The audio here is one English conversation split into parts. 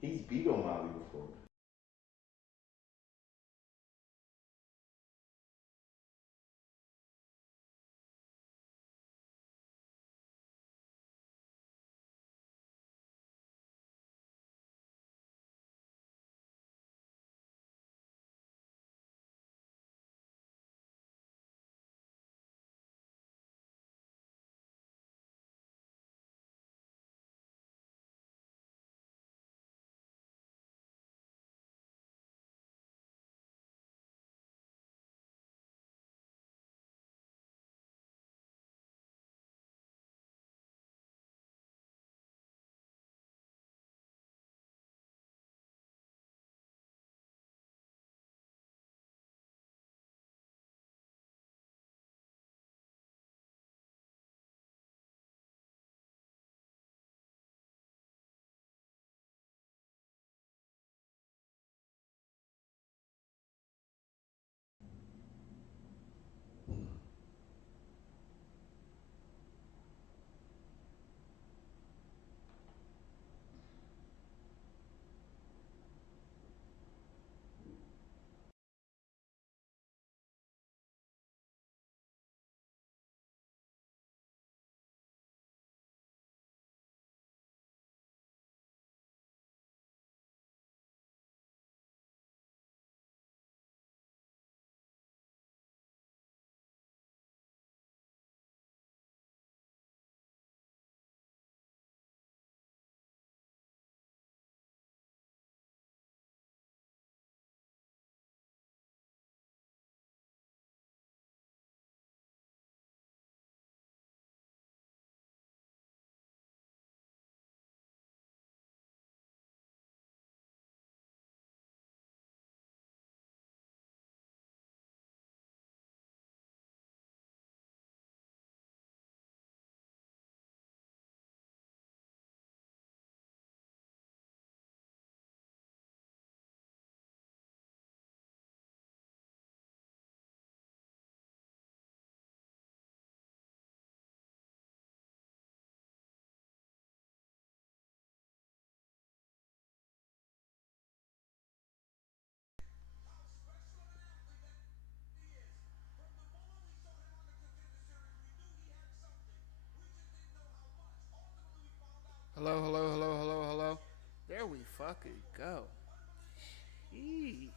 He's beat on Molly before. Hello, hello, hello, hello, hello. There we fucking go. Sheesh.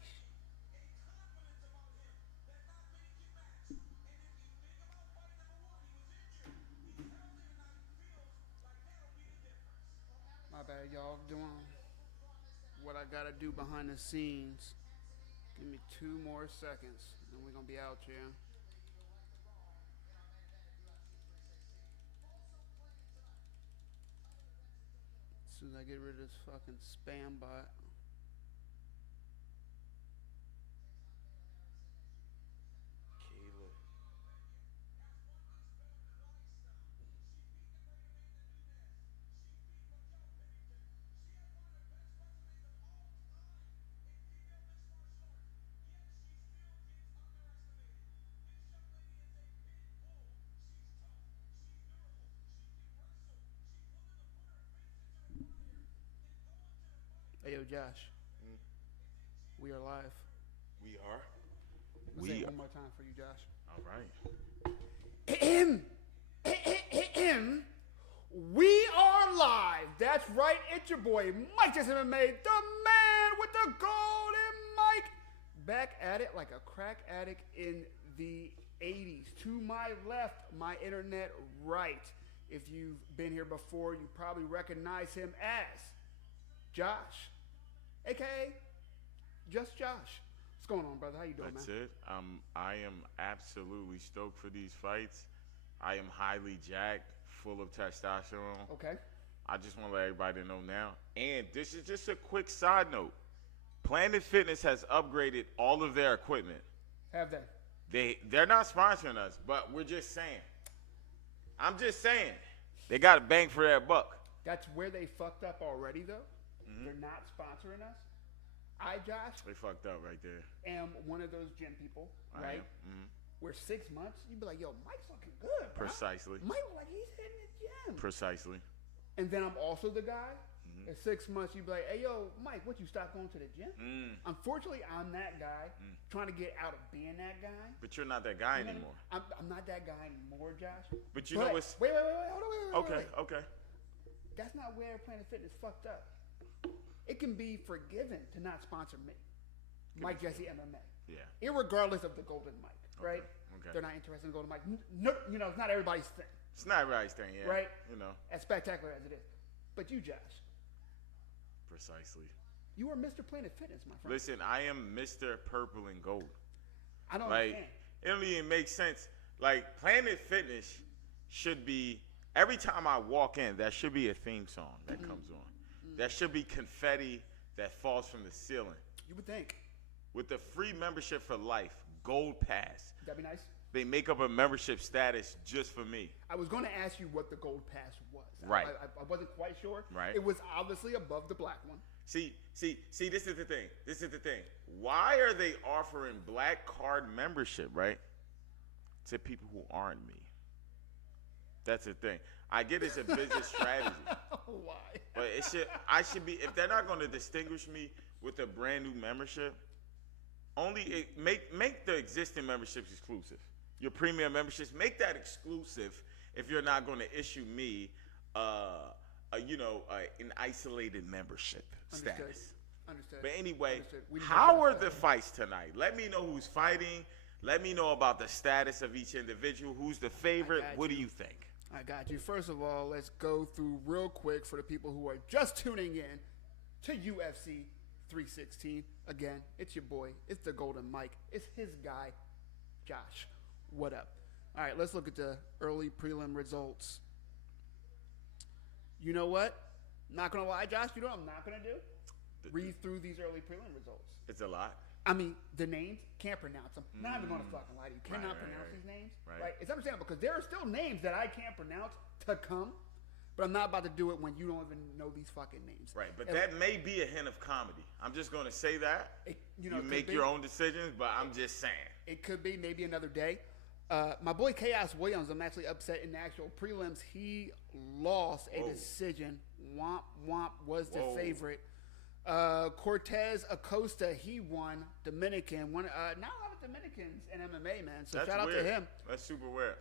My bad, y'all. Doing what I gotta do behind the scenes. Give me 2 more seconds, and we're gonna be out here. As soon as I get rid of this fucking spam bot. Kayla. Hey, yo, Josh. Mm, We are live. we are. Let's say We it are. one more time for you, Josh. All right. We are live. That's right. It's your boy, Mike Jessie Mma, the man with the golden mic. Back at it like a crack addict in the 80s. To my left, my internet right. If you've been here before, you probably recognize him as Josh, aka Just Josh. What's going on, brother? How you doing, man? That's it. I am absolutely stoked for these fights. I am highly jacked, full of testosterone. Okay. I just want to let everybody know now. And this is just a quick side note. Planet Fitness has upgraded all of their equipment. Have they? They're not sponsoring us, but we're just saying. I'm just saying. They got a bang for their buck. That's where they fucked up already, though. They're not sponsoring us. I, Josh, They fucked up right there. am one of those gym people, right? I am. Where 6 months, you'd be like, yo, Mike's looking good, bro. Precisely. Mike look like he's hitting the gym. Precisely. And then I'm also the guy In 6 months, you'd be like, hey, yo, Mike, what, you stop going to the gym? Unfortunately, I'm that guy trying to get out of being that guy. But you're not that guy You know anymore. what I mean? I'm not that guy anymore, Josh. But you know what's... Wait, hold on, wait. Okay. That's not where Planet Fitness fucked up. It can be forgiven to not sponsor me. Mike Jessie MMA. Yeah. Irregardless of the Golden Mike, right? Okay. They're not interested in Golden Mike. No, you know, it's not everybody's thing. It's not everybody's thing, yeah. Right? You know. As spectacular as it is. But you, Josh. Precisely. You are Mr. Planet Fitness, my friend. Listen, I am Mr. Purple and Gold. I don't Like, understand. it don't even make sense. Like, Planet Fitness should be, every time I walk in, there should be a theme song that comes on. There should be confetti that falls from the ceiling. You would think. With the free membership for life, Gold Pass, That'd be nice. they make up a membership status just for me. I was going to ask you what the Gold Pass was. Right. I wasn't quite sure. Right. It was obviously above the black one. See, this is the thing. Why are they offering black card membership, right, to people who aren't me? That's the thing. I get it's a business strategy. Why? But I should be, if they're not going to distinguish me with a brand new membership, make the existing memberships exclusive. Your premium memberships, make that exclusive if you're not going to issue me an isolated membership status. Understood. But anyway, We need to how address are that. the fights tonight? Let me know who's fighting. Let me know about the status of each individual. Who's the favorite? got What do you. you think? I got you. First of all, let's go through real quick for the people who are just tuning in to UFC 316. Again, it's your boy. It's the Golden Mike. It's his guy, Josh. What up? All right, let's look at the early prelim results. You know what? Not going to lie, Josh. You know what I'm not going to do? Read through these early prelim results. It's a lot. I mean, the names, can't pronounce them. Not even going to fucking lie to you. Cannot right, pronounce right. these names. Right. It's understandable because there are still names that I can't pronounce to come, but I'm not about to do it when you don't even know these fucking names. Right, but And that may be a hint of comedy. I'm just going to say that. you You could make be. your own decisions, but I'm just saying. It could be maybe another day. My boy Chaos Williams, I'm actually upset in the actual prelims. He lost a decision. Womp Womp was the favorite. Cortez Acosta, he won. Dominican. Not a lot of Dominicans in MMA, man. So That's shout out weird. to him. That's super weird.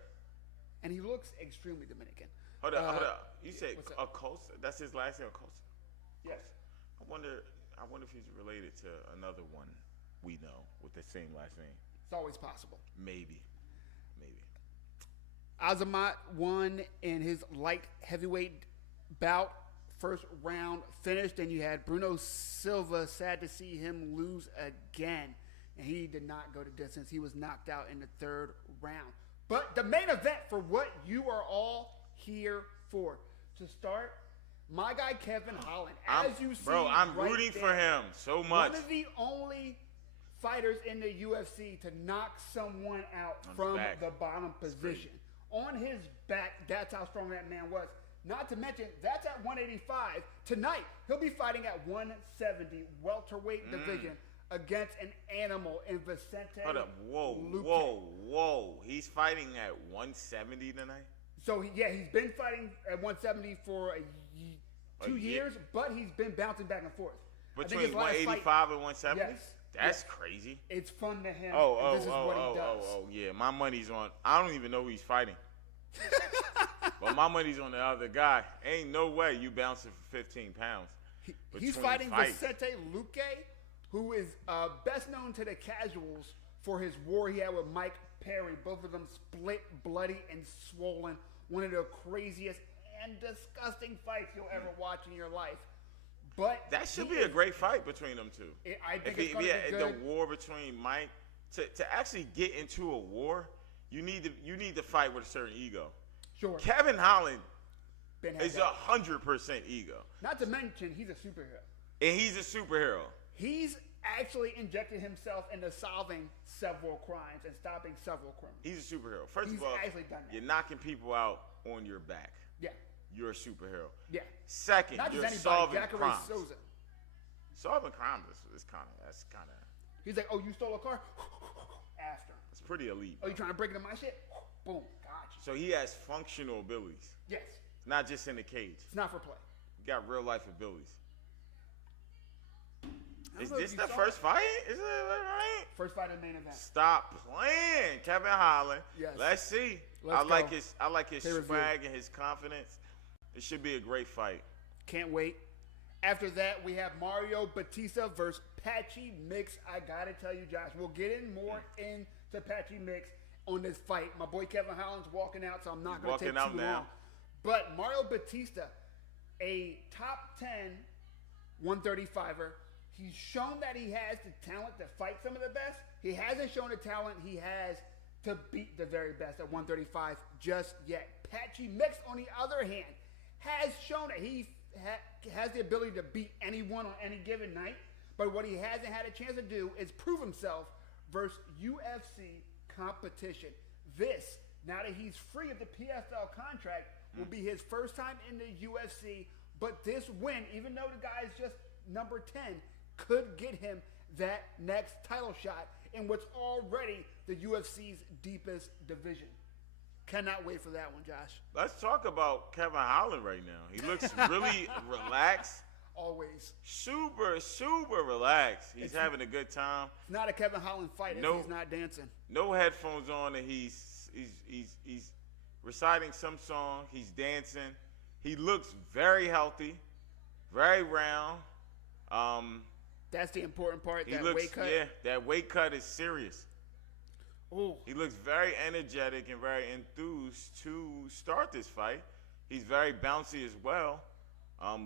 And he looks extremely Dominican. Hold up. You say what's up? Acosta? That's his last name, Acosta? Yes. I wonder if he's related to another one we know with the same last name. It's always possible. Maybe. Azamat won in his light heavyweight bout. First round finished. Then you had Bruno Silva. Sad to see him lose again. And he did not go to distance. He was knocked out in the third round. But the main event for what you are all here for. To start, my guy Kevin Holland. As you see, I'm right rooting there, for him so much. one of the only fighters in the UFC to knock someone out On his from back. the bottom position. On his back, that's how strong that man was. Not to mention, that's at 185. Tonight, he'll be fighting at 170 welterweight division against an animal in Vicente Hold up. Luque. Whoa. He's fighting at 170 tonight? So, he's been fighting at 170 for 2 year? years, but he's been bouncing back and forth. I think Between his last 185 fight- and 170? Yes. That's crazy. It's fun to him. and this is what he does. Yeah. My money's on. I don't even know who he's fighting. But my money's on the other guy. Ain't no way you bouncing for 15 pounds. He's between fighting fights. Vicente Luque, who is best known to the casuals for his war he had with Mike Perry. Both of them split, bloody, and swollen. One of the craziest and disgusting fights you'll ever watch in your life. But That should be a great fight between them two. I think it's going to be good. The war between Mike to actually get into a war, you need to fight with a certain ego. Sure. Kevin Holland Ben had is that. 100% ego, Not to mention, he's a superhero. and he's a superhero. He's actually injected himself into solving several crimes and stopping several criminals. He's a superhero. First He's of all, actually done that. you're knocking people out on your back. Yeah. You're a superhero. Yeah. Second, Not just you're anybody. solving Jacare crimes. Souza. Solving crimes is kind of He's like, oh, you stole a car? After. it's pretty elite. Oh, you trying to break into my shit? Boom. Gotcha. So he has functional abilities, Yes. not just in the cage. It's not for play. He got real life abilities. Is know if this you the saw first it. fight? Is it right? First fight in the main event. Stop playing, Kevin Holland. Yes. Let's see. Let's I like go. his Pay-per-view. swag and his confidence. It should be a great fight. Can't wait. After that, we have Mario Batista versus Patchy Mix. I gotta tell you, Josh, we'll get in more into Patchy Mix on this fight. My boy Kevin Holland's walking out, so I'm not gonna take too long. But Mario Batista, a top 10 135er, he's shown that he has the talent to fight some of the best. He hasn't shown the talent he has to beat the very best at 135 just yet. Patchy Mix, on the other hand, has shown that he has the ability to beat anyone on any given night. But what he hasn't had a chance to do is prove himself versus UFC competition. This, now that he's free of the PFL contract, will be his first time in the UFC. But this win, even though the guy is just number 10, could get him that next title shot in what's already the UFC's deepest division. Cannot wait for that one, Josh. Let's talk about Kevin Holland right now. He looks really relaxed. Always. Super relaxed. He's having a good time. It's not a Kevin Holland fight if he's not dancing. No headphones on, and he's reciting some song. He's dancing. He looks very healthy, very round. That's the important part. That weight cut. Yeah, that weight cut is serious. Ooh. He looks very energetic and very enthused to start this fight. He's very bouncy as well,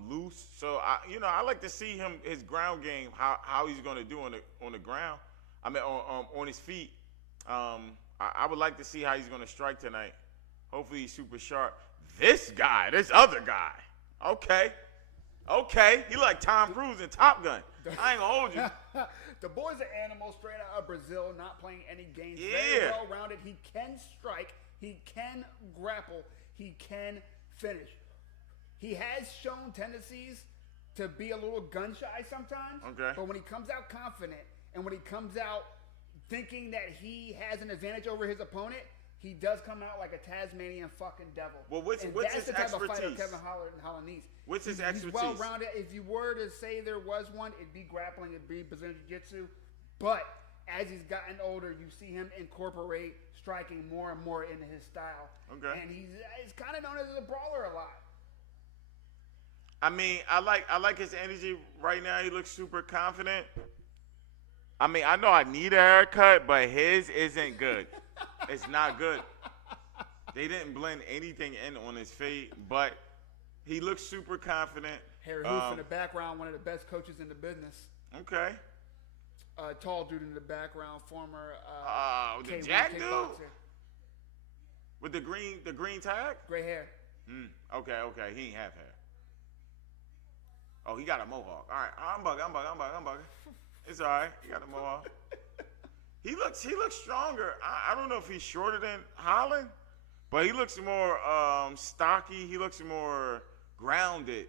loose. So I like to see his ground game, how he's going to do on the ground. I mean, on his feet. I would like to see how he's going to strike tonight. Hopefully he's super sharp. This other guy, okay, he like Tom Cruise in Top Gun. I ain't gonna hold you. The boy's an animal straight out of Brazil, not playing any games. Yeah. Very well rounded. He can strike. He can grapple. He can finish. He has shown tendencies to be a little gun shy sometimes. Okay. But when he comes out confident and when he comes out thinking that he has an advantage over his opponent, he does come out like a Tasmanian fucking devil. Well, what's that's his the type expertise? of fighter Kevin Holland needs. What's his expertise? He's well-rounded. If you were to say there was one, it'd be grappling, it'd be Brazilian Jiu-Jitsu. But as he's gotten older, you see him incorporate striking more and more into his style. Okay. And he's kind of known as a brawler a lot. I mean, I like his energy right now. He looks super confident. I mean, I know I need a haircut, but his isn't good. It's not good. They didn't blend anything in on his fade, but he looks super confident. Harry Hoof in the background, one of the best coaches in the business. Okay. Tall dude in the background, former the K1 Jack dude kickboxer. with the green tag. Gray hair. Okay. He ain't have hair. Oh, he got a mohawk. All right, I'm bugging. It's all right. He got a mohawk. He looks stronger. I don't know if he's shorter than Holland, but he looks more stocky. He looks more grounded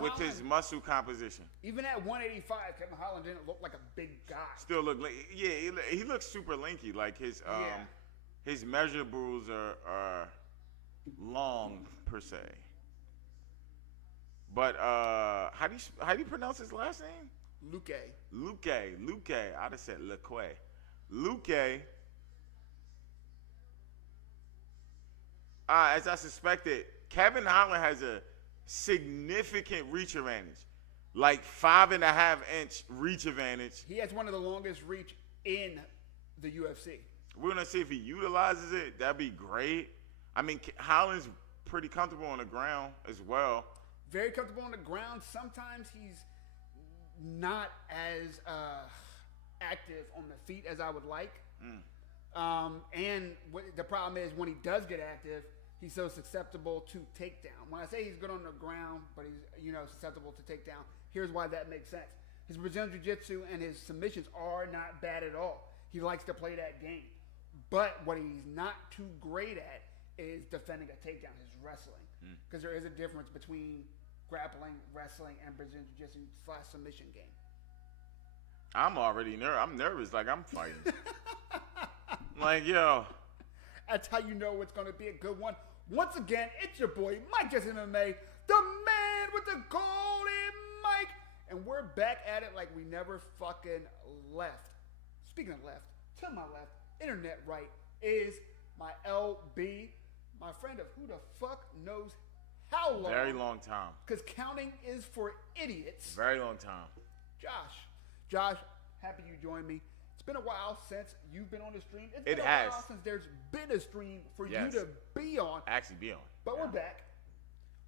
with his muscle composition. Even at 185, Kevin Holland didn't look like a big guy. Still look like, he looks super lanky. Like his measurables are long per se. But how do you pronounce his last name? Luque. I'd have said Leque. Luque, as I suspected, Kevin Holland has a significant reach advantage, like 5.5-inch reach advantage. He has one of the longest reach in the UFC. We're gonna see if he utilizes it. That'd be great. I mean, Holland's pretty comfortable on the ground as well. Very comfortable on the ground. Sometimes he's not as active on the feet as I would like. And the problem is when he does get active, he's so susceptible to takedown. When I say he's good on the ground, but he's susceptible to takedown, here's why that makes sense. His Brazilian Jiu-Jitsu and his submissions are not bad at all. He likes to play that game. But what he's not too great at is defending a takedown, his wrestling. Because there is a difference between grappling, wrestling, and Brazilian Jiu-Jitsu / submission game. I'm already I'm nervous like I'm fighting. Like, yo. That's how you know it's going to be a good one. Once again, it's your boy, Mike Jessie Mma, the man man with the golden mic. And we're back at it like we never fucking left. Speaking of left, to my left, internet right, is my LB, my friend of who the fuck knows how long. Very long time. Because counting is for idiots. Very long time. Josh, happy you joined me. It's been a while since you've been on the stream. It's been It a has. while since there's been a stream for Yes. you to be on. Actually be on. But Yeah. we're back.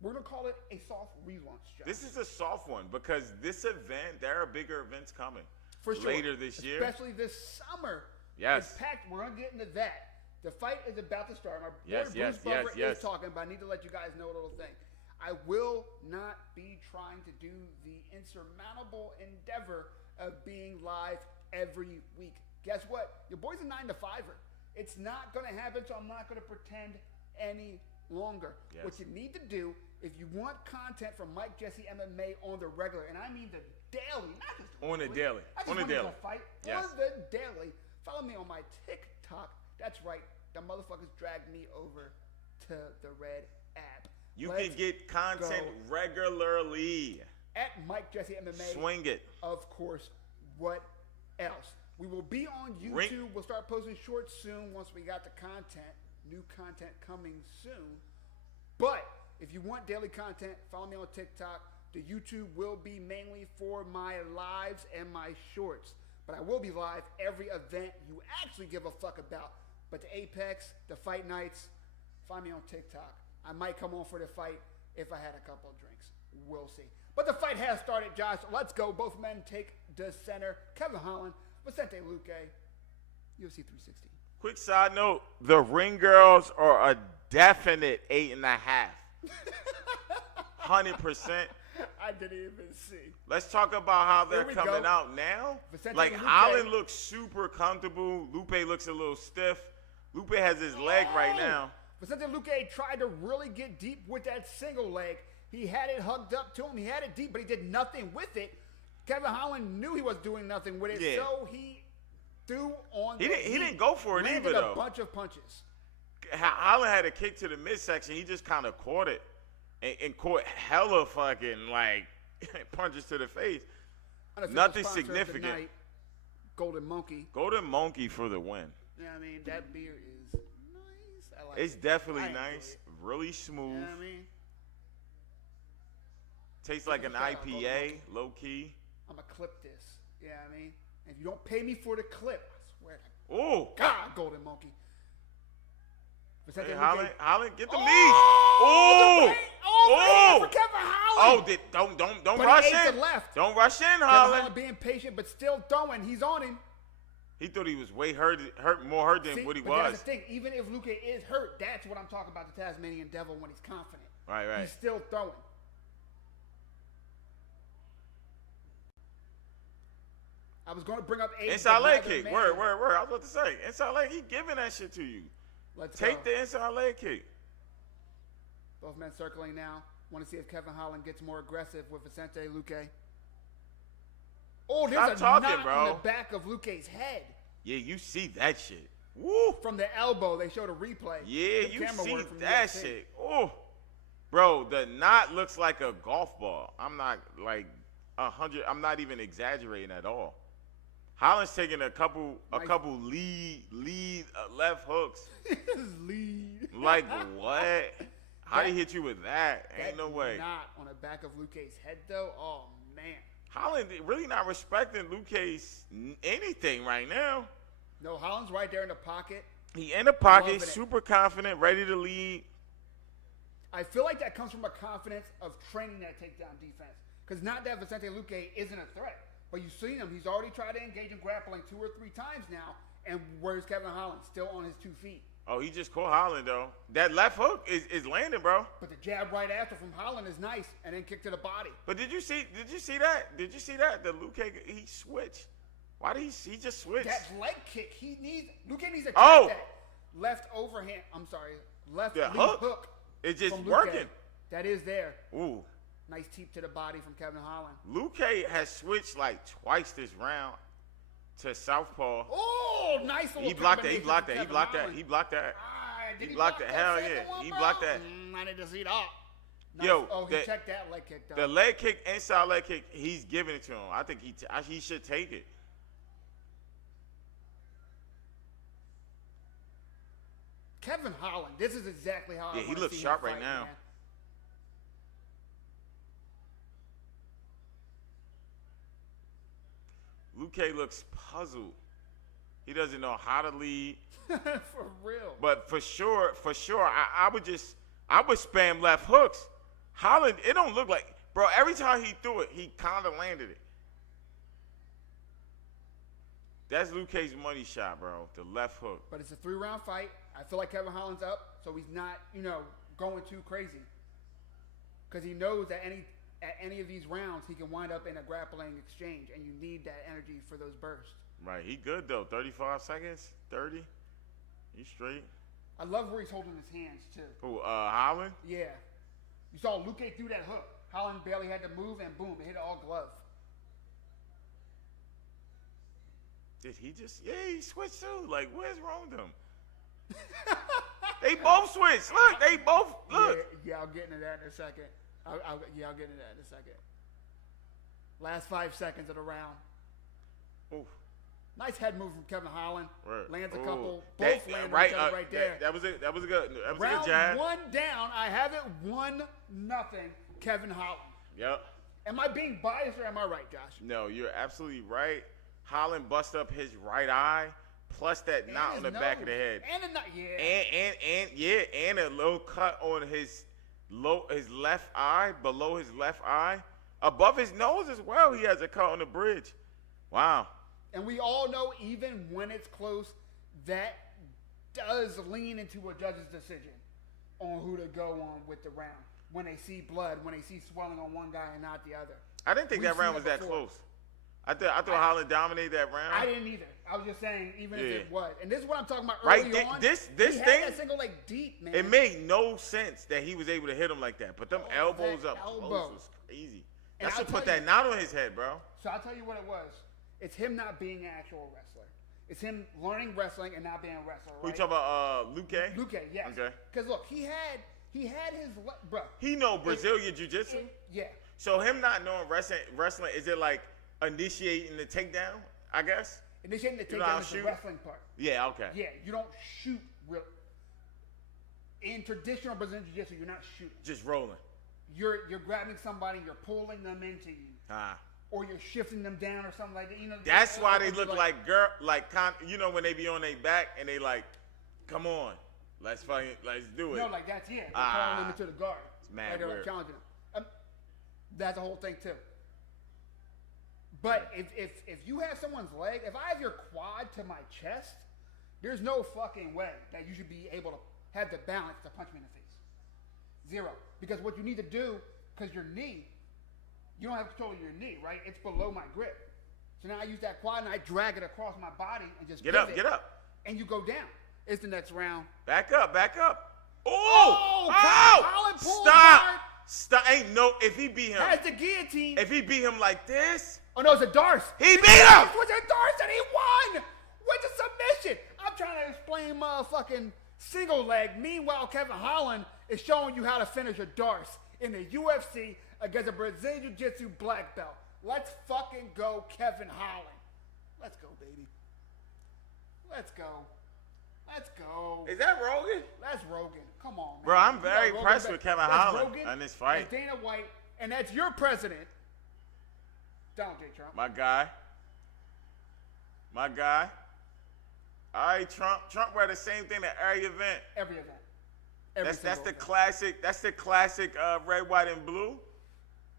We're going to call it a soft relaunch, Josh. This is a soft one because this event, there are bigger events coming. For sure. Later this year. Especially this summer. Yes. It's packed. We're going to get into that. The fight is about to start. My boy Yes, Bruce yes, Buffer yes. is talking, but I need to let you guys know a little thing. I will not be trying to do the insurmountable endeavor of being live every week. Guess what? Your boy's a 9-to-5er. It's not going to happen, so I'm not going to pretend any longer. Yes. What you need to do, if you want content from Mike Jessie MMA on the regular, and I mean the daily, not just On the daily. I just On the wanted daily. to fight Yes. on the daily. Follow me on my TikTok. That's right. The motherfuckers dragged me over to the Red app. You Let's can get content go. regularly. At Mike Jessie MMA. Swing it. Of course. What else? We will be on YouTube. Ring- We'll start posting shorts soon once we got the content. New content coming soon. But if you want daily content, follow me on TikTok. The YouTube will be mainly for my lives and my shorts. But I will be live every event you actually give a fuck about. But the Apex, the fight nights, find me on TikTok. I might come on for the fight if I had a couple of drinks. We'll see. But the fight has started, Josh. Let's go. Both men take the center. Kevin Holland, Vicente Luque, UFC 360. Quick side note, the ring girls are a definite 8.5. 100%. I didn't even see. Let's talk about how they're Here we coming go. out now. Vicente Like Luque. Holland looks super comfortable. Lupe looks a little stiff. Lupe has his leg right now. Vicente Luque tried to really get deep with that single leg. He had it hugged up to him. He had it deep, but he did nothing with it. Kevin Holland knew he was doing nothing with it, Yeah. so he threw on. He didn't go for it landed either, a though. bunch of punches. Holland had a kick to the midsection. He just kind of caught it and caught hella fucking like punches to the face. Unofficial Nothing sponsor of the significant. night, Golden Monkey. Golden Monkey for the win. Yeah, I mean that beer is nice. I like It's it. definitely I enjoy nice, it. really You smooth. know what I mean? Tastes like an Shout out Golden IPA, Monkey. low key. I'm gonna clip this. Yeah, I mean, if you don't pay me for the clip, I swear to Ooh, God, Golden Monkey. Vicente hey, Luque. Holland, get the knee. Oh, Ooh, the paint. Oh, ooh. for Kevin Holland. Don't But rush he ate in. the left. Don't rush in, Kevin Holland Holland. being patient, but still throwing. He's on him. He thought he was way more hurt than See, what he but was. that's the thing. Even if Luque is hurt, that's what I'm talking about. The Tasmanian Devil when he's confident. Right. He's still throwing. I was going to bring up Abe. Inside leg but kick. rather man- Word. I was about to say. Inside leg, he giving that shit to you. Let's Take go. the inside leg kick. Both men circling now. Want to see if Kevin Holland gets more aggressive with Vicente Luque. Oh, there's Stop a talking, knot bro. on the back of Luque's head. Yeah, you see that shit. Woo. From the elbow, they showed a replay. Yeah, Good you camera see work from that UFC. shit. Oh, bro, the knot looks like a golf ball. I'm not like 100. I'm not even exaggerating at all. Holland's taking a couple lead left hooks. His lead. Like what? How he hit you with that? Ain't no way. Knot on the back of Luque's head, though. Oh man. Holland really not respecting Luque's anything right now. No, Holland's right there in the pocket. He in the pocket, Loving it. super confident, ready to lead. I feel like that comes from a confidence of training that takedown defense. Because not that Vicente Luque isn't a threat, but you've seen him. He's already tried to engage in grappling 2 or 3 times now. And where's Kevin Holland? Still on his 2 feet. Oh, he just caught Holland though. That left hook is landing, bro. But the jab right after from Holland is nice, and then kick to the body. But did you see that? The Luque, he switched. Why did he just switch? That leg kick, Luque needs to tap Oh. that. Left overhand, left The lead hook. It's just from Luque. working. That is there. Ooh. Nice teep to the body from Kevin Holland. Luque has switched like twice this round to southpaw. Oh, nice little He blocked that. combination from Kevin Holland. He blocked that. Ah, did He blocked block that. Hell second yeah. one, He bro? blocked that. I need to see that. Nice. Yo, he checked that leg kick, though. The leg kick, inside leg kick, he's giving it to him. I think he should take it. Kevin Holland, this is exactly how I he want to looks see sharp him right fight, now. Man. Luke looks puzzled. He doesn't know how to lead. For real. But for sure, I would spam left hooks. Holland, it don't look like, bro, every time he threw it, he kind of landed it. That's Luke's money shot, bro, the left hook. But it's a 3-round fight. I feel like Kevin Holland's up, so he's not, going too crazy. Because he knows that at any of these rounds, he can wind up in a grappling exchange, and you need that energy for those bursts. Right, he good, though. 35 seconds, 30. He's straight. I love where he's holding his hands, too. Who, Holland? Yeah. You saw Luke threw that hook. Holland barely had to move, and boom, it hit all glove. Did he just? Yeah, he switched too. Like, what is wrong with them? They both switched. Look, they both look. Yeah, I'll get into that in a second. I'll get into that in a second. Last 5 seconds of the round. Oof. Nice head move from Kevin Holland. Right. Lands a couple. Both land each other right there. That was a good Round jab. 1 down. I have it 1-0. Kevin Holland. Yep. Am I being biased or am I right, Josh? No, you're absolutely right. Holland bust up his right eye, plus that knot on the back of the head. And a knot, yeah. And a little cut on his left eye, below his left eye. Above his nose as well, he has a cut on the bridge. Wow. And we all know, even when it's close, that does lean into a judge's decision on who to go on with the round. When they see blood, when they see swelling on one guy and not the other. I didn't think that round was that close. I thought Holland dominated that round. I didn't either. I was just saying, even if it was. And this is what I'm talking about right, early on. This he thing, had that single leg deep, man. it made no sense that he was able to hit him like that. But them elbows up close was crazy. That should put that knot on his head, bro. So I'll tell you what it was. It's him not being an actual wrestler. It's him learning wrestling and not being a wrestler. Right? Who you talking about? Luke? Luke, yes. Okay. Because look, he had his bro. He know Brazilian jiu-jitsu. Yeah. So him not knowing wrestling, is it like initiating the takedown? I guess. Initiating the takedown is the wrestling part. Yeah. Okay. Yeah, you don't shoot real. In traditional Brazilian jiu-jitsu, you're not shooting. Just rolling. You're grabbing somebody, you're pulling them into you. Or you're shifting them down or something like that. That's why they look like when they be on their back and they like, come on, let's do it. No, like that's They're calling them into the guard. It's mad like they're weird. Challenging them. That's the whole thing too. But if you have someone's leg, if I have your quad to my chest, there's no fucking way that you should be able to have the balance to punch me in the face. Zero. Because what you need to do, because your knee, you don't have control of your knee, right? It's below my grip. So now I use that quad and I drag it across my body and just get up. And you go down. It's the next round. Back up. Oh! Holland pulled Stop. Ain't no, if he beat him. Has the guillotine. If he beat him like this. Oh no, it's a Darce. He beat him! It was a Darce and he won with the submission. I'm trying to explain motherfucking single leg. Meanwhile, Kevin Holland is showing you how to finish a Darce in the UFC against a Brazilian Jiu-Jitsu black belt. Let's fucking go, Kevin Holland. Let's go, baby. Let's go. Is that Rogan? That's Rogan. Come on, man. Bro, I'm very impressed with Kevin Holland on this fight. That's Dana White, and that's your president, Donald J. Trump. My guy. All right, Trump wear the same thing at every event. Every event. That's the classic. That's the classic red, white, and blue.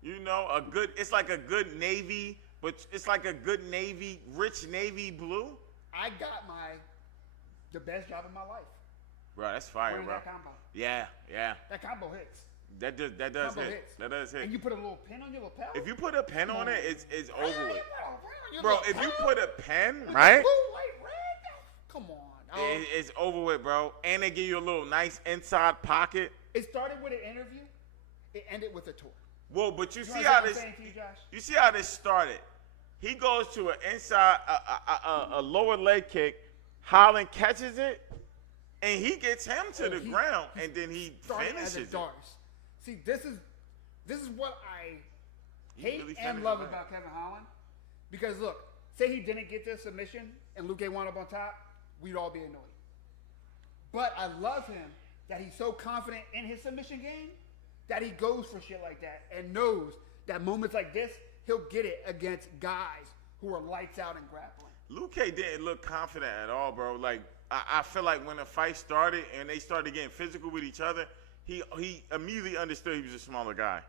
It's like a good navy, but it's like a good navy, rich navy blue. I got the best job of my life. Bro, that's fire, bro. That combo. Yeah. That combo hits. That does hit. That does hit. And you put a little pin on your lapel? If you put a pin on it, it's over with. Bro, if you put a pin, right? Blue, white, red. Come on. It's over with, bro. And they give you a little nice inside pocket. It started with an interview. It ended with a tour. Whoa, but you see how this? You see how this started? He goes to an inside, a lower leg kick. Holland catches it, and he gets him to the ground, and then he finishes it. See, this is This is what I He hate really and finished love the match. about Kevin Holland. Because look, say he didn't get this submission and Luke wound up on top, we'd all be annoyed. But I love him that he's so confident in his submission game that he goes for shit like that and knows that moments like this, he'll get it against guys who are lights out and grappling. Luke didn't look confident at all, bro. Like, I feel like when the fight started and they started getting physical with each other, he immediately understood he was a smaller guy.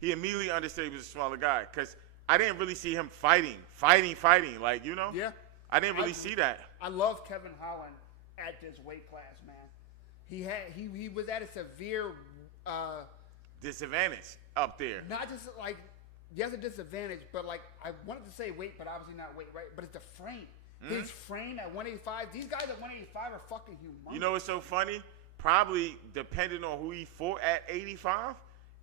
He immediately understood he was a smaller guy because I didn't really see him fighting. Like, you know? Yeah. I didn't really see that. I love Kevin Holland at this weight class, man. He was at a severe Disadvantage up there. not just like he has a disadvantage, but like I wanted to say weight, but obviously not weight, right? But it's the frame. His frame at 185. These guys at 185 are fucking humongous. You know what's so funny? Probably depending on who he fought at 85,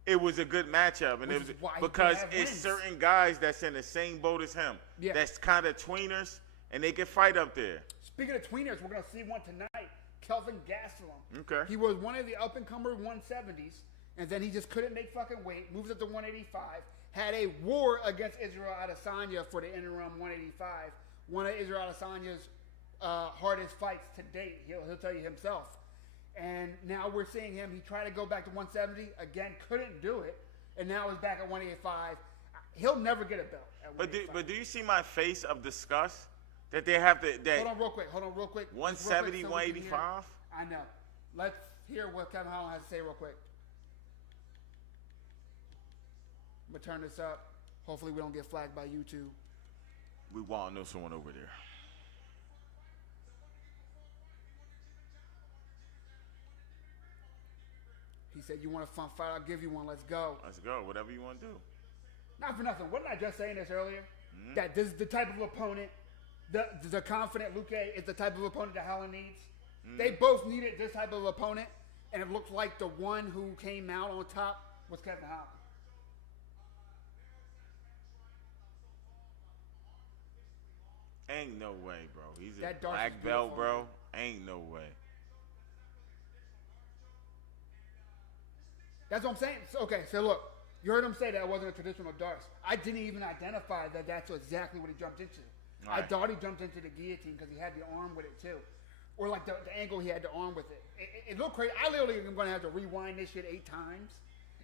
it was a good matchup, and Which it was is why he because could have it's wins. certain guys that's in the same boat as him. Yeah. That's kind of tweeners, and they can fight up there. Speaking of tweeners, we're gonna see one tonight. Kelvin Gastelum. Okay. He was one of the up and comer 170s, and then he just couldn't make fucking weight. Moves up to 185. Had a war against Israel Adesanya for the interim 185. One of Israel Adesanya's hardest fights to date. He'll tell you himself. And now we're seeing him. He tried to go back to 170 again, couldn't do it, and now he's back at 185. He'll never get a belt at 185. But do you see my face of disgust that they have to that Hold on real quick. 170, Just real quick so we can hear. 185? I know. Let's hear what Kevin Holland has to say real quick. I'm going to turn this up. Hopefully we don't get flagged by YouTube. We want to know someone over there. He said, you want a fun fight? I'll give you one. Let's go. Let's go. Whatever you want to do. Not for nothing. Wasn't I just saying this earlier? That this is the type of opponent, the confident Luke is the type of opponent that Holland needs. They both needed this type of opponent, and it looked like the one who came out on top was Kevin Holland. Ain't no way, bro. He's a That dark is black belt, beautiful, bro. man. Ain't no way. That's what I'm saying. Okay, so look, you heard him say that it wasn't a traditional darts. I didn't even identify that that's exactly what he jumped into. I Right. thought he jumped into the guillotine because he had the arm with it too. Or like the angle he had the arm with it. It looked crazy. I literally am going to have to rewind this shit 8 times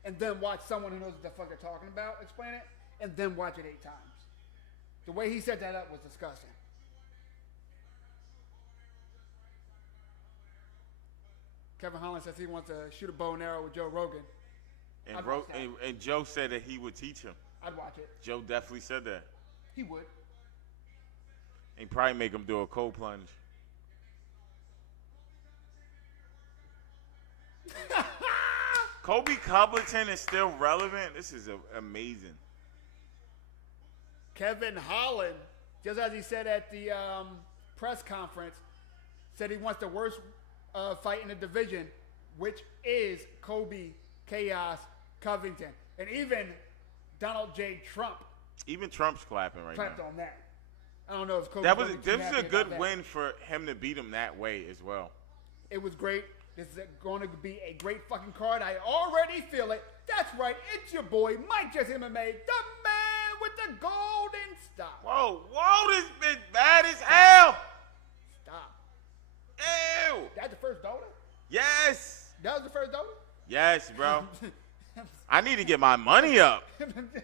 and then watch someone who knows what the fuck they're talking about explain it and then watch it 8 times. The way he set that up was disgusting. Kevin Holland says he wants to shoot a bow and arrow with Joe Rogan. And, I'd bro, watch that. and Joe said that he would teach him. I'd watch it. Joe definitely said that. He would. And probably make him do a cold plunge. Kobe Covington is still relevant. This is amazing. Kevin Holland, just as he said at the press conference, said he wants the worst fight in the division, which is Kobe Chaos Covington. And even Donald J. Trump Even Trump's clapping right clapped now. on that. I don't know if Kobe That was Covington a happy about good that. win for him to beat him that way as well. It was great. This is going to be a great fucking card. I already feel it. That's right. It's your boy, Mike Jessie Mma, the man with the golden stop. Whoa, this bitch bad as hell. Stop. Ew. That's the first daughter? Yes. That was the first daughter? Yes, bro. I need to get my money up.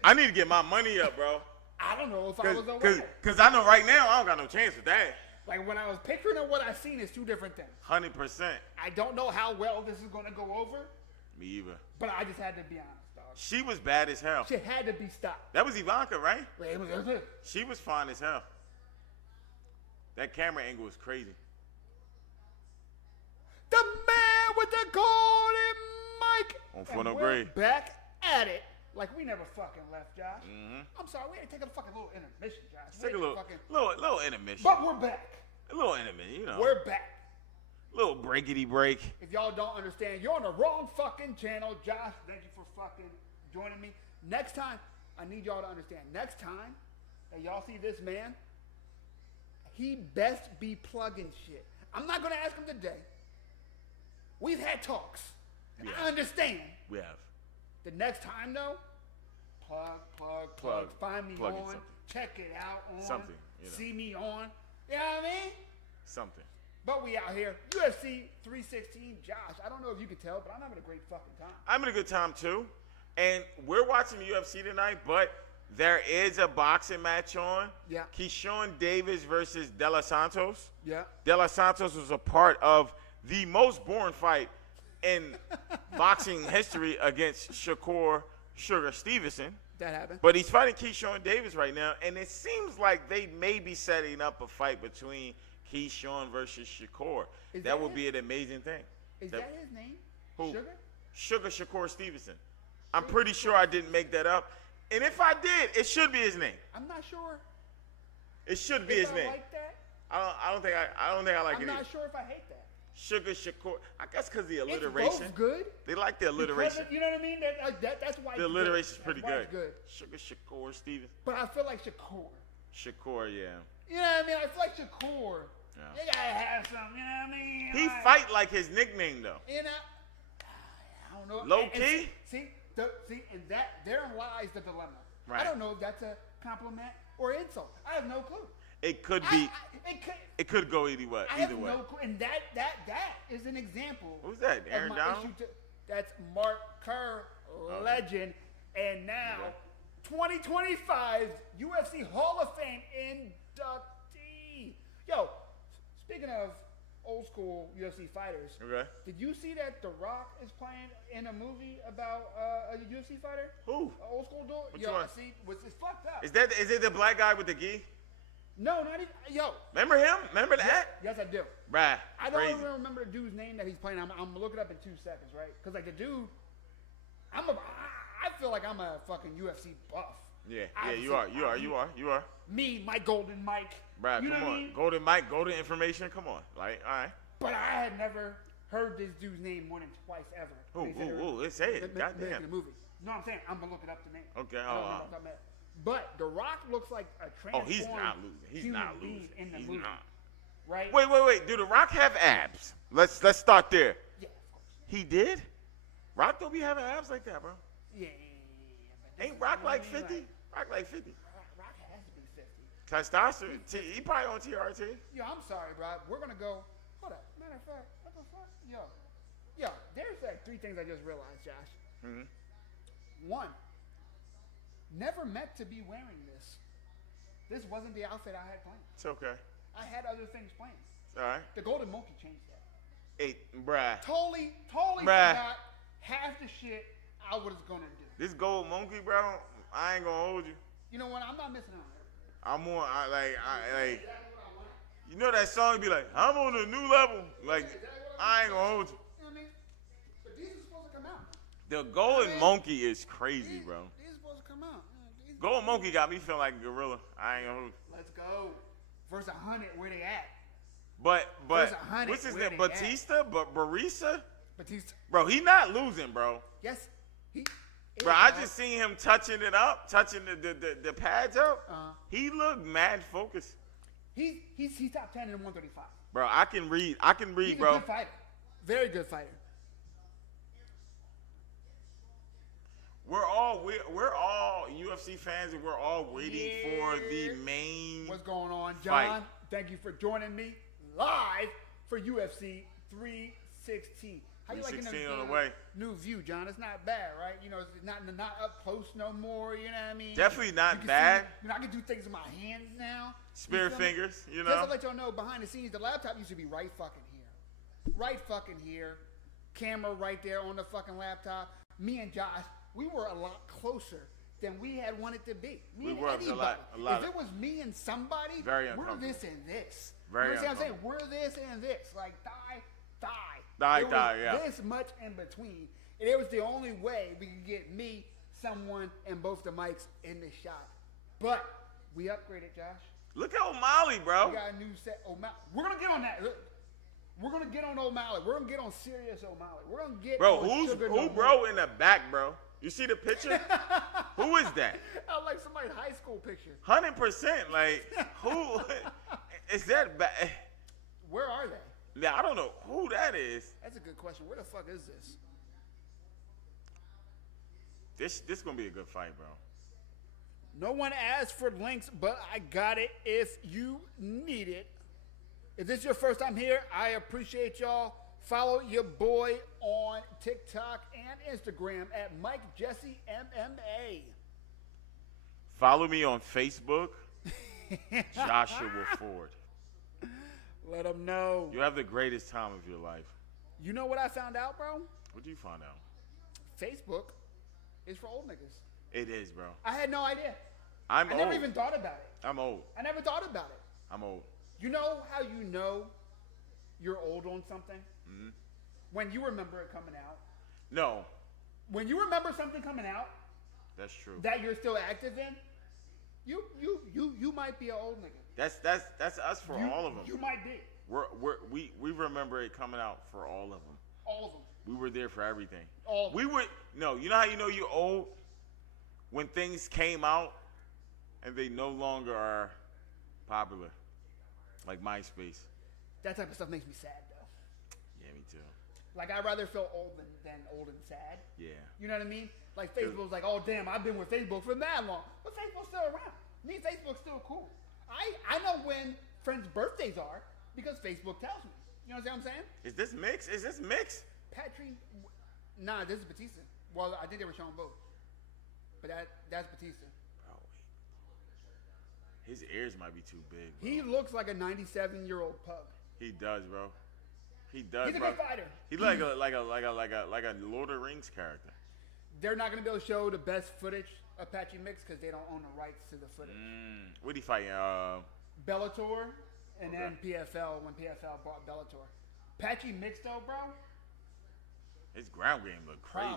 I need to get my money up, bro. I don't know if I was aware. Cause I know right now I don't got no chance with that. Like when I was picturing and what I seen is two different things. 100%. I don't know how well this is going to go over, Me either. but I just had to be honest, dog. She was bad as hell. Shit had to be stopped. That was Ivanka, right? It was it. She was fine as hell. That camera angle was crazy. The man with the golden mic. On And Funnel we're Grade. back at it like we never fucking left, Josh. Mm-hmm. I'm sorry, we had to take a fucking little intermission, Josh. Take a We had to little intermission. But we're back. A little intermission, you know. We're back. Little breakity break. If y'all don't understand, you're on the wrong fucking channel. Josh, thank you for fucking joining me. Next time, I need y'all to understand. Next time that y'all see this man, he best be plugging shit. I'm not going to ask him today. We've had talks. And I understand. We have. The next time though, plug. Find me plug on. something. Check it out on. Something, you know. See me on. You know what I mean? Something. But we out here. UFC 316. Josh, I don't know if you can tell, but I'm having a great fucking time. I'm having a good time too. And we're watching the UFC tonight, but there is a boxing match on. Yeah. Keyshawn Davis versus De Los Santos. Yeah. De Los Santos was a part of the most boring fight in boxing history against Shakur Sugar Stevenson. That happened. But he's fighting Keyshawn Davis right now, and it seems like they may be setting up a fight between Keyshawn versus Shakur. That would be an amazing thing. Is that his name? Who? Sugar? Sugar Shakur Stevenson. I'm pretty sure I didn't make that up. And if I did, it should be his name. I'm not sure. It should be his I name. like that. I don't think I like it. I'm not either. sure if I hate that. Sugar Shakur. I guess because the It's alliteration. both good. They like the alliteration. You know what I mean? That's why The it's alliteration is good. pretty That's why good. it's Sugar Shakur Stevenson. But I feel like Shakur. Shakur, yeah. You know what I mean? I feel like Shakur. Yeah. You gotta have some. You know what I mean? He fight like his nickname though. You know. I don't know. Low key? See, and therein lies the dilemma. Right. I don't know if that's a compliment or insult. I have no clue. It could be. It could. It could go either way. I have no clue. And that is an example. Who's that? of Aaron my Donald? issue that's Mark Kerr, legend, and now 2025 UFC Hall of Fame inductee. Yo, speaking of old school UFC fighters, Okay. did you see that The Rock is playing in a movie about a UFC fighter? Who? An old school dude? Which Yo, one? see, it's fucked up. Is it the black guy with the gi? No, not even. Yo. Remember him? Remember that? Yes, I do. Bruh, I don't crazy. even remember the dude's name that he's playing. I'm gonna look it up in 2 seconds, right? Because like the dude, I feel like I'm a fucking UFC buff. Yeah, I've you seen- are. Me, my golden Mike. Bruh, you know come what I on. mean? Golden Mike, golden information, come on. Like, all right. But I had never heard this dude's name more than twice ever. Let's say it. In the Goddamn. movie. No, I'm saying I'm gonna look it up the name. Okay, I don't know what I'm talking about. But The Rock looks like a transformed Oh, he's not losing. He's human not being losing. in the He's movie. not. Right? Wait. Do The Rock have abs? Let's start there. Yeah, of course. He did? Rock don't be having abs like that, bro. Yeah. But Ain't Rock like 50? Rock like 50. Rock has to be 50. Testosterone. He probably on TRT. Yo, I'm sorry, bro. We're gonna go. Hold up. Matter of fact, what the fuck? Yo. There's like 3 things I just realized, Josh. Mhm. 1. Never meant to be wearing this. This wasn't the outfit I had planned. It's okay. I had other things planned. All right. The Golden Monkey changed that. Hey, bruh. Totally Bruh. forgot half the shit I was gonna do. This gold monkey, bro. I ain't gonna hold you. You know what? I'm not missing out. I'm on. Like. Exactly what I want. You know that song? Be like, I'm on a new level. Like, I ain't gonna hold you. You know what I mean? But these are supposed to come out. The golden monkey is crazy, bro. These are supposed to come out. Golden monkey got me feeling like a gorilla. I ain't gonna hold you. Let's go. Versus 100, where they at? But There's 100 what's his where name? they Batista? But Barisa? Batista. Bro, he not losing, bro. Yes. He. Bro, I just seen him touching it up, touching the pads up. He looked mad focused. He's top 10 in 135. Bro, I can read, He's bro. a good fighter. Very good fighter. We're all UFC fans, and we're all waiting for the main. What's going on, John? fight. Thank you for joining me live for UFC 316. How you liking 316 the on the way. new view, John? It's not bad, right? You know, it's not up close no more. You know what I mean? Definitely not You can bad. see, you know, I can do things with my hands now. Spirit You feel me? fingers, you Just know. to let y'all know, behind the scenes, the laptop used to be right fucking here. Right fucking here. Camera right there on the fucking laptop. Me and Josh, we were a lot closer than we had wanted to be. We and were a anybody. lot. If it was me and somebody, Very we're uncomfortable. this and this. Very you know what I'm saying? uncomfortable. We're this and this. Like thigh. Thigh, There was yeah. this much in between. And it was the only way we could get me, someone, and both the mics in the shot. But we upgraded, Josh. Look at O'Malley, bro. We got a new set. O'Malley. We're gonna get on that. Look, we're gonna get on O'Malley. We're gonna get on serious O'Malley. We're gonna get Bro, on Sugar who No bro More. in the back, bro? You see the picture? Who is that? I like somebody's high school picture. 100%. Like, who is that? Where are they? Yeah, I don't know who that is. That's a good question. Where the fuck is this? This gonna be a good fight, bro. No one asked for links, but I got it if you need it. If this is your first time here, I appreciate y'all. Follow your boy on TikTok and Instagram at Mike Jessie MMA. Follow me on Facebook, Joshua Ford. Let them know. You have the greatest time of your life. You know what I found out, bro? What did you find out? Facebook is for old niggas. It is, bro. I had no idea. I never even thought about it. I'm old. I never thought about it. I'm old. You know how you know you're old on something? Mm-hmm. When you remember it coming out. No. When you remember something coming out. That's true. That you're still active in. You might be an old nigga. That's us for all of them. You might be. We remember it coming out for all of them. All of them. We were there for everything. All of them. You know how you know you're old? When things came out and they no longer are popular. Like MySpace. That type of stuff makes me sad, though. Yeah, me too. Like, I'd rather feel old than old and sad. Yeah. You know what I mean? Like, Facebook's like, oh, damn, I've been with Facebook for that long. But Facebook's still around. Me, Facebook's still cool. I know when friends' birthdays are because Facebook tells me. You know what I'm saying? Is this mix? Patrick, nah, this is Batista. Well, I think they were showing both. But that's Batista. Oh, wait. His ears might be too big, bro. He looks like a 97-year-old pug. He does, bro. He does, He's a bro. good fighter. He's like a Lord of the Rings character. They're not going to be able to show the best footage of Patchy Mix because they don't own the rights to the footage. What he fighting? Bellator and then PFL when PFL bought Bellator. Patchy Mix though, bro. His ground game look crazy.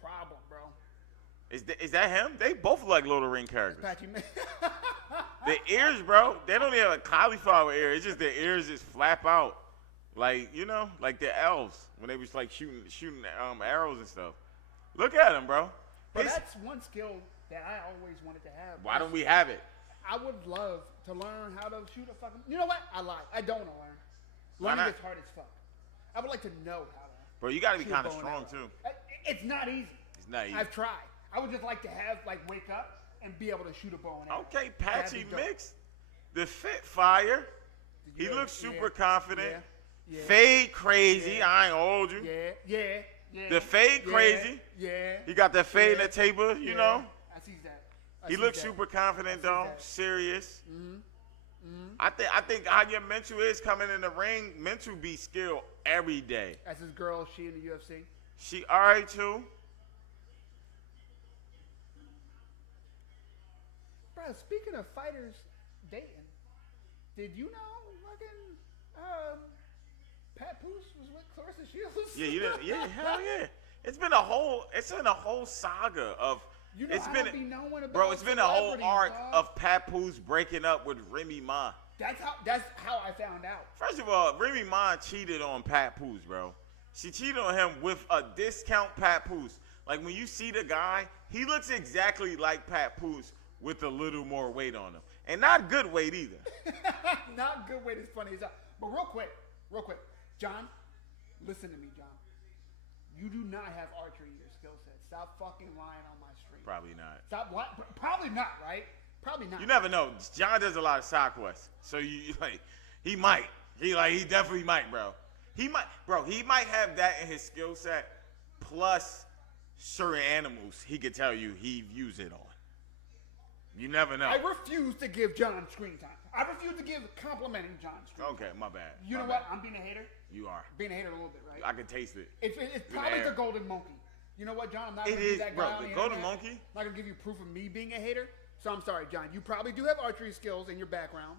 Problem, bro. Is that him? They both look like Lord of the Rings characters. Patchy Mix. The ears, bro. They don't even have a cauliflower ear. It's just their ears just flap out, like like the elves when they was like shooting arrows and stuff. Look at him, bro. But that's one skill that I always wanted to have. Why don't we have it? I would love to learn how to shoot a fucking. You know what? I lied. I don't want to learn. Why Learning not? is hard as fuck. I would like to know how to. Bro, you got to be shoot a kind of bow and strong arrow. too. It's not easy. It's not easy. I've tried. I would just like to have wake up and be able to shoot a bow and arrow. Okay, Patchy That'd be dope. Mix, the fit fire. He Yeah, looks super confident. Yeah. Fade crazy. Yeah. I ain't hold you. Yeah. The fade crazy. Yeah. He got that fade in the taper, you know. I see that. He looks super confident though, that. serious. I think how your mental is coming in the ring, mental be skill every day. As his girl, she in the UFC. She alright too. Bro, speaking of fighters dating, did you know fucking Pat Poose was with Clarissa Shields? Yeah, you didn't. Yeah, hell yeah. It's been a whole saga of. You know, It's I been, don't be knowing about bro. It's been a whole celebrities, arc dog. of Pat Poose breaking up with Remy Ma. That's how I found out. First of all, Remy Ma cheated on Pat Poose, bro. She cheated on him with a discount Pat Poose. Like when you see the guy, he looks exactly like Pat Poose with a little more weight on him, and not good weight either. Not good way. It's funny as hell. But real quick, John, listen to me, John. You do not have archery in your skill set. Stop fucking lying on my stream. Probably not. Stop lying. Probably not, right? Probably not. You never know. John does a lot of side quests, so you like he might. He definitely might, bro. He might have that in his skill set, plus certain animals he could tell you he views it on. You never know. I refuse to give John screen time. I refuse to give complimenting John screen time. Okay, my bad. You know what? I'm being a hater. You are. Being a hater a little bit, right? I can taste it. It's probably the golden monkey. You know what, John? I'm not going to be that guy bro. on The the golden internet. monkey. I'm not going to give you proof of me being a hater. So I'm sorry, John. You probably do have archery skills in your background.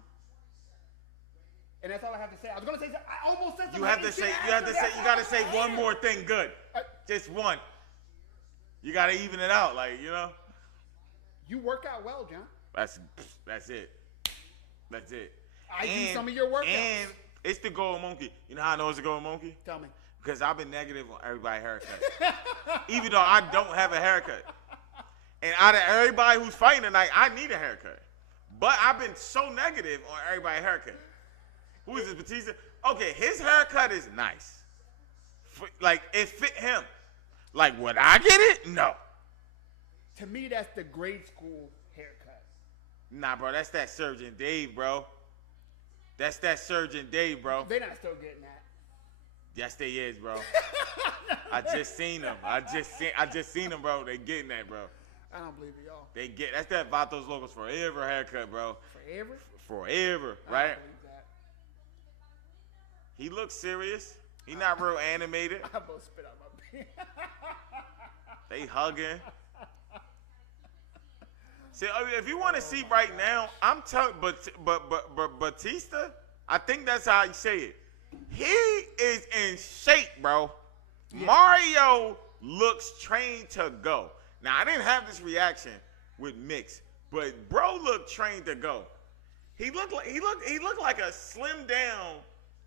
And that's all I have to say. I was going to say, I almost said something. You got to say one more thing good. Just one. You got to even it out, You work out well, John. That's it. That's it. I do some of your workouts. And it's the gold monkey. You know how I know it's the gold monkey? Tell me. Because I've been negative on everybody's haircut. Even though I don't have a haircut. And out of everybody who's fighting tonight, I need a haircut. But I've been so negative on everybody's haircut. Who is this, Batista? Okay, his haircut is nice. It fit him. Like, would I get it? No. To me, that's the grade school haircut. Nah, bro, that's that Surgeon Dave, bro. That's that Surgeon Dave, bro. They not still getting that. Yes, they is, bro. I just seen them. I just seen them, bro. They getting that, bro. I don't believe it, y'all. They get that's that Vatos Locos Forever haircut, bro. Forever? Forever, I right? don't believe that. He looks serious. He not real animated. I almost spit out my beer. They hugging. See, if you want to see right now, I'm telling, but Batista, I think that's how you say it. He is in shape, bro. Yeah. Mario looks trained to go. Now I didn't have this reaction with Mix, but bro looked trained to go. He looked like a slim down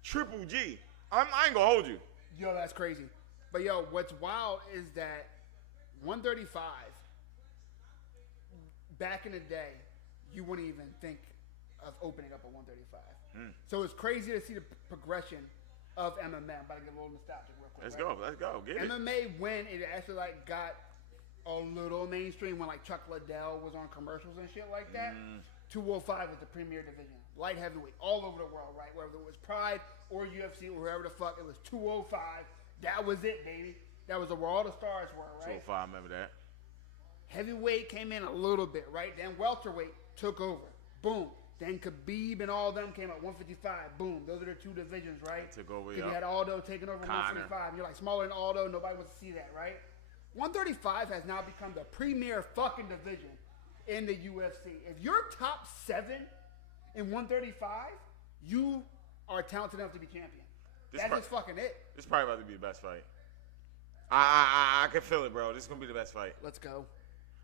Triple G. I ain't gonna hold you. Yo, that's crazy. But yo, what's wild is that 135. Back in the day, you wouldn't even think of opening up a 135. So it's crazy to see the progression of MMA. I'm about to get a little nostalgic real quick. Let's go. Get it. MMA, when it actually like got a little mainstream, when like Chuck Liddell was on commercials and shit like that, 205 was the premier division. Light heavyweight, all over the world, right? Whether it was Pride or UFC or wherever the fuck, it was 205. That was it, baby. That was where all the stars were, right? 205, remember that. Heavyweight came in a little bit, right? Then welterweight took over. Boom. Then Khabib and all of them came up 155. Boom. Those are the two divisions, right? Took over, yeah. You had Aldo taking over 155. And you're like, smaller than Aldo, nobody wants to see that, right? 135 has now become the premier fucking division in the UFC. If you're top 7 in 135, you are talented enough to be champion. That's just fucking it. This is probably about to be the best fight. I can feel it, bro. This is gonna be the best fight. Let's go.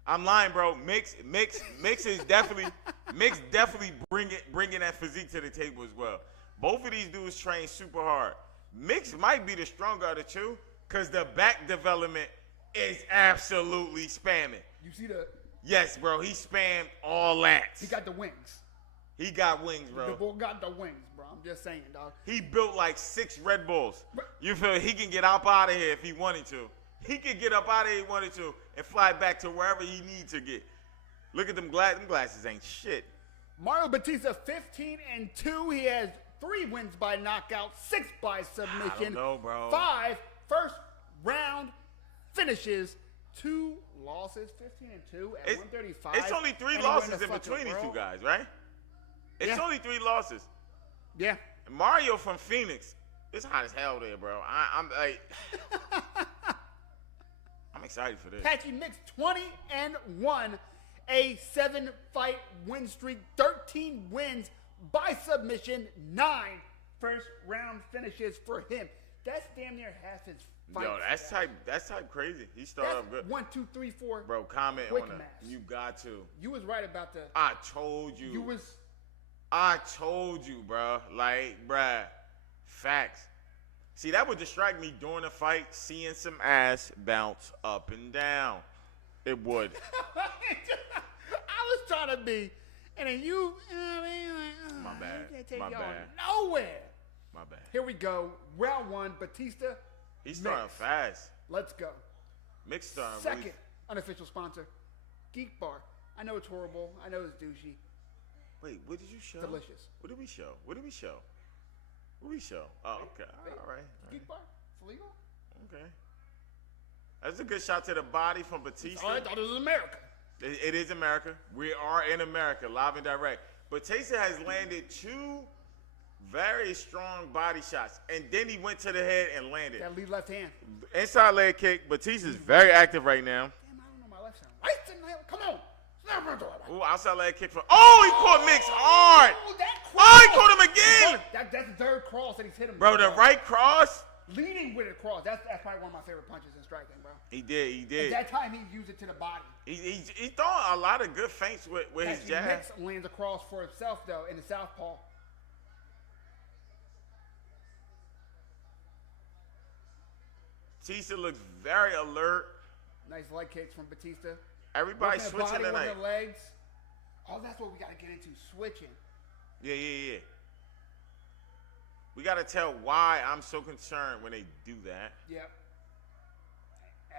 I'm lying, bro. Mix is definitely bringing that physique to the table as well. Both of these dudes train super hard. Mix might be the stronger of the two, cause the back development is absolutely spamming. You see the? Yes, bro. He spammed all that. He got the wings. He got wings, bro. The bull got the wings, bro. I'm just saying, dog. He built like 6 Red Bulls. You feel he can get up out of here if he wanted to. He could get up out of here if he wanted to and fly back to wherever he needs to get. Look at them glasses. Them glasses ain't shit. Mario Batista, 15-2. He has 3 wins by knockout, 6 by submission. I don't know, bro. 5 first round finishes, 2 losses, 15-2 at 135. It's only 3 losses in between these two guys, right? It's only 3 losses. Yeah. And Mario from Phoenix. It's hot as hell there, bro. I'm like, I'm excited for this. Patchy Mix 20-1, a 7-fight win streak, 13 wins by submission, 9 first round finishes for him. That's damn near half his fights. Yo, that's type crazy. He started off good. 1, 2, 3, 4. Bro, comment quick on it. maths. You got to. You was right about the. I told you. I told you, bro. Like, bruh, facts. See, that would distract me during the fight, seeing some ass bounce up and down. It would. I was trying to be, and then you know what I mean? Like, my bad. I can't take My y'all bad. nowhere. My bad. Here we go. Round 1, Batista. He's starting fast. Let's go. Mix starting. Second really... unofficial sponsor, Geek Bar. I know it's horrible. I know it's douchey. Wait, what did you show? Delicious. What did we show? What did we show? What did we show? Oh, okay. All right. Geek Bar? It's legal? Okay. That's a good shot to the body from Batista. Oh, I thought it was America. It is America. We are in America, live and direct. Batista has landed 2 very strong body shots, and then he went to the head and landed. That lead left hand. Inside leg kick. Batista's very active right now. Damn, I don't know my left hand. Right in the hell. Come on. Ooh, outside leg kick for. Oh, he caught Mix hard. Oh, he caught him again. That's the third cross that he's hit him. Bro, the right cross. Leading with a cross. That's probably one of my favorite punches in striking, bro. He did. At that time, he used it to the body. He thought a lot of good feints with his jab. Mix lands a cross for himself, though, in the southpaw. Batista looks very alert. Nice leg kicks from Batista. Everybody switching tonight. Working the legs. Oh, that's what we got to get into, switching. Yeah. We got to tell why I'm so concerned when they do that. Yep.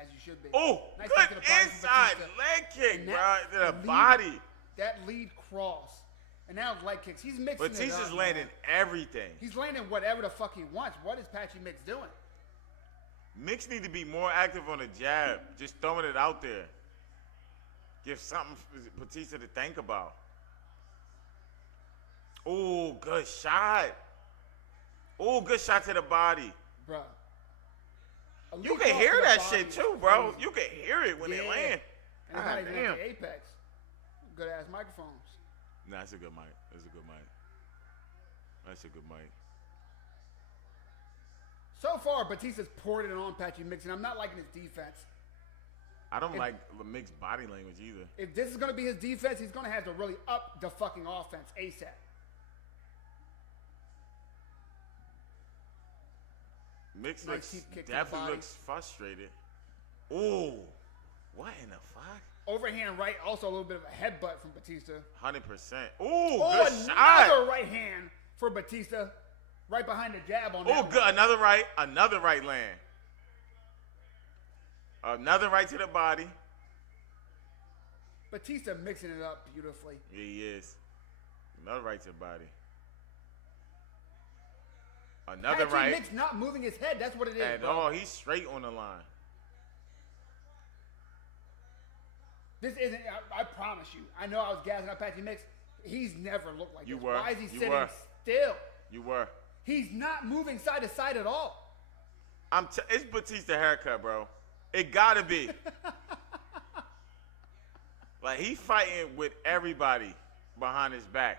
as you should be. Oh, Nice good kick to the body from inside Batista. leg kick, And bro, that to the lead- body. That lead cross. And now leg kicks. He's mixing it Batista's up. landing man. everything. He's landing whatever the fuck he wants. What is Patchy Mix doing? Mix need to be more active on the jab, just throwing it out there. Give something for Batista to think about. Oh, good shot. Oh, good shot to the body. Bruh. You can hear that shit too, bro. You can hear it when it land. And it's not even damn. at the apex. Good ass microphones. Nah, that's a good mic. That's a good mic. That's a good mic. So far, Batista's poured it on Patchy Mix, and I'm not liking his defense. I don't like mixed body language either. If this is going to be his defense, he's going to have to really up the fucking offense ASAP. Mix Nice looks deep kick to the definitely body. looks frustrated. Ooh, what in the fuck? Overhand right, also a little bit of a headbutt from Batista. 100%. Ooh, Oh, good shot. another right hand for Batista. Right behind the jab on that Oh, one. good. Another right land. Another right to the body. Batista mixing it up beautifully. Yeah, he is. Another right to the body. Another Patchy right. Mix not moving his head. That's what it is, And bro. he's straight on the line. This isn't, I promise you. I know I was gassing up Patchy Mix. He's never looked like You this. were. Why is he You sitting were. still? You were. He's not moving side to side at all. It's Batista haircut, bro. It gotta be. Like, he fighting with everybody behind his back.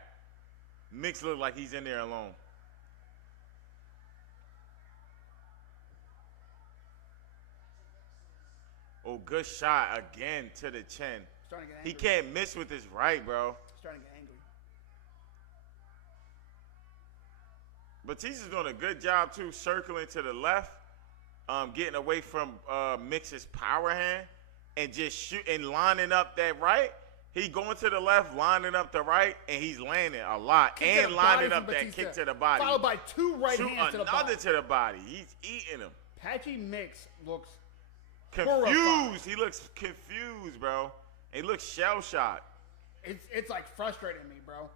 Mix look like he's in there alone. Oh, good shot again to the chin. Starting to get He angry. can't miss with his right, bro. Starting to get angry. Batista's doing a good job, too, circling to the left, getting away from Mix's power hand, and just shooting, lining up that right. He going to the left, lining up the right, and he's landing a lot. Kick to and the lining body up from that Batista, kick to the body. Followed by two right Shoot hands to the body. another to the body. He's eating him. Patchy Mix looks Confused. horrified. He looks confused, bro. He looks shell-shocked. It's like frustrating me, bro.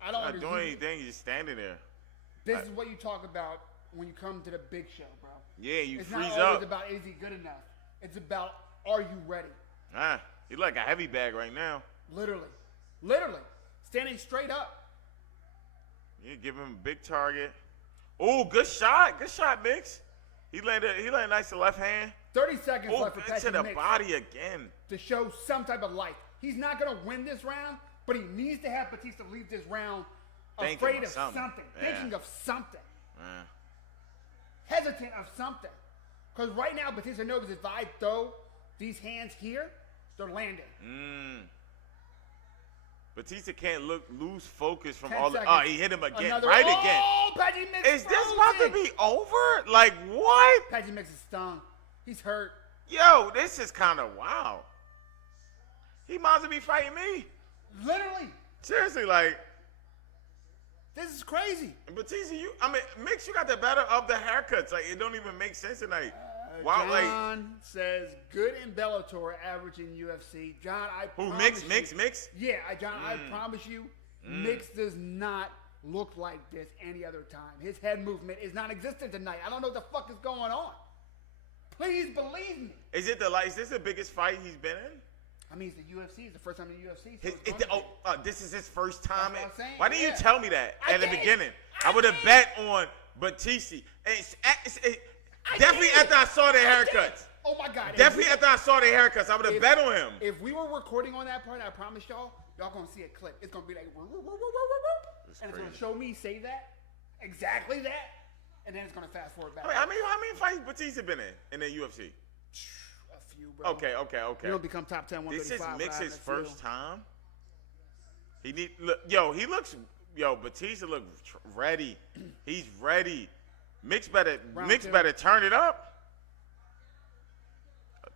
I don't Not understand. doing anything. He's just standing there. This is what you talk about when you come to the big show, bro. Yeah, you It's freeze not always up. about is he good enough. It's about are you ready? He like a heavy bag right now. Literally, standing straight up. You give him a big target. Oh, good shot. Good shot, Mix. He landed nice to left hand. 30 seconds Oh, left for good Patchy to the Mix body again. to show some type of life. He's not gonna win this round, but he needs to have Batista leave this round Thinking afraid of of something, Yeah. thinking of something, Uh, hesitant of something. Because right now, Batista knows if I throw these hands here, they're landing. Batista can't lose focus from 10 all the. seconds. Oh, he hit him again. Another- Right oh, again. Patchy Mix Is this about to frozen. be over? Like, what? Patchy Mix is stung. He's hurt. Yo, this is kind of wow. He might as well be fighting me. Literally, Seriously, like, this is crazy. Batista, Mix, you got the better of the haircuts. Like, it don't even make sense tonight. Wow, like, John says good in Bellator, average in UFC. John, I who, promise Mix? you. Yeah, John, I promise you, Mix does not look like this any other time. His head movement is non-existent tonight. I don't know what the fuck is going on. Please believe me. Is this the biggest fight he's been in? I mean, it's the UFC. It's the first time in the UFC. So it's gonna be. This is his first time. That's what I'm saying, Why didn't you yeah. tell me that I at the did. beginning? I I would have did. bet on Batista. Definitely did. after I saw the I did. haircuts. Oh my God. Definitely after I saw the haircuts, I would have bet on him. If we were recording on that part, I promise y'all gonna see a clip. It's gonna be like, and it's gonna crazy. show me say that, exactly that, and then it's gonna fast forward back. How many fights Batista been in the UFC? A few, bro. Okay. You don't become top 10, This is 135. Mix's but I have a first time. Batista look ready. He's ready. Mix better turn it up.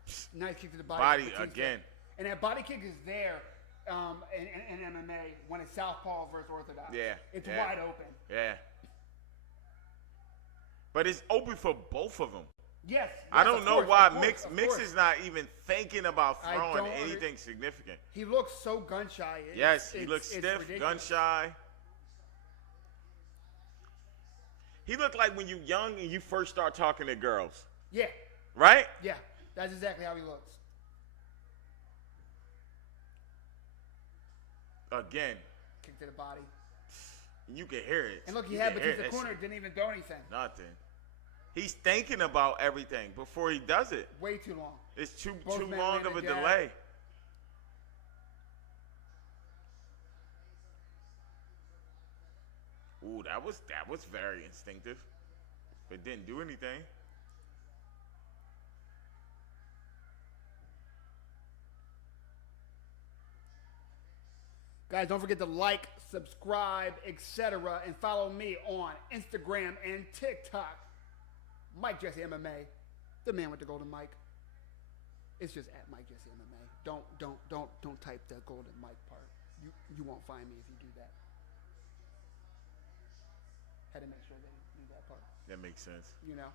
few. Nice kick to the body. Body from Batista. again. And that body kick is there in MMA when it's southpaw versus orthodox. Yeah, It's yeah. wide open. Yeah. But it's open for both of them. Yes. I don't of know course, why of course, Mix is not even thinking about throwing anything significant. He looks so gun shy. Yes, he looks stiff, gun shy. He looked like when you young and you first start talking to girls. Yeah. Right? Yeah. That's exactly how he looks. Again. Kick to the body. You can hear it. And look, he had Batista corner, didn't even do anything. Nothing. He's thinking about everything before he does it. Way too long. It's too long of a delay. Ooh, that was very instinctive, but didn't do anything. Guys, don't forget to like, subscribe, etc., and follow me on Instagram and TikTok. Mike Jessie MMA, the man with the golden mic. It's just at Mike Jessie MMA. Don't type the golden mic part. You won't find me if you do that. Had to make sure they do that part. That makes sense. You know.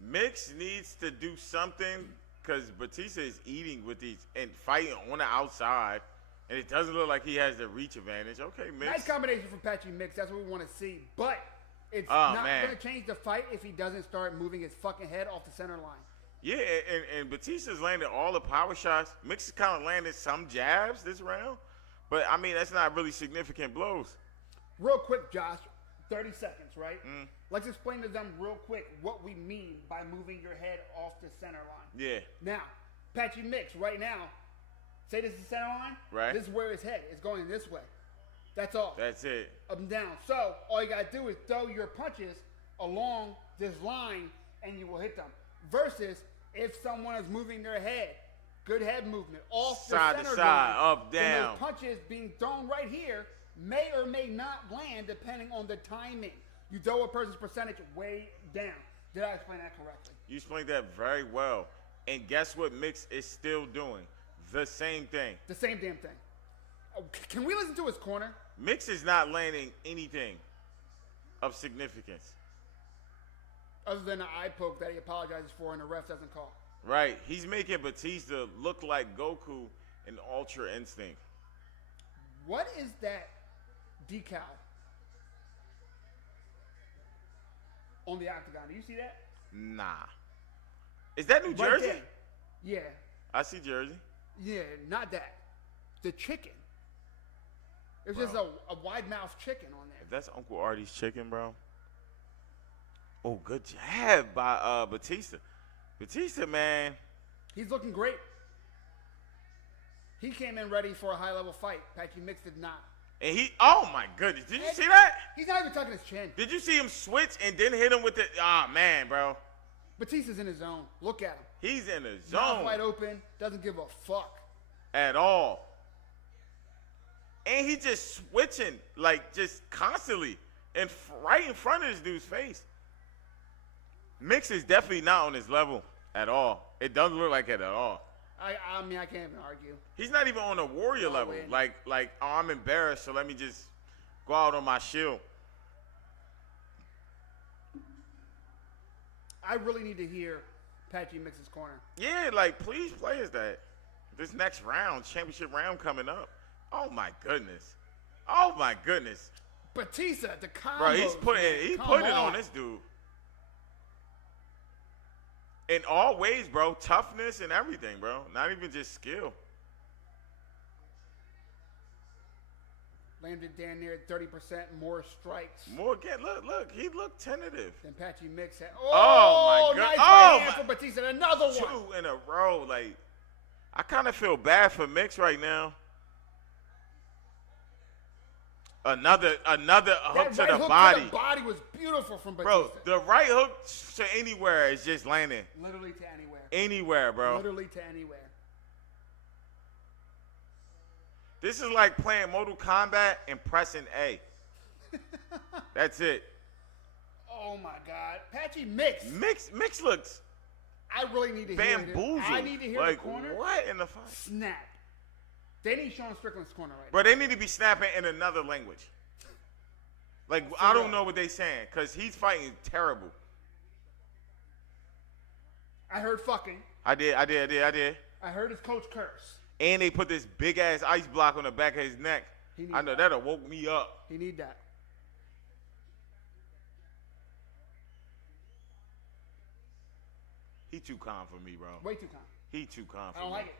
Mix needs to do something because Batista is eating with these and fighting on the outside, and it doesn't look like he has the reach advantage. Okay, Mix. Nice combination from Patchy Mix. That's what we want to see. But it's not going to change the fight if he doesn't start moving his fucking head off the center line. Yeah, and Batista's landed all the power shots. Mix has kind of landed some jabs this round, but I mean that's not really significant blows. Real quick, Josh, 30 seconds, right? Let's explain to them real quick what we mean by moving your head off the center line. Yeah. Now, Patchy Mix, right now, say this is the center line. Right. This is where his head is going this way. That's all. That's it. Up and down. So all you gotta do is throw your punches along this line, and you will hit them. Versus if someone is moving their head, good head movement off side the center to side, line, up, down. then those punches being thrown right here may or may not land depending on the timing. You throw a person's percentage way down. Did I explain that correctly? You explained that very well. And guess what Mix is still doing? The same thing. The same damn thing. Oh, can we listen to his corner? Mix is not landing anything of significance. Other than the eye poke that he apologizes for and the ref doesn't call. Right. He's making Batista look like Goku in Ultra Instinct. What is that decal on the octagon? Do you see that? Nah. Is that New Right Jersey? there. Yeah. I see Jersey. Yeah, not that. The chicken. It's just a wide mouth chicken on there. If that's Uncle Artie's chicken, bro. Oh, good jab by Batista. Batista, man. He's looking great. He came in ready for a high level fight. Patchy Mix did not. And oh my goodness. Did you see that? He's not even tucking his chin. Did you see him switch and then hit him with the, man, bro. Batista's in his zone. Look at him. He's in his Mouth zone. wide open. Doesn't give a fuck. At all. And he just switching, like, just constantly. And right in front of this dude's face. Mix is definitely not on his level at all. It doesn't look like it at all. I mean, I can't even argue. He's not even on a warrior level. Win. Like, oh, I'm embarrassed, so let me just go out on my shield. I really need to hear Patchy Mix's corner. Yeah, like, please play us that. This next round, championship round coming up. Oh, my goodness. Oh, my goodness. Batista, the combos. Bro, he's putting it on this dude. In all ways, bro. Toughness and everything, bro. Not even just skill. Landed damn near 30% more strikes. More again. Look. He looked tentative. Then Patchy Mix had. Oh, my God. Nice Oh, hand for Batista. Another one. 2 in a row. Like, I kind of feel bad for Mix right now. Another hook to the body. To the body was beautiful from Batista. Bro, the right hook to anywhere is just landing. Literally to anywhere. Anywhere, bro. Literally to anywhere. This is like playing Mortal Kombat and pressing A. That's it. Oh my God. Patchy Mix. Mix looks I really need to hear bamboozled. I need to hear like, the corner. what in the fuck? Snap. They need Sean Strickland's corner right Bro, they need to be snapping in another language. Like, I don't know what they saying, because he's fighting terrible. I heard fucking. I did. I heard his coach curse. And they put this big ass ice block on the back of his neck. I know that'll woke me up. He need that. He too calm for me, bro. Way too calm. He too calm for me. I don't like it.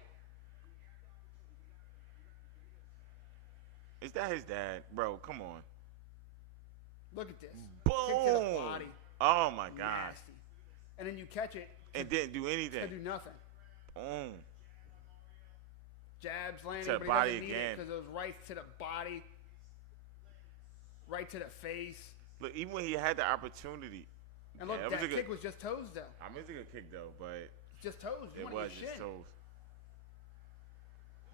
Is that his dad? Bro, come on. Look at this. Boom. Kick to the body. Oh, my God. Nasty. And then you catch it. And didn't do anything. Didn't do nothing. Boom. Jabs landing, To the but body he doesn't need again. it because it was right to the body. Right to the face. Look, even when he had the opportunity. And look, yeah, that kick was just toes, though. I mean, it's a good kick, though, but Just toes. You it wanna was get just shin. toes.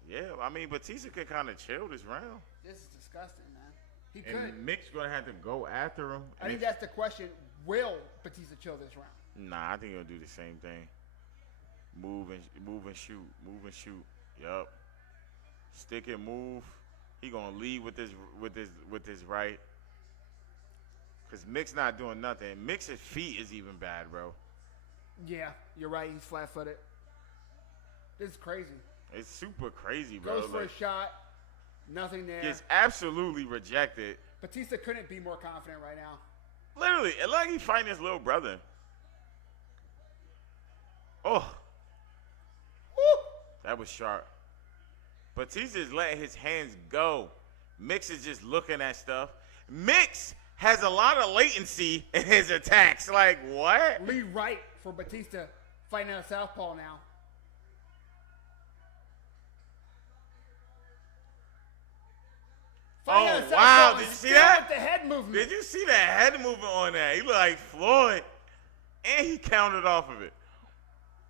Yeah, I mean, Batista could kind of chill this round. This is disgusting, man. He And could. Mick's going to have to go after him. I think that's the question. Will Batista chill this round? Nah, I think he'll do the same thing. Move and shoot. Move and shoot. Yup. Stick and move. He gonna lead with his right. Cause Mick's not doing nothing. Mick's feet is even bad, bro. Yeah, you're right. He's flat-footed. This is crazy. It's super crazy, bro. Goes for a shot. Nothing there. Gets absolutely rejected. Batista couldn't be more confident right now. Literally, it like he's fighting his little brother. Oh. Woo! That was sharp. Batista's letting his hands go. Mix is just looking at stuff. Mix has a lot of latency in his attacks. Like, what? Lead right for Batista fighting out of southpaw now. Fighting out of southpaw Wow. and Did you see still that? with the head movement. Did you see that head movement on that? He looked like Floyd. And he countered off of it.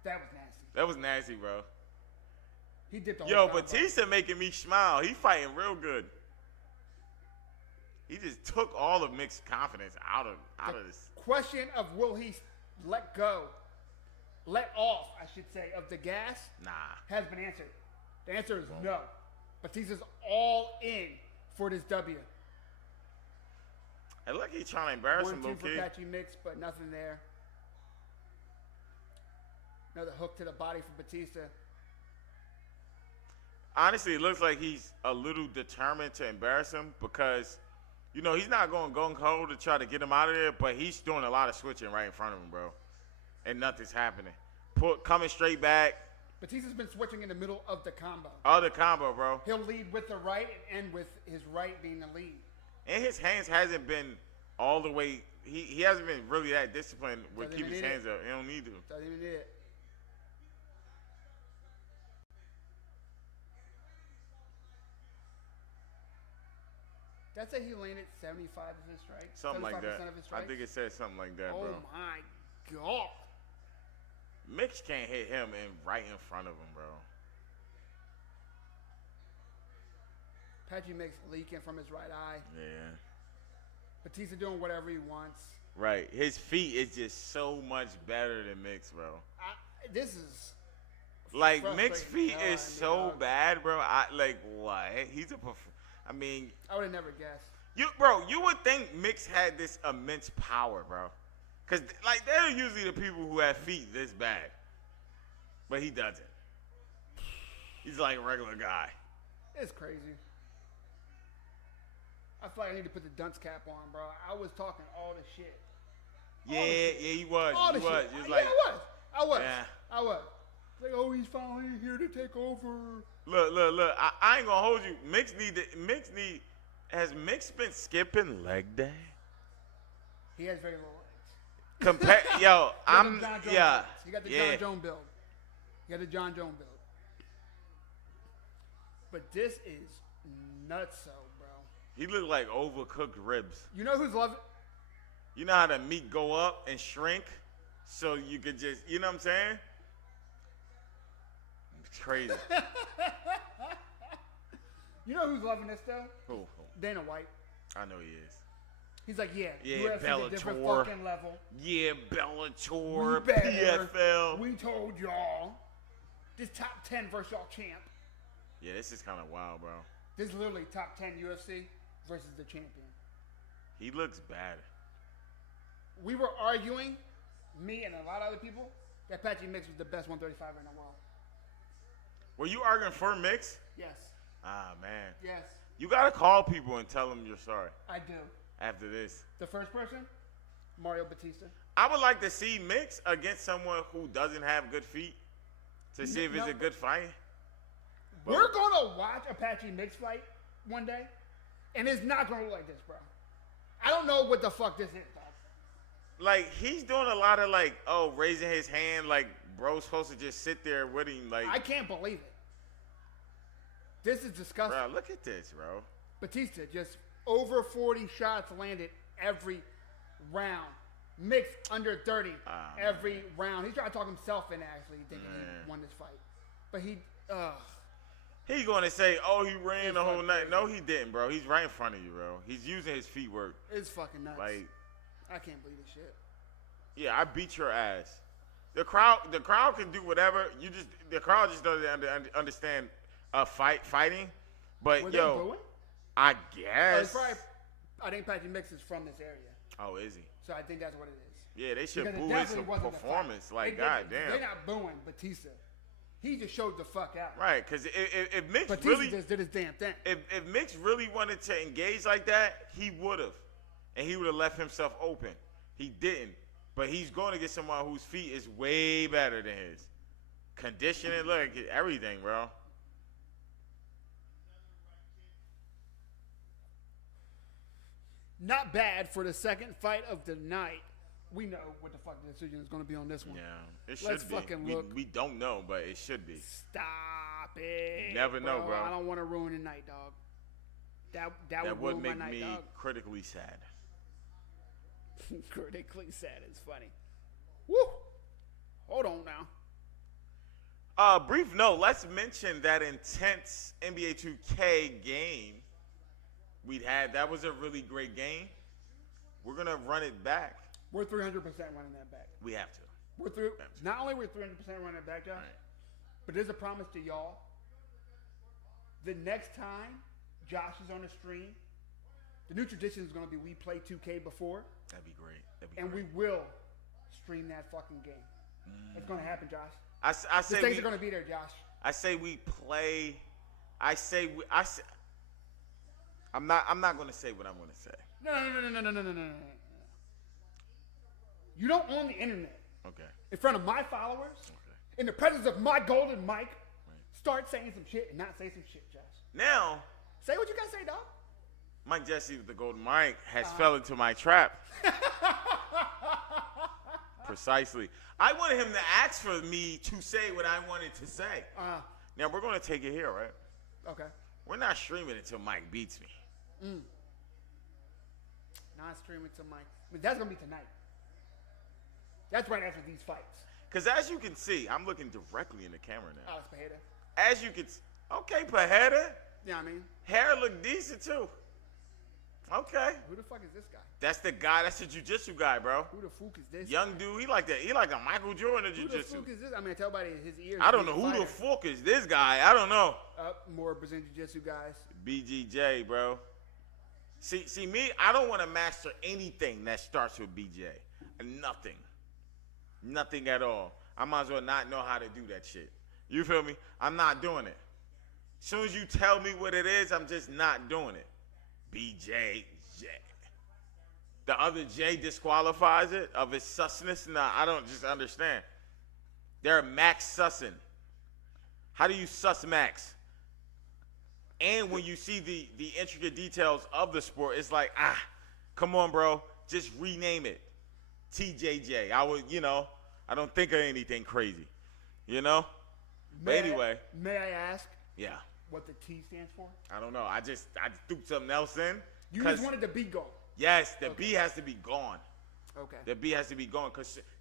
That was nasty. That was nasty, bro. He did the Yo, whole combo. Batista making me smile. He fighting real good. He just took all of Mick's confidence out of this. Question of will he let off, I should say, of the gas Nah. has been answered. The answer is no. Batista's all in for this W. And look, he's trying to embarrass him, 1-2 little for kid. Patchy Mix, but nothing there. Another hook to the body for Batista. Honestly, it looks like he's a little determined to embarrass him because, you know, he's not going gung-ho to try to get him out of there, but he's doing a lot of switching right in front of him, bro. And nothing's happening. Coming straight back. Batista's been switching in the middle of the combo. Other combo, bro. He'll lead with the right and end with his right being the lead. And his hands hasn't been all the way. He hasn't been really that disciplined with Doesn't keeping his need hands up. He don't need to. Doesn't even need it. Did I say he landed 75 of his strikes? Something like that. 75% of his I strikes? think it said something like that, bro. Oh my God. Mix can't hit him right in front of him, bro. Patchy Mix leaking from his right eye. Yeah. Batista doing whatever he wants. Right. His feet is just so much better than Mix, bro. This is Like, Mix frustrating. feet No, is I mean, so bad, bro. What? He's a I mean, I would have never guessed. you would think Mix had this immense power, bro. Because, like, they're usually the people who have feet this bad. But he doesn't. He's like a regular guy. It's crazy. I feel like I need to put the dunce cap on, bro. I was talking all the shit. Yeah, he was. All He the was. shit. He was Yeah, like, I was. Yeah. I was. It's like, oh, he's finally here to take over. Look. I ain't gonna hold you. Has Mix been skipping leg day? He has very little legs. Yo, He got the John Jones yeah. legs. He got the Yeah. John Jones build. He got the John Jones build. But this is nutso, bro. He looked like overcooked ribs. You know who's loving? You know how the meat go up and shrink, so you could just, you know what I'm saying? It's crazy. You know who's loving this though? Who? Dana White. I know he is. He's like, yeah, Yeah, UFC's a different Bellator. fucking level. Yeah, Bellator, We better. PFL. We told y'all. This top 10 versus y'all champ. Yeah, this is kind of wild, bro. This is literally top 10 UFC versus the champion. He looks bad. We were arguing, me and a lot of other people, That Apache Mix was the best 135 in the world. Were you arguing for Mix? Yes. Ah, man. Yes. You got to call people and tell them you're sorry. I do. After this. The first person? Mario Batista. I would like to see Mix against someone who doesn't have good feet to see if it's a good fight. But we're going to watch Apache Mix fight one day, and it's not going to look like this, bro. I don't know what the fuck this is, dog. Like, he's doing a lot of, like, raising his hand, like, bro's supposed to just sit there with him, like. I can't believe it. This is disgusting. Bro, look at this, bro. Batista just over 40 shots landed every round. Mix under 30 every round. He's trying to talk himself in, actually, thinking he won this fight. But He's going to say, he ran the whole night. No, he didn't, bro. He's right in front of you, bro. He's using his feet work. It's fucking nuts. Like, I can't believe this shit. Yeah, I beat your ass. The crowd can do whatever. The crowd just doesn't understand fighting. But Were they booing? I guess. I think Patty Mix is from this area. Oh, is he? So I think that's what it is. Yeah, they should Because boo his performance. Like, goddamn. They're not booing Batista. He just showed the fuck out. Right, because if Mix Batista really just did his damn thing. If Mix really wanted to engage like that, he would have, and he would have left himself open. He didn't, but he's going to get someone whose feet is way better than his. Conditioning, look, everything, bro. Not bad for the second fight of the night. We know what the fuck the decision is going to be on this one. Yeah, it should Let's be. fucking look. We don't know, but it should be. Stop it. You never know, bro. I don't want to ruin the night, dog. That would ruin make my night, me dog. critically sad. Critically sad is funny. Woo! Hold on now. Brief note. Let's mention that intense NBA 2K game we'd had. That was a really great game. We're gonna run it back. We're 300% running that back. We have to. Not only we're 300% running it back, Josh, Right. but there's a promise to y'all. The next time Josh is on the stream, the new tradition is going to be we play 2K before. That'd be great. And we will stream that fucking game. It's going to happen, Josh. I say the things are going to be there, Josh. I say we play. I'm not going to say what I'm going to say. No. You don't own the internet. Okay. In front of my followers, in the presence of my golden mic, start saying some shit and not say some shit, Josh. Now, say what you got to say, dog. Mike Jessie with the golden mic has fell into my trap. Precisely. I wanted him to ask for me to say what I wanted to say. Now, we're going to take it here, right? Okay. We're not streaming until Mike beats me. Not streaming till Mike. I mean, that's going to be tonight. That's right after these fights. Because as you can see, I'm looking directly in the camera now. Oh, it's Pajeda. As you can see. Okay, Pajeda. Yeah, I mean. Hair look decent, too. Okay. Who the fuck is this guy? That's the guy. That's the jiu-jitsu guy, bro. Who the fuck is this Young dude. He like that. He like a Michael Jordan of Who jiu-jitsu. the fuck is this? I mean, tell everybody his ears. I don't know who the fuck is this guy. I don't know. More Brazilian jiu-jitsu guys. BJJ, bro. See me, I don't want to master anything that starts with BJ. Nothing. Nothing at all. I might as well not know how to do that shit. You feel me? I'm not doing it. As soon as you tell me what it is, I'm just not doing it. BJJ. The other J disqualifies it of its susness? Nah, I don't just understand. They're max sussing. How do you suss max? And when you see the intricate details of the sport, it's like, come on, bro. Just rename it. TJJ. I don't think of anything crazy. But anyway. May I ask? Yeah. What the T stands for? I don't know. I just threw something else in. You just wanted the B gone. Yes, the B has to be gone. Okay. The B has to be gone.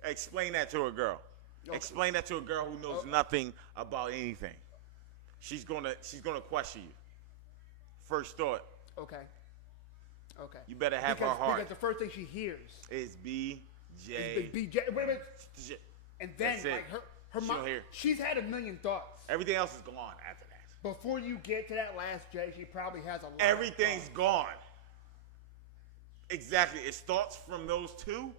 Explain that to a girl. Okay. Explain that to a girl who knows nothing about anything. She's gonna question you. First thought. Okay. You better have her heart. Because the first thing she hears is BJ. BJ. Wait. And then like her she mom, don't hear. she's had a million thoughts. Everything else is gone after that. Before you get to that last J, she probably has a lot. Everything's gone. Exactly. It's thoughts from those two,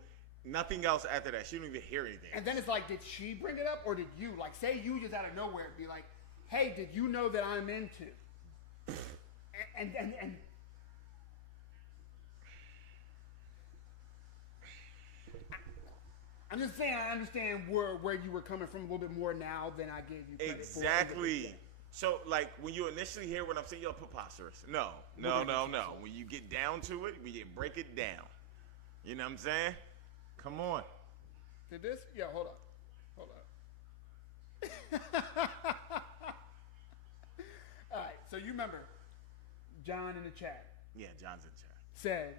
Nothing else after that. She didn't even hear anything. And then it's like, did she bring it up or did you? Like, say you just out of nowhere be like, hey, did you know that I'm into? And I'm just saying, I understand where you were coming from a little bit more now than I gave you credit for. Exactly. So, like, when you initially hear what I'm saying, you're preposterous. No. When you get down to it, we break it down. You know what I'm saying? Come on. Did this? Yeah, hold up. All right, so you remember John in the chat. Yeah, John's in the chat. Said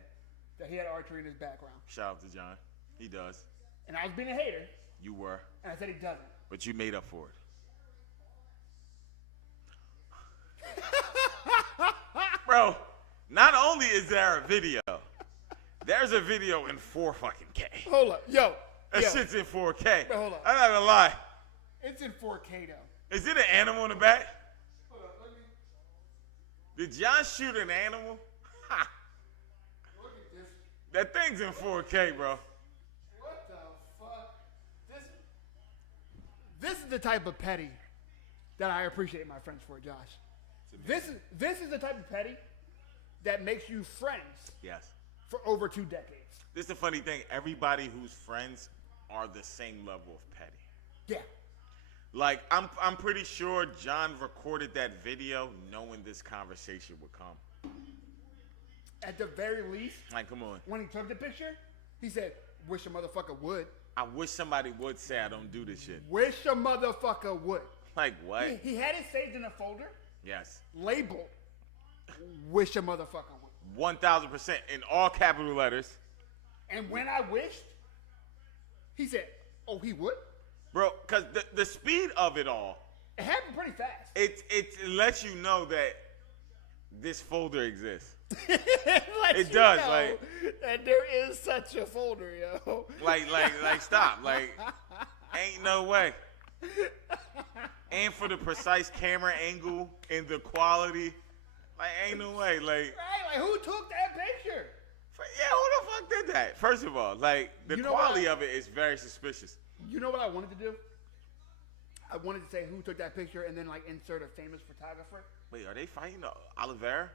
that he had archery in his background. Shout out to John. He does. And I was being a hater. You were. And I said he doesn't. But you made up for it. Bro, not only is there a video, there's a video in 4 fucking K. Hold up. Yo. That shit's in 4K. But hold up. I'm not gonna lie. It's in 4K though. Is it an animal in the back? Hold up, let me. Did John shoot an animal? Ha! Look at this. That thing's in 4K, bro. What the fuck? This is the type of petty that I appreciate my friends for, Josh. This is the type of petty that makes you friends. Yes. For over 2 decades. This is the funny thing. Everybody who's friends are the same level of petty. Yeah. Like, I'm pretty sure John recorded that video knowing this conversation would come. At the very least. Like, come on. When he took the picture, he said, wish a motherfucker would. I wish somebody would say I don't do this shit. Wish a motherfucker would. Like, what? He had it saved in a folder. Yes. Labeled. Wish a motherfucker would. 1000% in all capital letters. And when I wished, he said, oh, he would? Bro, because the speed of it all. It happened pretty fast. It lets you know that this folder exists. It does, know like. that there is such a folder, yo. Like, stop. Like, ain't no way. And for the precise camera angle and the quality, like, ain't no way. Like, right, like, who took that picture? Yeah, who the fuck did that? First of all, like, the quality of it is very suspicious. You know what I wanted to do? I wanted to say who took that picture and then, like, insert a famous photographer. Wait, are they fighting Oliveira?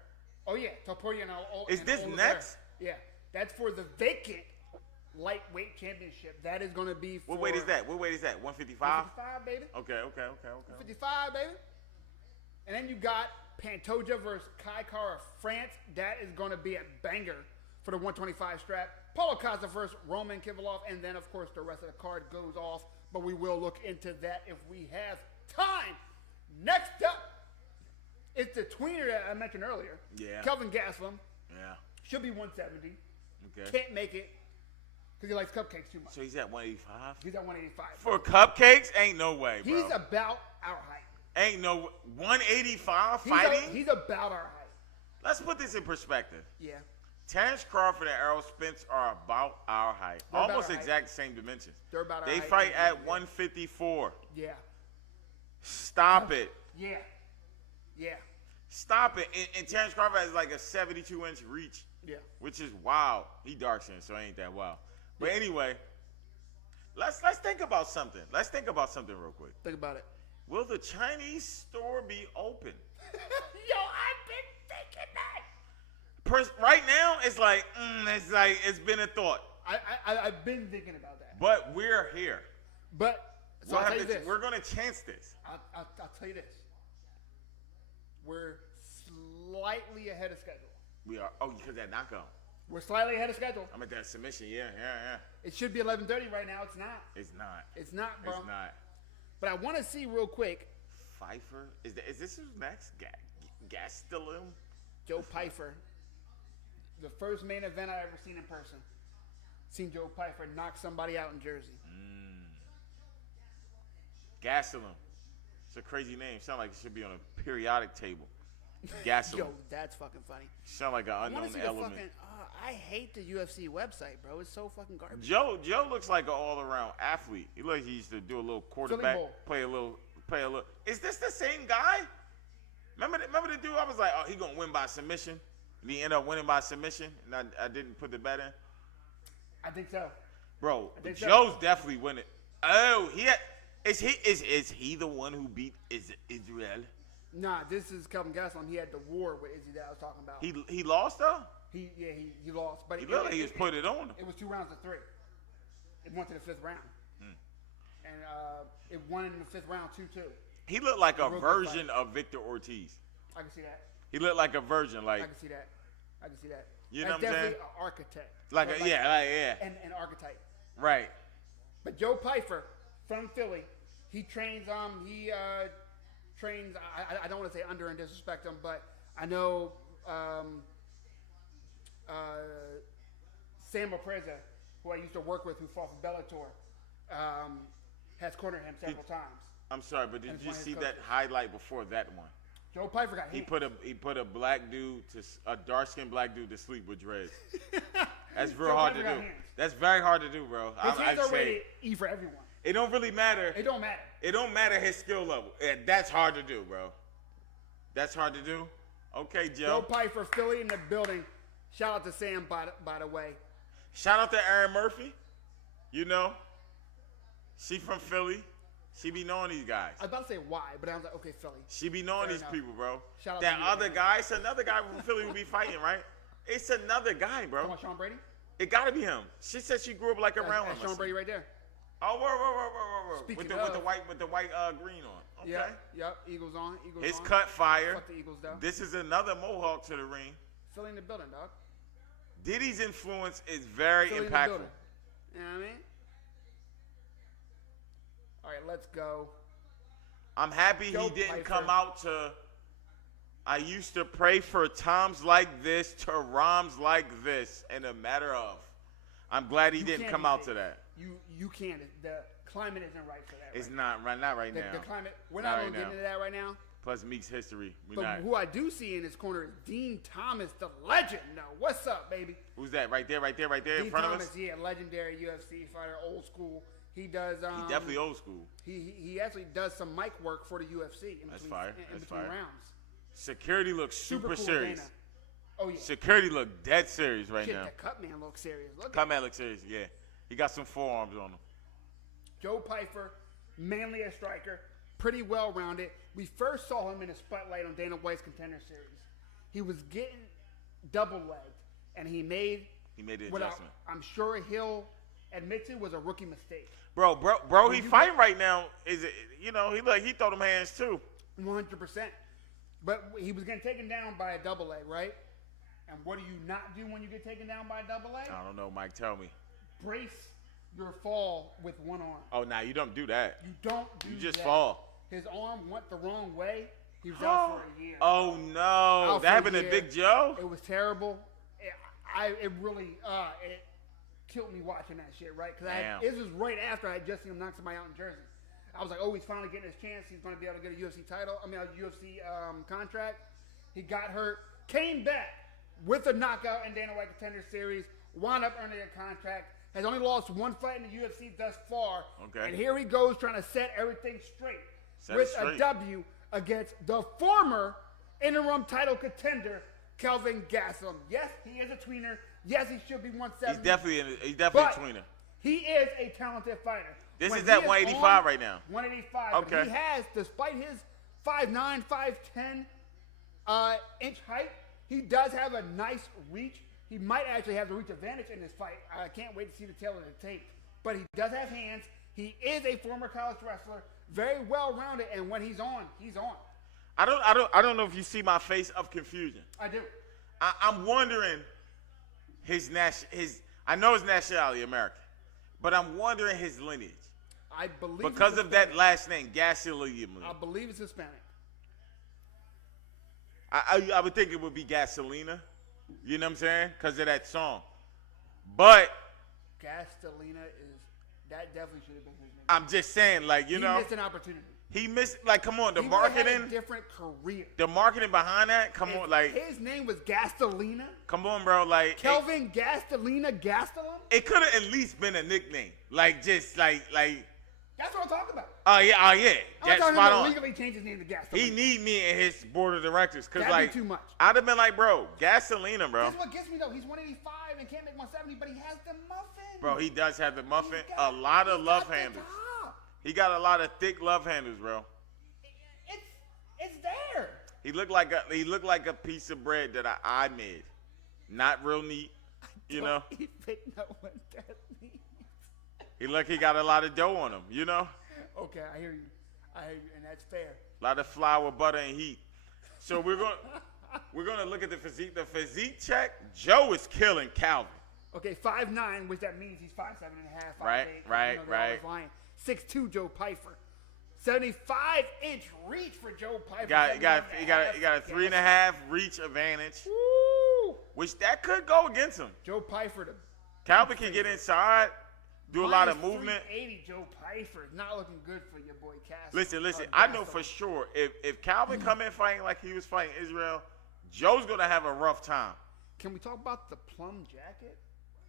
Oh, yeah. Topuria and Is this Oliveira. next? Yeah. That's for the vacant lightweight championship. That is going to be for... What weight is that? 155? 155, baby. Okay. 155, baby. And then you got Pantoja versus Kai Kara of France. That is going to be a banger for the 125 strap. Paulo Costa versus Roman Kivilov. And then, of course, the rest of the card goes off. But we will look into that if we have time. Next up, it's the tweener that I mentioned earlier. Yeah. Kelvin Gastelum. Yeah. Should be 170. Okay. Can't make it because he likes cupcakes too much. So he's at 185? He's at 185. For cupcakes? Ain't no way, bro. He's about our height. Ain't no 185 fighting? He's about our height. Let's put this in perspective. Yeah. Terrence Crawford and Errol Spence are about our height. They're about Almost our exact same dimensions. They're about our They height. fight at 154. Yeah. Stop it. Yeah. Yeah. Stop it. And Terrence Crawford has like a 72-inch reach. Yeah. Which is wild. He dark skinned, so it ain't that wild. But anyway, let's think about something. Let's think about something real quick. Think about it. Will the Chinese store be open? Yo, I've been thinking that. Right now, it's like it's been a thought. I've been thinking about that. But we're here. But so I'll tell you this. We're gonna chance this. I'll tell you this. We're slightly ahead of schedule. We are. Oh, because that knockout. We're slightly ahead of schedule. I'm at that submission. Yeah. It should be 11:30 right now. It's not. It's not. It's not, bro. It's not. But I want to see real quick. Pfeiffer? Is this who's next? Gastelum? Joe Pfeiffer. The first main event I ever seen in person. Seen Joe Pfeiffer knock somebody out in Jersey. Gastelum. It's a crazy name. Sound like it should be on a periodic table. Gastelum. Yo, that's fucking funny. Sound like an unknown element. I hate the UFC website, bro. It's so fucking garbage. Joe looks like an all-around athlete. He looks like he used to do a little quarterback, play a little. Is this the same guy? Remember the dude? I was like, oh, he gonna win by submission. And he ended up winning by submission, and I didn't put the bet in. I think so. Bro, think so. Joe's definitely winning. Oh, is he the one who beat Israel? Nah, this is Kelvin Gastelum. He had the war with Izzy that I was talking about. He lost though. He lost, but He looked like he was putting it on him. It was 2 rounds of 3. It went to the 5th round, and it won in the 5th round 2-2. He looked like a version of Victor Ortiz. I can see that. He looked like a version, like I can see that. You know what I'm definitely saying? An architect. Yeah. An archetype. Right. But Joe Pyfer from Philly, he trains. Trains. I don't want to say under and disrespect him, but I know Sam Opreza, who I used to work with, who fought for Bellator, has cornered him several times. I'm sorry, but did you see that highlight before that one? Joe Pyfer got He put a black dude a dark skinned black dude to sleep with dreads. That's real hard to do. That's very hard to do, bro. His hands are rated E for everyone. It don't really matter. It don't matter. It don't matter his skill level. That's hard to do, bro. That's hard to do. Okay, Joe. Joe Pyfer, Philly in the building. Shout out to Sam, by the way. Shout out to Erin Murphy. You know, she from Philly. She be knowing these guys. I was about to say why, but I was like, okay, Philly. She be knowing Fair these enough. people, bro. Shout out that to you, other man. guy, it's another guy from Philly who be fighting, right? It's another guy, bro. Talking about Sean Brady? It gotta be him. She said she grew up like around him. That's Sean Brady right there. Oh, whoa. Speaking With the white green on. Okay. Yep. Eagles on. His on. cut fire. Fuck the Eagles, though. This is another Mohawk to the ring. Philly in the building, dog. Diddy's influence is very Philly in the impactful. building. You know what I mean? All right, let's go. I'm happy Joe he didn't Pyfer. come out to. I used to pray for times like this to rhymes like this in a matter of. I'm glad he didn't come out to that. You can't. The climate isn't right for that. It's right not right now. now. The climate. We're Not not right going to get now. into that right now. Plus Meek's history. But who I do see in his corner is Dean Thomas, the legend. No, what's up, baby? Who's that? Right there Dean in front Thomas, of us? yeah, legendary UFC fighter, old school. He does. He definitely old school. He actually does some mic work for the UFC in That's between, fire. in That's between fire. rounds. Security looks super cool serious. Dana. Oh yeah. Security look dead serious right Shit, now. that cut man looks serious. Look. Cut man looks serious, yeah. He got some forearms on him. Joe Pyfer, manly a striker, pretty well rounded. We first saw him in the spotlight on Dana White's Contender Series. He was getting double legged, and he made the what adjustment. I'm sure he'll admit to was a rookie mistake. Bro, he fighting right now. Is it? You know, he throw them hands too. 100%. But he was getting taken down by a double leg, right? And what do you not do when you get taken down by a double leg? I don't know, Mike. Tell me. Brace your fall with one arm. Oh, now you don't do that. You don't do that. You just fall. His arm went the wrong way. He was out for a year. Oh no, Out that for happened a to year. Big Joe. It was terrible. It really it killed me watching that shit, right? Because it was right after I had just seen him knock somebody out in Jersey. I was like, oh, he's finally getting his chance. He's going to be able to get a UFC title. I mean, a UFC contract. He got hurt, came back with a knockout in Dana White Contender Series, wound up earning a contract. Has only lost one fight in the UFC thus far. Okay. And here he goes trying to set everything straight Set with it straight. a W against the former interim title contender, Kelvin Gastelum. Yes, he is a tweener. Yes, he should be 170. He's definitely but a tweener. He is a talented fighter. This When is he at 185 right now. 185. Okay. But he has, despite his 5'9", 5'10" inch height, he does have a nice reach. He might actually have the reach advantage in this fight. I can't wait to see the tail of the tape. But he does have hands. He is a former college wrestler, very well rounded, and when he's on, he's on. I don't know if you see my face of confusion. I do. I'm wondering I know his nationality, American, but I'm wondering his lineage. I believe Because it's of that Hispanic. last name, Gasolina. I believe it's Hispanic. I would think it would be Gasolina. You know what I'm saying? Because of that song. But Gastelina that definitely should have been his name. I'm just saying, like, He missed an opportunity. he missed, like, come on, the He would have had marketing, a different career. the marketing behind that, come If on, like, his name was Gastelina, come on, bro, like, Kelvin Gastelina Gastelum. it could have at least been a nickname, like, just like That's what I'm talking about. Oh yeah. I'm That's talking spot about on. legally change his name to Gasolina. He need me in his board of directors because That'd be like too much. I'd have been like, bro, Gasolina, bro. That's what gets me though. He's 185 and can't make 170, but he has the muffin. Bro, he does have the muffin. Got, a lot of love got handles. top. He got a lot of thick love handles, bro. It's there. He looked like a piece of bread that I made. Not real neat, you know. Don't even know what that means. He got a lot of dough on him, you know. Okay, I hear you, and that's fair. A lot of flour, butter, and heat. So we're gonna look at the physique. The physique check. Joe is killing Calvin. Okay, 5'9", which that means he's 5'7" and a half, 5'8". Right. 6'2", Joe Pfeiffer. 75-inch reach for Joe Pfeiffer. He got a 3.5 reach advantage. Woo! Which that could go against him. Joe Pfeiffer. Calvin can get inside, do a lot of movement. 380 Joe Pfeiffer. Not looking good for your boy Cass. Listen. I know for sure if Calvin come in fighting like he was fighting Israel, Joe's gonna have a rough time. Can we talk about the plum jacket?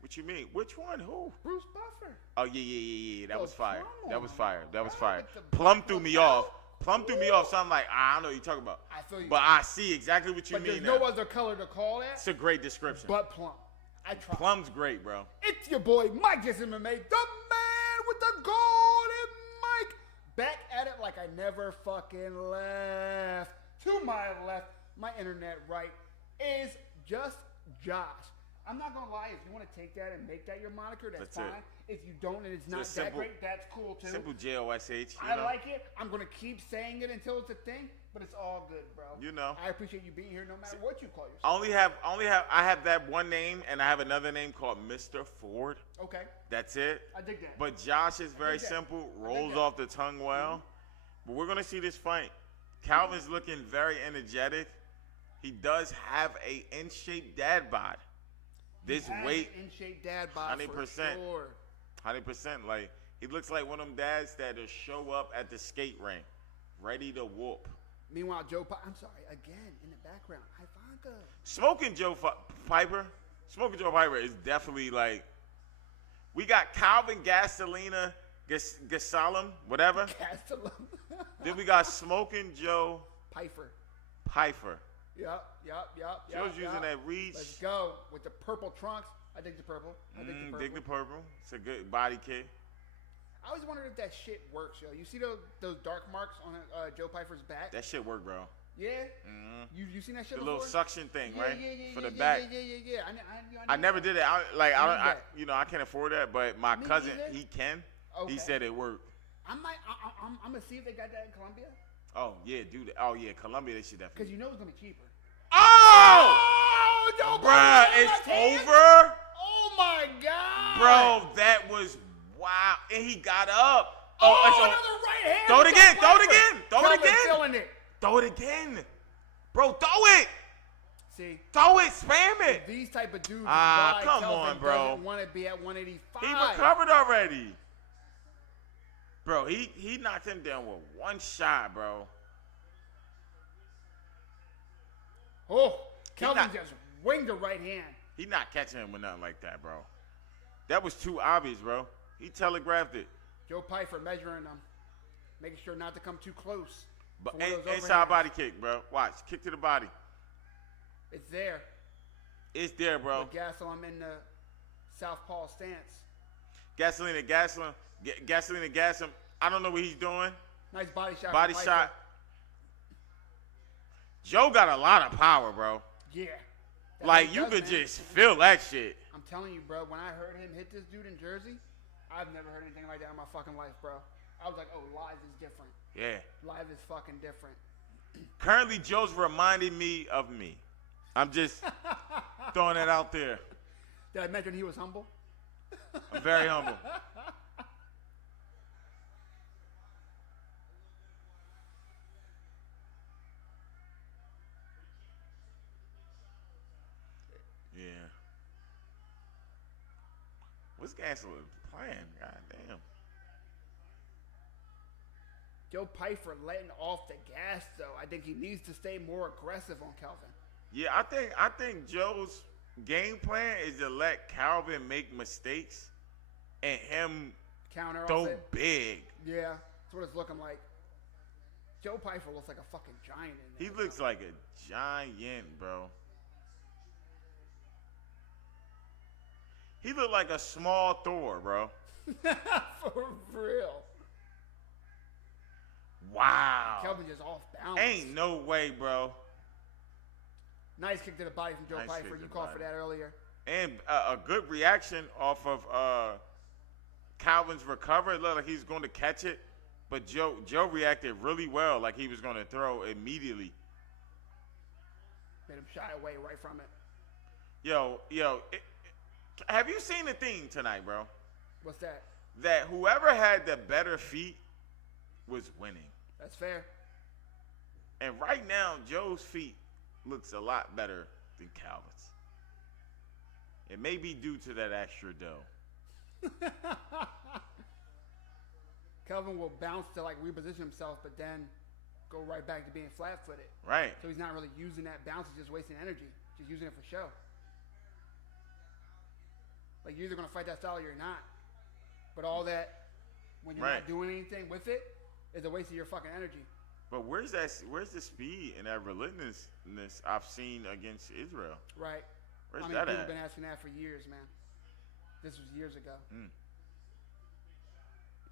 What you mean? Which one? Who? Bruce Buffer. Oh yeah. That was fire. Plum That was on fire. him, That was bro, fire. with the Plum black threw me lapel. off. Plum threw me off. So I'm like, I don't know what you're talking about. I feel you. But I see exactly what you But mean. there's no now. other color to call that It's a great description. but plum. I tried. Plum's great, bro. It's your boy Mike Jessie Mma, the man with the golden mic. Back at it like I never fucking left. To my left, my internet right, is just Josh. I'm not gonna lie, if you want to take that and make that your moniker, that's That's it. fine. If you don't and it's not Just that simple- great, that's cool too. Simple JOSH. I like it. I'm gonna keep saying it until it's a thing, but it's all good, bro. You know. I appreciate you being here no matter what you call yourself. I have that one name, and I have another name called Mr. Ford. Okay, That's it. I dig that. But Josh is very dig that. simple, I dig rolls that. off the tongue well. But we're gonna see this fight. Calvin's looking very energetic. He does have a in-shape dad bod. This Has weight, an in-shape dad bod 100%. for sure. 100%. Like he looks like one of them dads that'll show up at the skate rink, ready to whoop. Meanwhile, I'm sorry, again, in the background, Ivanka. Smoking Joe Piper is definitely like. We got Calvin Gasolina, Gasalam, whatever. Castellum. Then we got Smoking Joe Pfeiffer. Piper. Yup. Joe's using that reach. Let's go. With the purple trunks. I dig the purple. Dig the purple. It's a good body kick. I always wondered if that shit works, yo. You see those dark marks on Joe Pfeiffer's back? That shit work, bro. Yeah? Mm-hmm. You seen that shit The before? little suction thing, Yeah, right? yeah, For the yeah, back. Yeah. I never did it. I that. can't afford that, but my Me cousin, neither. he can. Okay. He said it worked. I'm gonna see if they got that in Colombia. Oh yeah, dude. Oh yeah, Colombia, they should Because definitely. you know it's gonna be cheaper. Oh, Joe bruh, Biden it's left hand. over, Oh my God. bro. That was wow, and he got up. Oh, it's another right hand. Throw it again. Joe Throw it Pfeiffer. again. Throw it Kelvin again. Feeling it. Throw it again, bro. Throw it. See, Throw it. Spam it. these type of dudes. Ah, why come Kelvin on, bro. Doesn't want to be at 185. He recovered already. Bro, he knocked him down with one shot, bro. Oh, Kelvin not- just winged the right hand. He not catching him with nothing like that, bro. That was too obvious, bro. He telegraphed it. Joe Pfeiffer measuring them, making sure not to come too close. But for one of those inside overhands. body kick, bro. Watch. Kick to the body. It's there. It's there, bro. But Gasol, in the southpaw stance. Gasolina. I don't know what he's doing. Nice body shot. Body from shot. Pfeiffer. Joe got a lot of power, bro. Yeah. That's Like, what you he does, could man. just feel that shit. I'm telling you, bro, when I heard him hit this dude in Jersey, I've never heard anything like that in my fucking life, bro. I was like, oh, live is different. Yeah. Live is fucking different. Currently, Joe's reminding me of me. I'm just throwing it out there. Did I mention he was humble? I'm very humble. Yeah. What's Gasolina playing? God damn. Joe Pfeiffer letting off the gas, though. I think he needs to stay more aggressive on Kelvin. Yeah, I think Joe's game plan is to let Calvin make mistakes and him counter. So big. Yeah, that's what it's looking like. Joe Pyfer looks like a fucking giant in there. He looks like a giant, bro. He looked like a small Thor, bro. For real. Wow. Kelvin just off balance. Ain't no way, bro. Nice kick to the body from Joe Nice Pyfer. kick You to called body. for that earlier. And a good reaction off of Calvin's recovery. It looked like he's going to catch it. But Joe reacted really well, like he was going to throw immediately. Made him shy away right from it. Yo, have you seen the thing tonight, bro? What's that? That whoever had the better feet was winning. That's fair. And right now, Joe's feet looks a lot better than Calvin's. It may be due to that extra dough. Kelvin will bounce to like reposition himself, but then go right back to being flat-footed. Right. So he's not really using that bounce; he's just wasting energy, just using it for show. Like you're either gonna fight that style or you're not. But all that, when you're not doing anything with it, is a waste of your fucking energy. But where's the speed and that relentlessness I've seen against Israel? Right. Where's that that people at? have been asking that for years, man. This was years ago.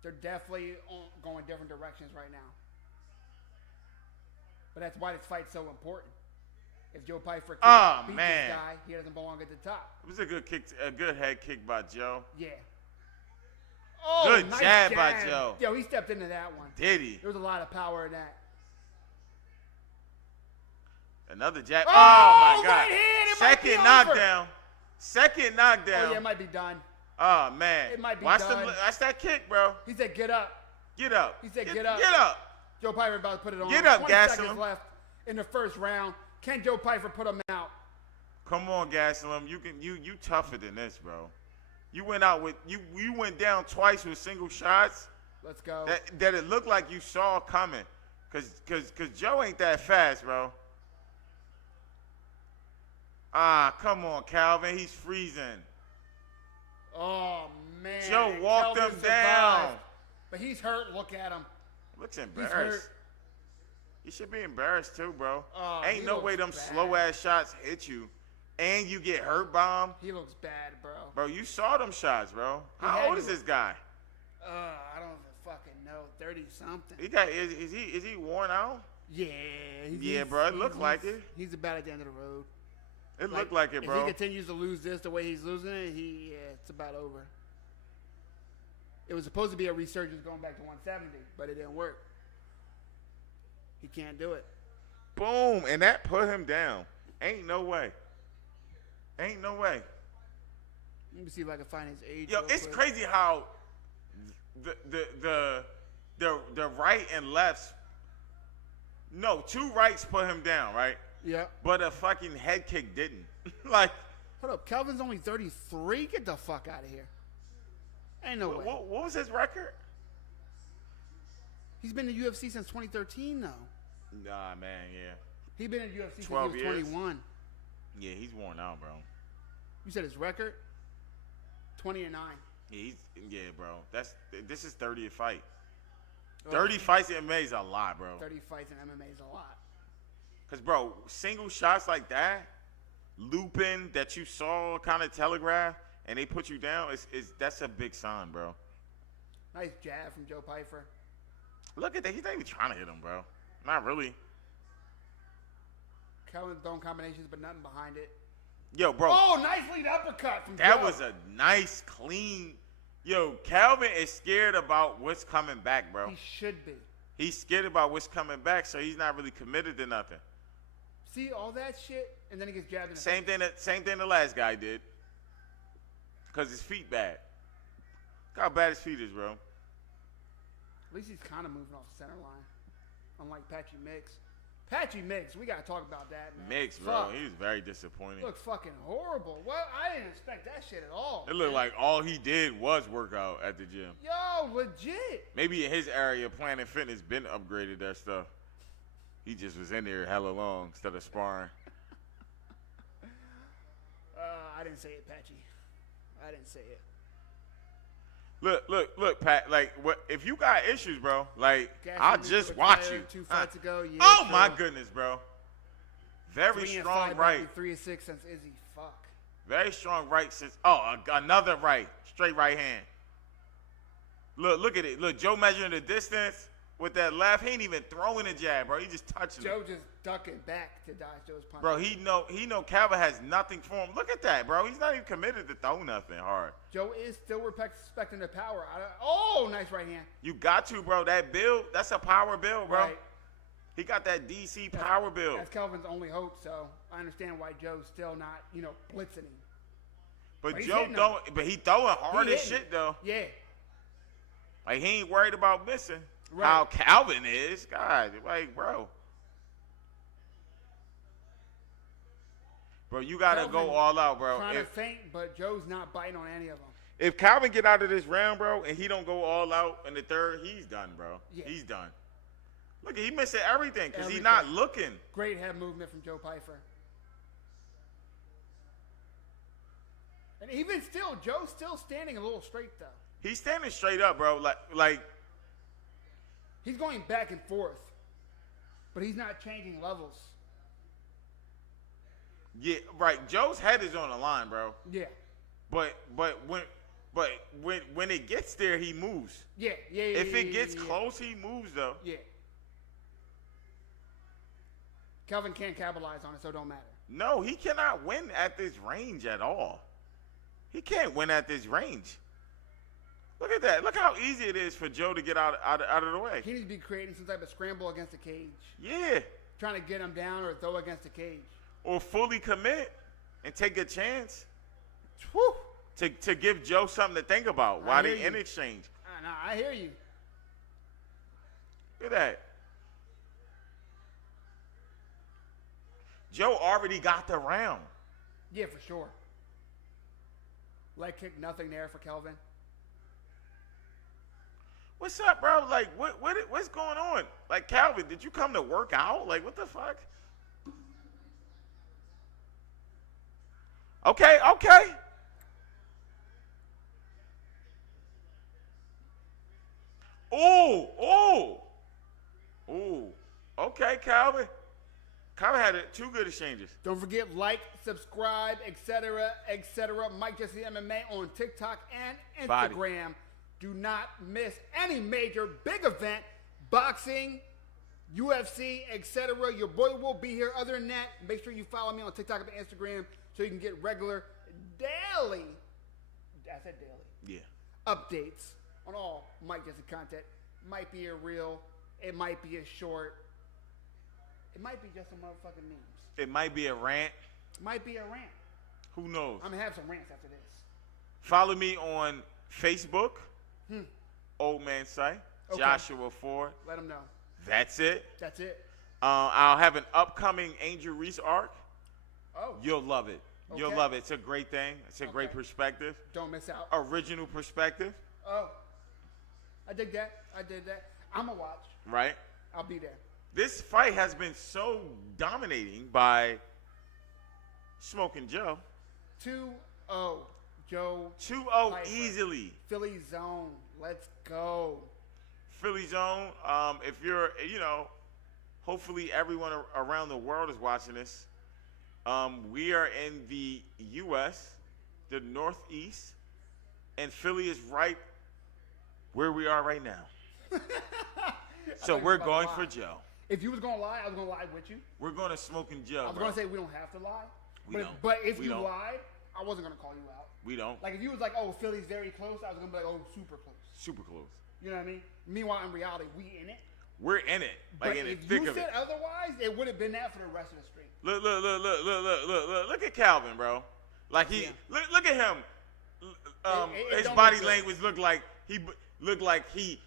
They're definitely going different directions right now. But that's why this fight's so important. If Joe Pyfer can beat this guy, he doesn't belong at the top. It was a good kick, a good head kick by Joe. Yeah. Oh, good nice jab by Joe. Yo, he stepped into that one. Did he? There was a lot of power in that. Another jab. Oh, my God. right hand. Second knockdown. Second knockdown. Oh, yeah, it might be done. Oh, man. It might be watch done. Watch that kick, bro. He said, get up. Get up. He said, get up. Get up. Joe Pyfer about to put it on. Get up, 20 seconds Gastelum. left in the first round. Can Joe Pyfer put him out? Come on, Gastelum. You tougher than this, bro. You went out with you went down twice with single shots. Let's go. That it looked like you saw coming. Cause Joe ain't that fast, bro. Come on, Calvin. He's freezing. Oh, man. Joe walked Kelvin him survived. down. But he's hurt. Look at him. Looks He's embarrassed. hurt. You should be embarrassed too, bro. He Ain't no way them looks bad. slow ass shots hit you, and you get hurt by them. He looks bad, bro. Bro, you saw them shots, bro. He How had old to is this guy? I don't even fucking know. 30-something. He got is he worn out? Yeah. Yeah, bro, it looked like it. He's about at the end of the road. It looked like it, bro. If he continues to lose this the way he's losing it, it's about over. It was supposed to be a resurgence going back to 170, but it didn't work. He can't do it. Boom, and that put him down. Ain't no way. Ain't no way. Let me see if I can find his age. Yo, real it's quick. crazy how the right and lefts. No, two rights put him down, right? Yeah. But a fucking head kick didn't. Like, Hold up, Kelvin's only 33. Get the fuck out of here. Ain't no way. what was his record? He's been in the UFC since 2013, though. Nah, man, yeah. He's been in the UFC since he 12 was years? 21. Yeah, he's worn out, bro. You said his record? 20-9. Yeah, bro. This is 30th fight. 30 fights in MMA is a lot, bro. 30 fights in MMA is a lot. Because, bro, single shots like that, looping that you saw kind of telegraph, and they put you down, that's a big sign, bro. Nice jab from Joe Pyfer. Look at that. He's not even trying to hit him, bro. Not really. Kelvin's throwing combinations, but nothing behind it. Yo, bro. Oh, nice lead uppercut from That Joe. was a nice, clean. Yo, Calvin is scared about what's coming back, bro. He should be. He's scared about what's coming back, so he's not really committed to nothing. See all that shit, and then he gets jabbed in the Same thing the last guy did. Because his feet bad. Look how bad his feet is, bro. At least he's kind of moving off the center line. Unlike Patchy Mix. Patchy Mix, we got to talk about that, man. Mix, bro. Fuck. He was very disappointed. Looked fucking horrible. Well, I didn't expect that shit at all. It looked like all he did was work out at the gym. Yo, legit. Maybe in his area, Planet Fitness been upgraded that stuff. He just was in there hella long instead of sparring. I didn't say it, Patchy. I didn't say it. Look, Pat. Like, what if you got issues, bro? Like, Gaston I'll Newton just retired watch you. 2 fights ago. Yeah, Oh true. my goodness, bro. Very 3-5 strong back right. to 3-6 since Izzy. Fuck. Very strong right since. Another right. Straight right hand. Look at it. Look, Joe measuring the distance with that left. He ain't even throwing a jab, bro. He just touching Joe it. just ducking back to dodge Joe's punch. Bro, he know Calvin has nothing for him. Look at that, bro. He's not even committed to throw nothing hard. Joe is still respecting the power. Oh, nice right hand. You got to, bro. That build, that's a power build, bro. Right. He got that DC power build. That's Kelvin's only hope, so I understand why Joe's still not, blitzing him. But he's Joe hitting don't. But he throwing hard He as hitting shit though. Yeah. Like he ain't worried about missing. Right. How Calvin is, God, like bro. Bro, you gotta Calvin go all out, bro. Trying to feint, but Joe's not biting on any of them. If Calvin get out of this round, bro, and he don't go all out in the third, he's done, bro. Yeah. He's done. Look, he missing everything because he's Everything. not looking. Great head movement from Joe Pyfer. And even still, Joe's still standing a little straight, though. He's standing straight up, bro. Like He's going back and forth, but he's not changing levels. yeah, right. Joe's head is on the line, bro. Yeah. But when it gets there, he moves. Yeah. If it gets yeah. close, he moves though. Yeah. Kelvin can't capitalize on it, so it don't matter. No, he cannot win at this range at all. He can't win at this range. Look at that. Look how easy it is for Joe to get out of the way. He needs to be creating some type of scramble against the cage. Yeah. Trying to get him down or throw against the cage. Or fully commit and take a chance Whew. to give Joe something to think about while hear they you. in exchange. I hear you. Look at that. Joe already got the round. Yeah, for sure. Leg kick, nothing there for Kelvin. What's up, bro? Like, what's going on? Like, Calvin, did you come to work out? Like, what the fuck? Okay. Ooh. Okay, Calvin. Calvin had two good exchanges. Don't forget, like, subscribe, etc., etc. Mike Jessie MMA on TikTok and Instagram. Body. Do not miss any major big event, boxing, UFC, etc. Your boy will be here. Other than that, make sure you follow me on TikTok and Instagram so you can get regular daily, I said daily, updates on all Mike Jessie content. Might be a reel, it might be a short, it might be just some motherfucking memes. It might be a rant. It might be a rant. Who knows? I'm gonna have some rants after this. Follow me on Facebook. Old Man Sight. Okay. Joshua Ford. Let them know. That's it. That's it. I'll have an upcoming Angel Reese arc. Oh. You'll love it. Okay. You'll love it. It's a great thing. It's a great perspective. Don't miss out. Original perspective. Oh. I dig that. I did that. I'm going to watch. Right? I'll be there. This fight has been so dominating by Smoking Joe. 2-0. Joe. 2-0 Pyfer. easily. Philly zone. Let's go. Philly zone. If you're, hopefully everyone around the world is watching this. We are in the U.S., the Northeast, and Philly is right where we are right now. So we're going for Joe. If you was going to lie, I was going to lie with you. We're going to Smoking Joe. I was going to say we don't have to lie. We don't. But if We you don't. lied, I wasn't going to call you out. We don't. Like if you was like, oh, Philly's very close, I was going to be like, oh, super close. Super close. You know what I mean? Meanwhile, in reality, we in it. We're in it. Like But in the if thick you of said it. otherwise, it would have been that for the rest of the stream. Look at Calvin, bro. Like he, Yeah. look at him. It His don't body look good. language looked like he's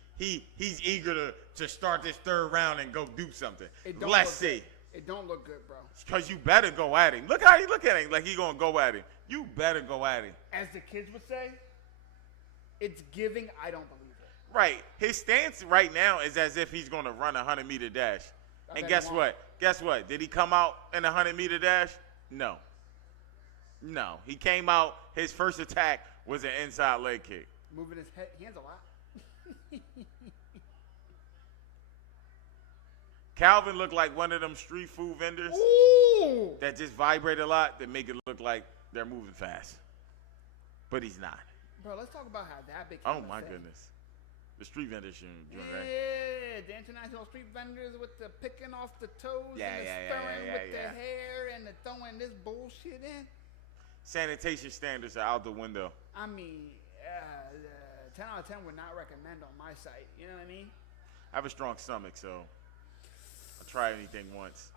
eager to start this third round and go do something. It don't Let's look see. good. It don't look good, bro. Because you better go at him. Look how he look at him like he gonna go at him. You better go at him. As the kids would say, it's giving, I don't believe it. Right. His stance right now is as if he's gonna run a 100-meter dash. I And bet guess he won't. what? Guess what? Did he come out in a 100-meter dash? No. He came out, his first attack was an inside leg kick. Moving his hands a lot. Calvin looked like one of them street food vendors Ooh! that just vibrate a lot that make it look like they're moving fast. But he's not. Bro, let's talk about how that became Oh, a my thing. goodness. The street vendors should join, right? Yeah, the international street vendors with the picking off the toes and the stirring with the hair and the throwing this bullshit in. Sanitation standards are out the window. I mean, 10 out of 10 would not recommend on my site. You know what I mean? I have a strong stomach, so I'll try anything once.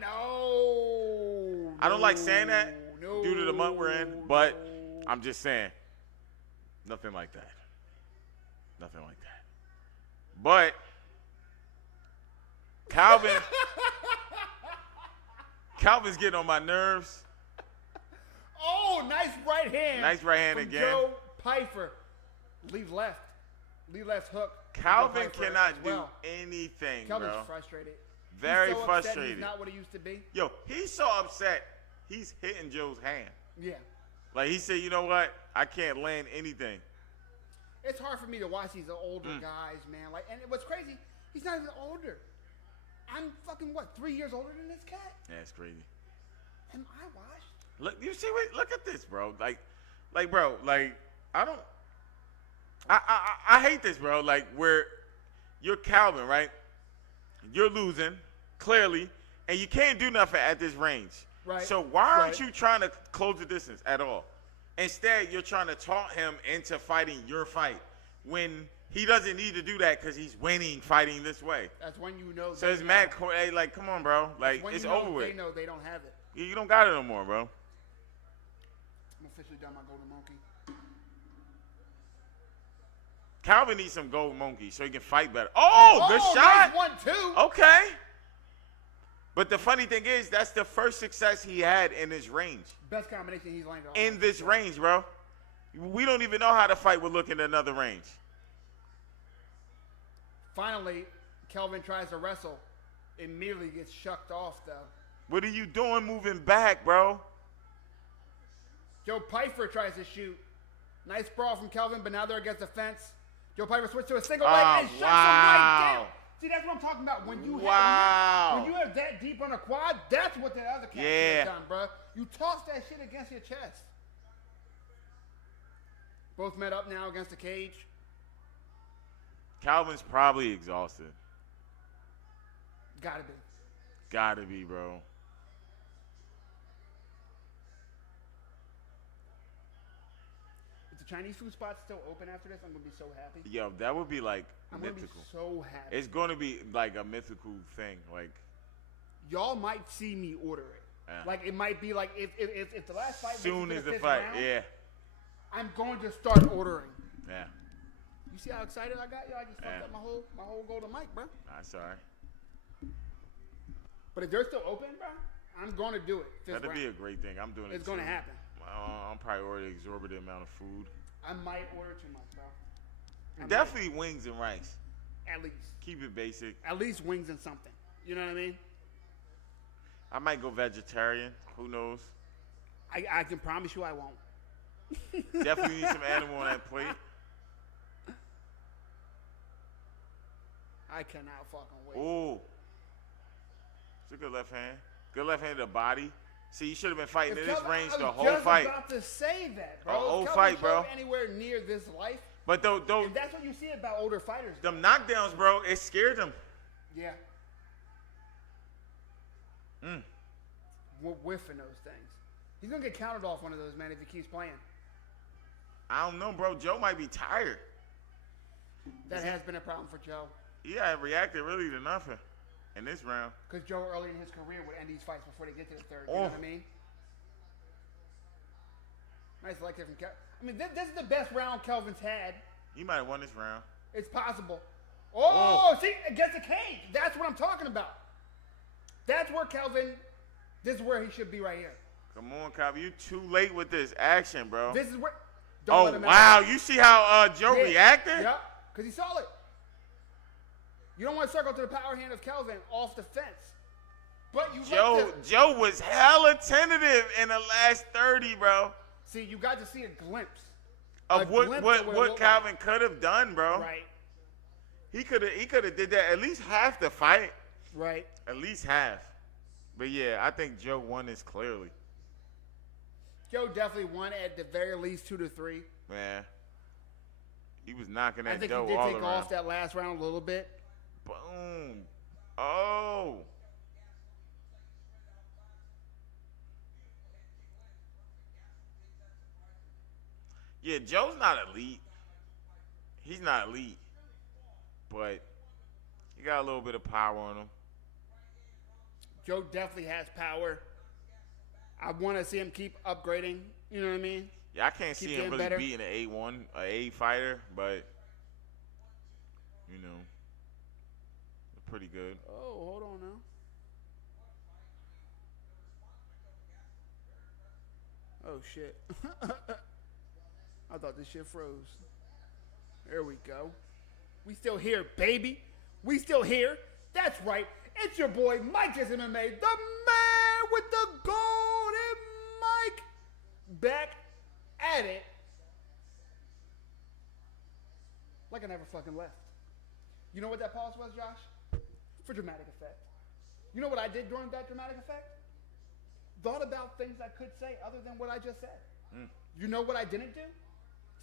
No. I don't like saying that due to the month we're in, but I'm just saying, nothing like that. Nothing like that. But Calvin's getting on my nerves. Oh, nice right hand. Nice right hand from again. Joe Pyfer. Leave left. Leave left hook. Calvin cannot do anything, Calvin's bro. frustrated. Very he's so frustrated. Upset he's not what he used to be. Yo, he's so upset. He's hitting Joe's hand. Yeah. Like he said, you know what? I can't land anything. It's hard for me to watch these older guys, man. Like, and what's crazy, he's not even older. I'm fucking 3 years older than this cat? Yeah, it's crazy. Am I washed? Look, you see, look at this, bro. Bro, I don't. I hate this, bro. Like, where you're Calvin, right? You're losing clearly, and you can't do nothing at this range. Right. So why aren't you trying to close the distance at all? Instead, you're trying to talk him into fighting your fight when he doesn't need to do that because he's winning fighting this way. That's when you know. So it's mad. Hey, like, come on, bro. Like, it's over with. They know they don't have it. You don't got it no more, bro. I'm officially done my golden monkey. Calvin needs some gold monkey so he can fight better. Oh, good shot. Nice 1-2. Okay. But the funny thing is, that's the first success he had in his range. Best combination he's landed on. In this range, bro. We don't even know how to fight with looking at another range. Finally, Kelvin tries to wrestle. Immediately gets shucked off, though. What are you doing moving back, bro? Joe Pyfer tries to shoot. Nice brawl from Kelvin, but now they're against the fence. Joe Pyfer switched to a single leg and shuts him right down. See, that's what I'm talking about. When you when you have that deep on a quad, that's what that other cat should have done, bro. You toss that shit against your chest. Both met up now against the cage. Calvin's probably exhausted. Gotta be. Gotta be, bro. If the Chinese food spot's still open after this, I'm gonna be so happy. Yo, that would be like mythical. Gonna be so happy. It's gonna be like a mythical thing. Like, y'all might see me order it. Yeah. Like it might be like if the last fight soon makes as it to the fifth fight, round, yeah. I'm going to start ordering. Yeah. You see how excited I got? Yo, I just fucked up my whole golden mic, bro. That's all right. But if they're still open, bro, I'm going to do it. That'd be a great thing. I'm doing it. It's going to happen. I'm probably ordering an exorbitant amount of food. I might order too much, bro. Definitely wings and rice. At least. Keep it basic. At least wings and something. You know what I mean? I might go vegetarian. Who knows? I can promise you I won't. Definitely need some animal on that plate. I cannot fucking wait. Ooh. It's a good left hand. Good left hand to the body. See, you should have been fighting in this range the whole fight. I was just about to say that, bro. The whole fight, bro. Anywhere near this life. But those, and that's what you see about older fighters. Them knockdowns, bro, it scared them. Yeah. We're whiffing those things. He's going to get counted off one of those, man, if he keeps playing. I don't know, bro. Joe might be tired. That has been a problem for Joe. Yeah, reacted really to nothing in this round. Because Joe early in his career would end these fights before they get to the third. You know what I mean? Nice leg kick from Kelvin. I mean, this is the best round Kelvin's had. He might have won this round. It's possible. Oh, see, against the cage. That's what I'm talking about. That's where Kelvin, this is where he should be right here. Come on, Calvin. You too late with this action, bro. This is where. Don't wow. You see how Joe reacted? Yeah, because he saw it. You don't want to circle to the power hand of Kelvin off the fence. But you Joe was hella tentative in the last 30, bro. See, you got to see a glimpse. of glimpse of what it what looked Calvin could have done, bro. Right. He could have did that at least half the fight. Right. At least half. But yeah, I think Joe won this clearly. Joe definitely won at the very least 2 to 3. Man. He was knocking I that think dough he did all take around. off that last round a little bit. Boom. Oh. Yeah, Joe's not elite. He's not elite. But he got a little bit of power on him. Joe definitely has power. I want to see him keep upgrading. You know what I mean? Yeah, I can't see him really better. beating an A fighter, but you know, they're pretty good. Oh, hold on now. Oh shit. I thought this shit froze. There we go. We still here, baby. We still here. That's right. It's your boy, Jessie Mma, the man with the golden mic. Back at it. Like I never fucking left. You know what that pause was, Josh? For dramatic effect. You know what I did during that dramatic effect? Thought about things I could say other than what I just said. You know what I didn't do?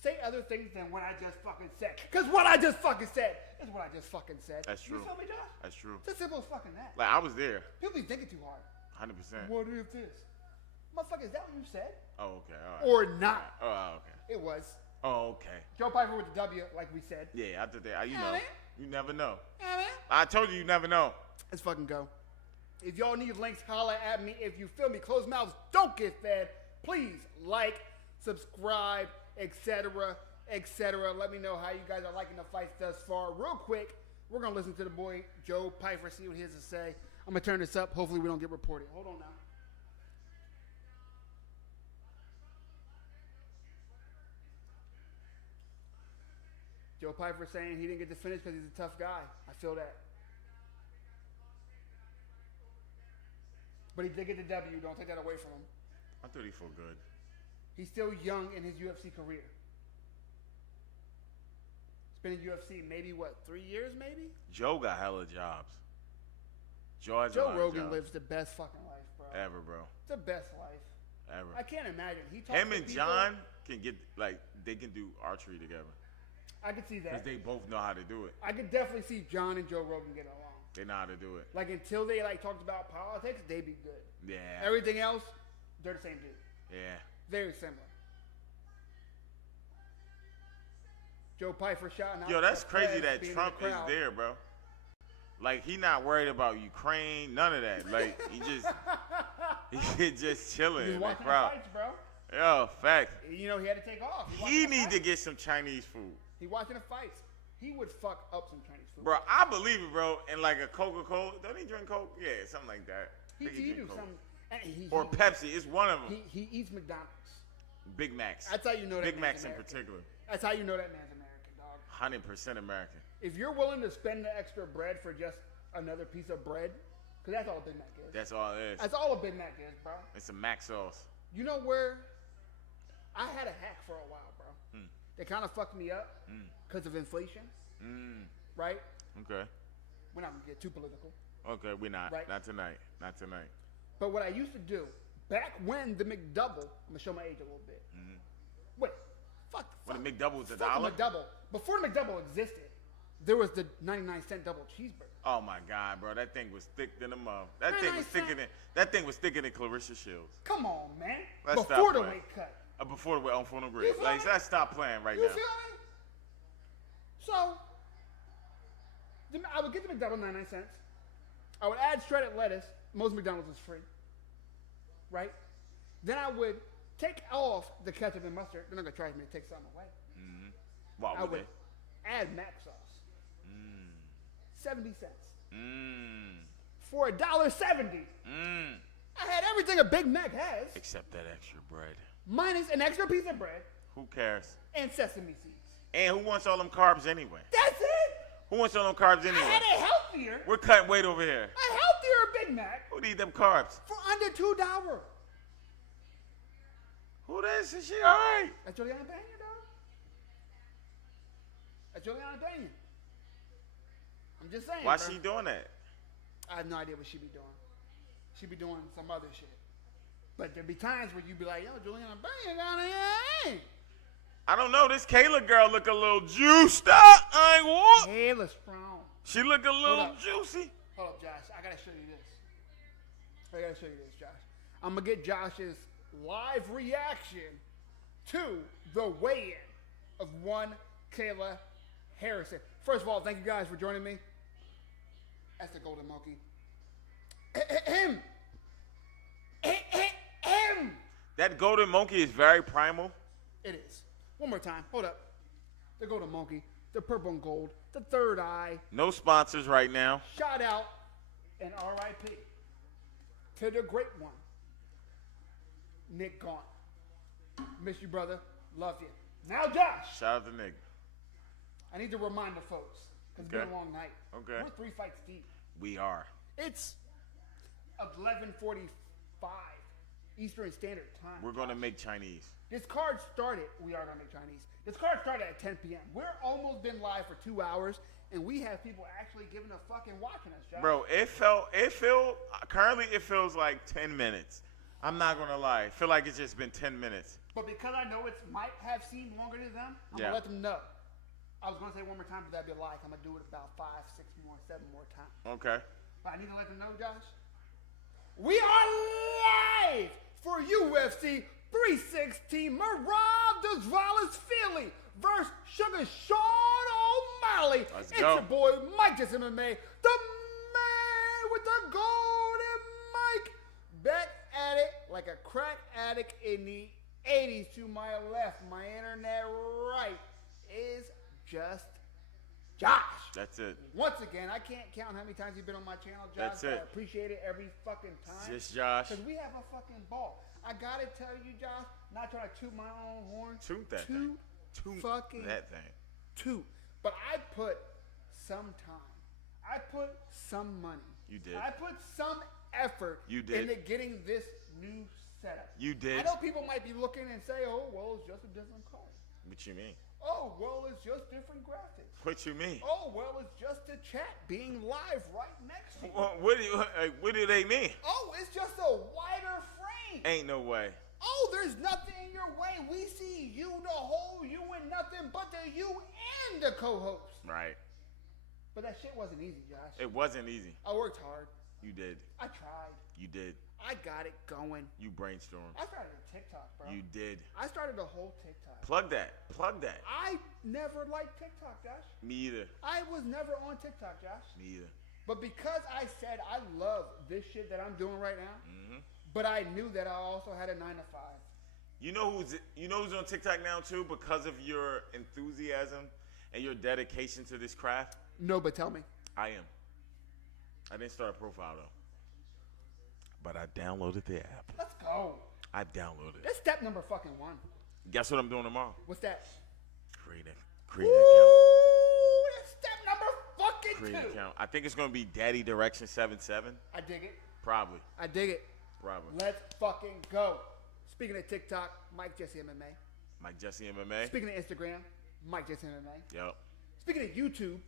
Say other things than what I just fucking said. Because what I just fucking said is what I just fucking said. That's true. You feel me, Josh? That's true. It's as simple as fucking that. Like I was there, People be thinking too hard. 100%. What if this? Motherfucker, is that what you said? Oh, okay. All right. Or not? Oh, okay. It was. Oh, okay. Joe Piper with the W, like we said. Yeah, I did that. You Yeah, know, man. you never know. Yeah, man. I told you never know. Let's fucking go. If y'all need links, holla at me. If you feel me, closed mouths don't get fed. Please like, subscribe, etc., etc. Let me know how you guys are liking the fights thus far. Real quick, we're going to listen to the boy Joe Piper, see what he has to say. I'm going to turn this up. Hopefully we don't get reported. Hold on now. Joe Piper saying he didn't get to finish because he's a tough guy. I feel that. But he did get the W. Don't take that away from him. I thought he felt good. He's still young in his UFC career. He's been in UFC maybe, 3 years maybe? Joe got hella jobs. Joe has a Joe lot of Rogan jobs. lives the best fucking life, bro. Ever, bro. The best life. Ever. I can't imagine. He talks Him to and people, John can get, like, they can do archery together. I could see Because that. they both know how to do it. I could definitely see John and Joe Rogan getting along. They know how to do it. Like, until they, talked about politics, they'd be good. Yeah. Everything else, they're the same dude. Yeah. Very similar. Joe Piper shouting out. Yo, that's at crazy Fred that being in Trump the is crowd. there, bro. Like, he not worried about Ukraine, none of that. Like, he just chilling He's in the watching the crowd. fights, bro. Yo, fact. You know, he had to take off. He need to get some Chinese food. He watching the fights. He would fuck up some Chinese food. Bro, I believe it, bro. And like a Coca-Cola. Don't he drink Coke? Yeah, something like that. He Think he do drink Coke. something. And Or Pepsi. It's one of them. he eats McDonald's. Big Macs. That's how you know that Big man's Macs in American. particular. That's how you know that man's American, dog. 100% American. If you're willing to spend the extra bread for just another piece of bread, because that's all a Big Mac is. That's all it is. That's all a Big Mac is, bro. It's a Mac sauce. You know where I had a hack for a while, bro. They kind of fucked me up because of inflation, right? Okay. We're not going to get too political. Okay, we're not. Right. Not tonight. Not tonight. But what I used to do, back when the McDouble, I'm going to show my age a little bit. Wait, fuck. When the McDouble was a fuck dollar? the McDouble. Before the McDouble existed, there was the 99-cent double cheeseburger. Oh my God, bro. That thing was thick than a mug. That 99 thing was thicker cent. than Clarissa Shields. Come on, man. Let's Before stop the playing. weight cut. Before the on phone You grid. feel Like, me? let's stop playing right You now. feel me? So, I would get the McDouble 99 cents. I would add shredded lettuce. Most McDonald's is free. Right? Then I would take off the ketchup and mustard. They're not going to charge me to take something away. Why I would would they? add mac sauce. 70 cents. Mmm. For $1.70. Mmm. I had everything a Big Mac has, Except that extra bread. minus an extra piece of bread Who cares? and sesame seeds. And who wants all them carbs anyway? That's it. Who wants all them carbs I anyway? had a healthier We're cutting weight over here. Big Mac Who need them carbs? for under $2. Who that? Is she all right? That's Juliana Pena, dog. That's Juliana Banian. I'm just saying. Why bro. she doing that? I have no idea what she be doing. She be doing some other shit. But there be times where you be like, yo, Juliana Banian down there. I don't know. This Kayla girl look a little juiced up. I ain't what? Kayla strong. She look a little up. juicy. Hold up, Josh. I gotta show you this. Josh. I'm gonna get Josh's live reaction to the weigh-in of one Kayla Harrison. First of all, thank you guys for joining me. That's the Golden Monkey. That golden monkey is very primal. It is. One more time. Hold up. The Golden Monkey, the purple and gold, the third eye. No sponsors right now. Shout out and R.I.P. to the great one, Nick Gaunt. Miss you, brother. Love you. Now, Josh. Shout out to Nick. I need to remind the folks, because it's been a long night. Okay. We're 3 fights deep. We are. It's 11:45 Eastern Standard Time. We're going to make Chinese. This card started, we are going to make Chinese. This card started at 10 p.m. We're almost been live for 2 hours, and we have people actually giving a fucking watching us, Josh. Bro, currently it feels like 10 minutes. I'm not going to lie. I feel like it's just been 10 minutes. But because I know it might have seemed longer to them, I'm going to let them know. I was going to say one more time, but that'd be a lie. I'm going to do it about 5, 6 more, 7 more times. Okay. But I need to let them know, Josh. We are live for UFC 316. Merab Dvalishvili versus Sugar Sean O'Malley. Let's it's go. your boy, Mike Jessie Mma, the man with the golden mic. Back at it like a crack addict in the 80s. To my left, my internet right, is just Josh. That's it. Once again, I can't count how many times you've been on my channel, Josh. That's it. I appreciate it every fucking time. Just Josh. Because we have a fucking ball. I gotta tell you, Josh, not trying to toot my own horn. Toot that thing. Toot fucking that thing. Toot. But I put some time. I put some money. You did. I put some effort into getting this new setup. You did. I know people might be looking and say, oh, well, it's just a different car. What you mean? Oh, well, it's just different graphics. What you mean? Oh, well, it's just a chat being live right next to you. What do they mean? Oh, it's just a wider frame. Ain't no way. Oh, there's nothing in your way. We see you, the whole you, and nothing but the you and the co-host. Right. But that shit wasn't easy, Josh. It wasn't easy. I worked hard. You did. I tried. You did. I got it going. You brainstormed. I started a TikTok, bro. You did. I started a whole TikTok. Plug that. Plug that. I never liked TikTok, Josh. Me either. I was never on TikTok, Josh. Me either. But because I said I love this shit that I'm doing right now, but I knew that I also had a 9 to 5. You know who's on TikTok now too because of your enthusiasm and your dedication to this craft? No, but tell me. I am. I didn't start a profile though. But I downloaded the app. Let's go. I downloaded it. That's step number fucking 1. Guess what I'm doing tomorrow? What's that? Create an account. That's step number fucking 2. Create an account. I think it's gonna be Daddy Direction 77. I dig it. Probably. I dig it. Probably. Let's fucking go. Speaking of TikTok, Mike Jessie Mma. Mike Jessie Mma. Speaking of Instagram, Mike Jessie Mma. Yep. Speaking of YouTube,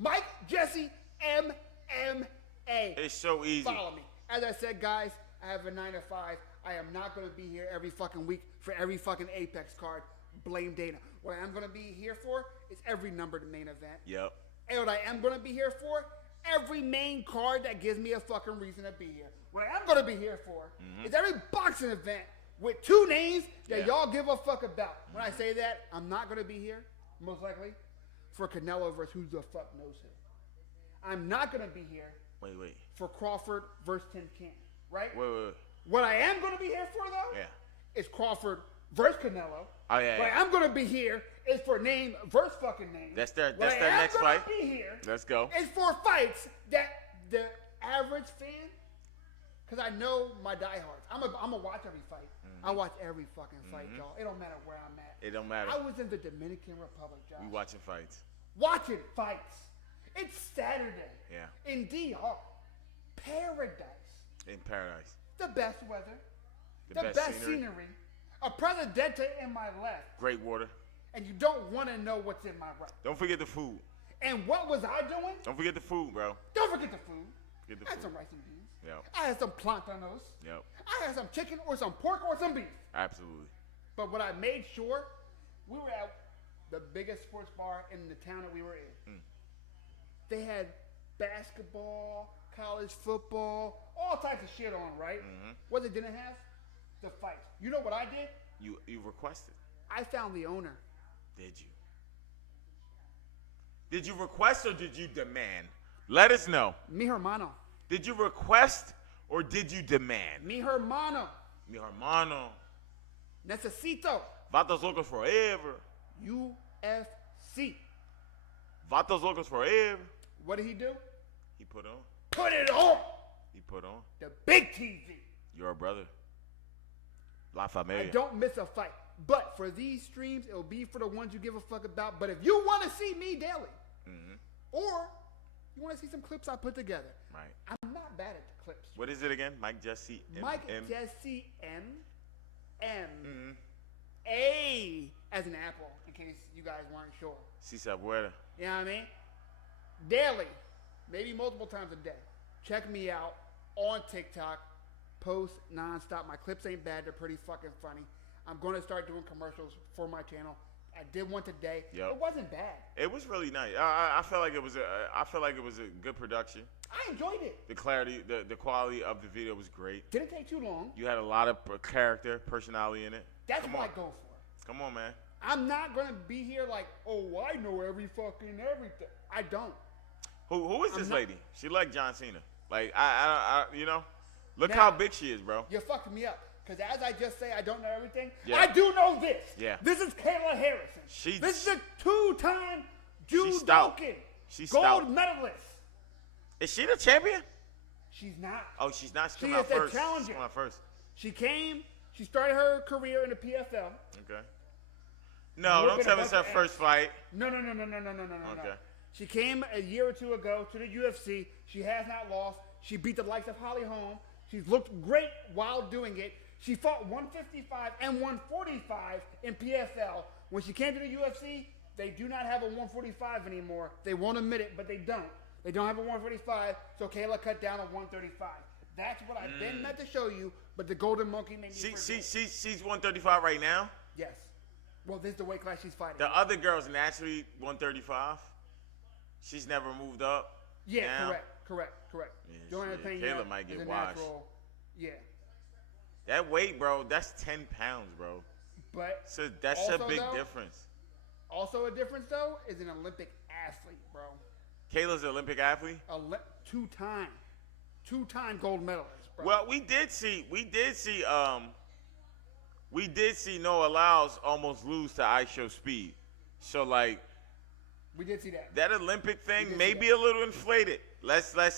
Mike Jessie MMA. It's so easy. Follow me. As I said, guys, I have a 9 to 5. I am not going to be here every fucking week for every fucking Apex card. Blame Dana. What I am going to be here for is every numbered main event. Yep. And what I am going to be here for, every main card that gives me a fucking reason to be here. What I am going to be here for is every boxing event with 2 names that y'all give a fuck about. When I say that, I'm not going to be here, most likely, for Canelo versus who the fuck knows who. I'm not going to be here for Crawford versus Tim Camp, right? Wait. What I am going to be here for, though, is Crawford versus Canelo. Oh, yeah. What I'm going to be here is for name versus fucking name. That's their next fight. What I'm going to be here Let's go. is for fights that the average fan, because I know my diehards. I'm a watch every fight. I watch every fucking fight, y'all. It don't matter where I'm at. It don't matter. I was in the Dominican Republic, Josh. We watching fights. Watching fights. It's Saturday. Yeah. In D.R. Paradise. In paradise. The best weather. The best scenery. A Presidente in my left. Great water. and you don't want to know what's in my rice. Don't forget the food. And what was I doing? Don't forget the food, bro. Don't forget the food. Forget the I had food. some rice and beans. Yep. I had some plantanos. Yep. I had some chicken or some pork or some beef. Absolutely. But what I made sure, we were at the biggest sports bar in the town that we were in. They had basketball, college football, all types of shit on, right? What they didn't have? The fights. You know what I did? You requested. I found the owner. Did you? Did you request or did you demand? Let us know. Mi hermano. Did you request or did you demand? Mi hermano. Mi hermano. Necesito. Vatos locos forever. UFC. Vatos locos forever. What did he do? He put on. Put it on. He put on. The big TV. Your brother. La I Familia. don't miss a fight. But for these streams, it'll be for the ones you give a fuck about. But if you want to see me daily, or you want to see some clips I put together, Right. I'm not bad at the clips. What is it again? Mike Jessie Mike M. Jessie M. A as an apple, in case you guys weren't sure. Si se puede. You know what I mean? Daily, maybe multiple times a day. Check me out on TikTok. Post nonstop. My clips ain't bad. They're pretty fucking funny. I'm going to start doing commercials for my channel. I did one today. Yep. It wasn't bad. It was really nice. I felt like it was a good production. I enjoyed it. The clarity, the quality of the video was great. Didn't take too long. You had a lot of character, personality in it. That's Come what on. I go for. Come on, man. I'm not going to be here like, oh, I know every fucking everything. I don't. Who is this not- lady? She like John Cena. Like I you know, look Now- how big she is, bro. You fucked me up. Because as I just say, I don't know everything. Yeah. I do know this. Yeah. This is Kayla Harrison. This is a two-time stout. judokan. She's gold stout. medalist. Is she the champion? She's not. Oh, she's not. She She came out is the first. challenger. She came out first. She started her career in the PFL. Okay. No, We're don't tell gonna me it's bust her her first fight. No. Okay. She came a year or two ago to the UFC. She has not lost. She beat the likes of Holly Holm. She's looked great while doing it. She fought 155 and 145 in PFL. When she came to the UFC, they do not have a 145 anymore. They won't admit it, but they don't. They don't have a 145, so Kayla cut down to 135. That's what I've been meant to show you, but the Golden Monkey made me forget. She's 135 right now. Yes. Well, this is the weight class she's fighting. The other girl's naturally 135. She's never moved up. Yeah, down. correct. Yeah, Joanna shit. Pena Kayla might is get a washed. natural. Yeah. That weight, bro, that's 10 pounds, bro. But So that's also, a big though, difference. Also a difference, though, is an Olympic athlete, bro. Kayla's an Olympic athlete. Two-time gold medalist, bro. Well, we did see Noah Lyles almost lose to Ice Show Speed. So like we did see that. that Olympic thing did may see be that. a little inflated. Let's. I'm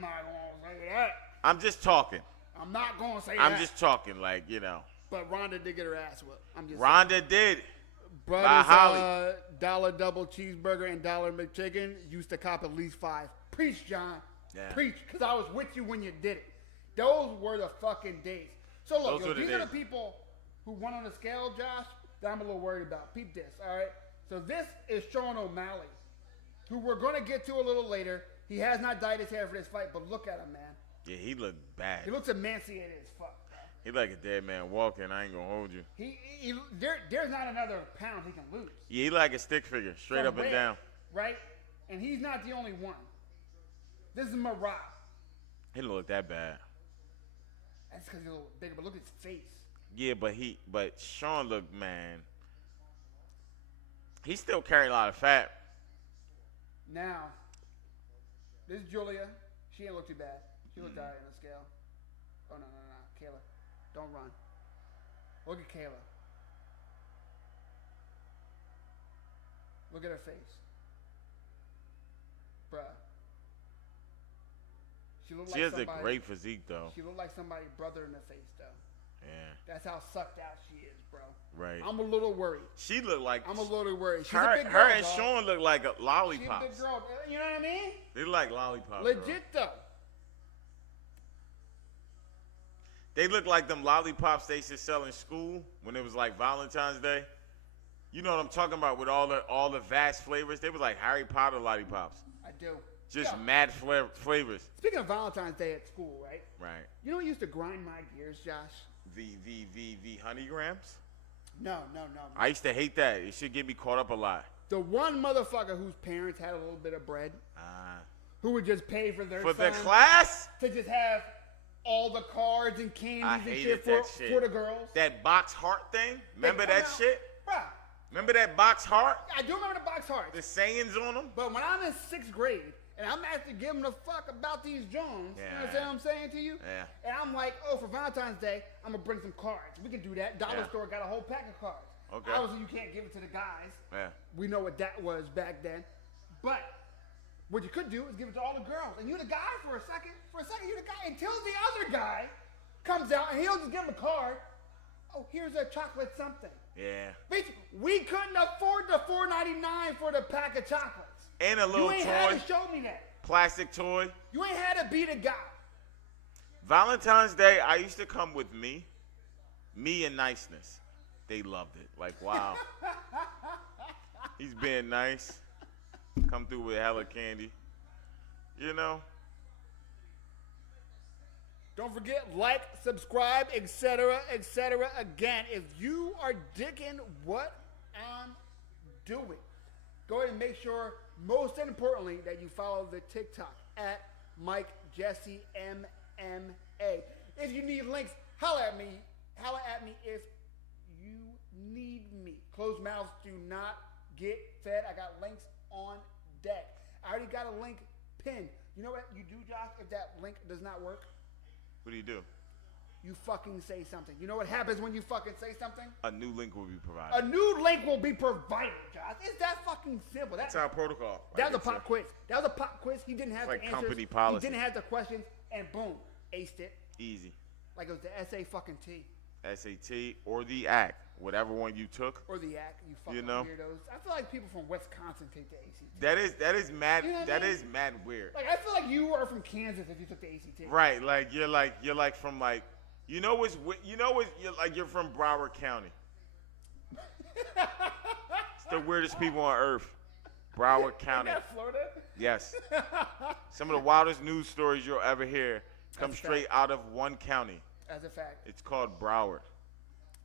not gonna say that. I'm just talking. I'm not gonna say I'm that. just talking, like, you know. But Rhonda did get her ass whipped. I'm just Rhonda did. Brothers, by Holly. dollar double cheeseburger and dollar McChicken used to cop at least 5. Preach, John. Yeah. Preach, because I was with you when you did it. Those were the fucking days. So look, Those were the these are the days. people who won on the scale, Josh, that I'm a little worried about. Peep this, all right? So this is Sean O'Malley, who we're going to get to a little later. He has not dyed his hair for this fight, but look at him, man. Yeah, he looked bad. He looks emaciated as fuck, bro. He like a dead man walking. I ain't gonna hold you. There's not another pound he can lose. Yeah, he like a stick figure, straight From up and red, down. Right? And he's not the only one. This is Marat. He didn't look that bad. That's because he's a little bigger, but look at his face. Yeah, but Sean looked, man. He still carried a lot of fat. Now, this is Julia. She didn't look too bad. She looked alright on the scale. Oh, no. Kayla, don't run. Look at Kayla. Look at her face. Bruh. She has a great physique, though. She looked like somebody's brother in the face, though. Yeah. That's how sucked out she is, bro. Right. I'm a little worried. She looked like I'm a little worried. She's her, a big girl, her and dog. Sean look like a She's a lollipops. big girl. You know what I mean? They look like lollipops. Legit, bro. though. They look like them lollipops they used to sell in school when it was like Valentine's Day. You know what I'm talking about with all the vast flavors? They was like Harry Potter lollipops. I do. Just mad flavors. Speaking of Valentine's Day at school, right? Right. You know what used to grind my gears, Josh? The honeygrams? No. I used to hate that. It should get me caught up a lot. The one motherfucker whose parents had a little bit of bread, who would just pay for their the son class to just have all the cards and candies I and hated shit that for the girls. That box heart thing. Remember that shit? Bruh, Remember that box heart? I do remember the box hearts. The sayings on them? But when I'm in 6th grade and I'm actually giving a fuck about these Jones, you know what I'm saying to you? Yeah. And I'm like, oh, for Valentine's Day, I'm going to bring some cards. We can do that. Dollar store got a whole pack of cards. Okay. Obviously, you can't give it to the guys. Yeah. We know what that was back then. But what you could do is give it to all the girls. And you're the guy for a second. For a second, you're the guy. Until the other guy comes out and he'll just give him a card. Oh, here's a chocolate something. Yeah. Bitch, we couldn't afford the $4.99 for the pack of chocolates. And a little you ain't toy. had to show me that. Plastic toy. You ain't had to be the guy. Valentine's Day, I used to come with me and niceness. They loved it. Like, wow. He's being nice. Come through with hella candy. You know? Don't forget, like, subscribe, etc., etc. Again, if you are digging what I'm doing, go ahead and make sure, most importantly, that you follow the TikTok at Mike Jessie MMA. If you need links, holla at me. Holla at me if you need me. Closed mouths do not get fed. I got links on deck. I already got a link pinned. You know what you do, Josh, if that link does not work? What do you do? You fucking say something. You know what happens when you fucking say something? A new link will be provided. A new link will be provided, Josh. It's that fucking simple. That's our protocol. That was a pop quiz. That was a pop quiz. He didn't have It's the like answers. company policy. He didn't have the questions, and boom, aced it. Easy. Like it was the SA fucking T. SAT or the ACT, whatever one you took. Or the ACT, you fucking You know? weirdos. I feel like people from Wisconsin take the ACT. That is mad. You know what That I mean? is mad weird. Like I feel like you are from Kansas if you took the ACT. Right, you're like from like, you're from Broward County. It's the weirdest people on earth. Broward County. Isn't that Florida? Yes. Some of the wildest news stories you'll ever hear come That's a straight fact. out of one county. As a fact. It's called Broward.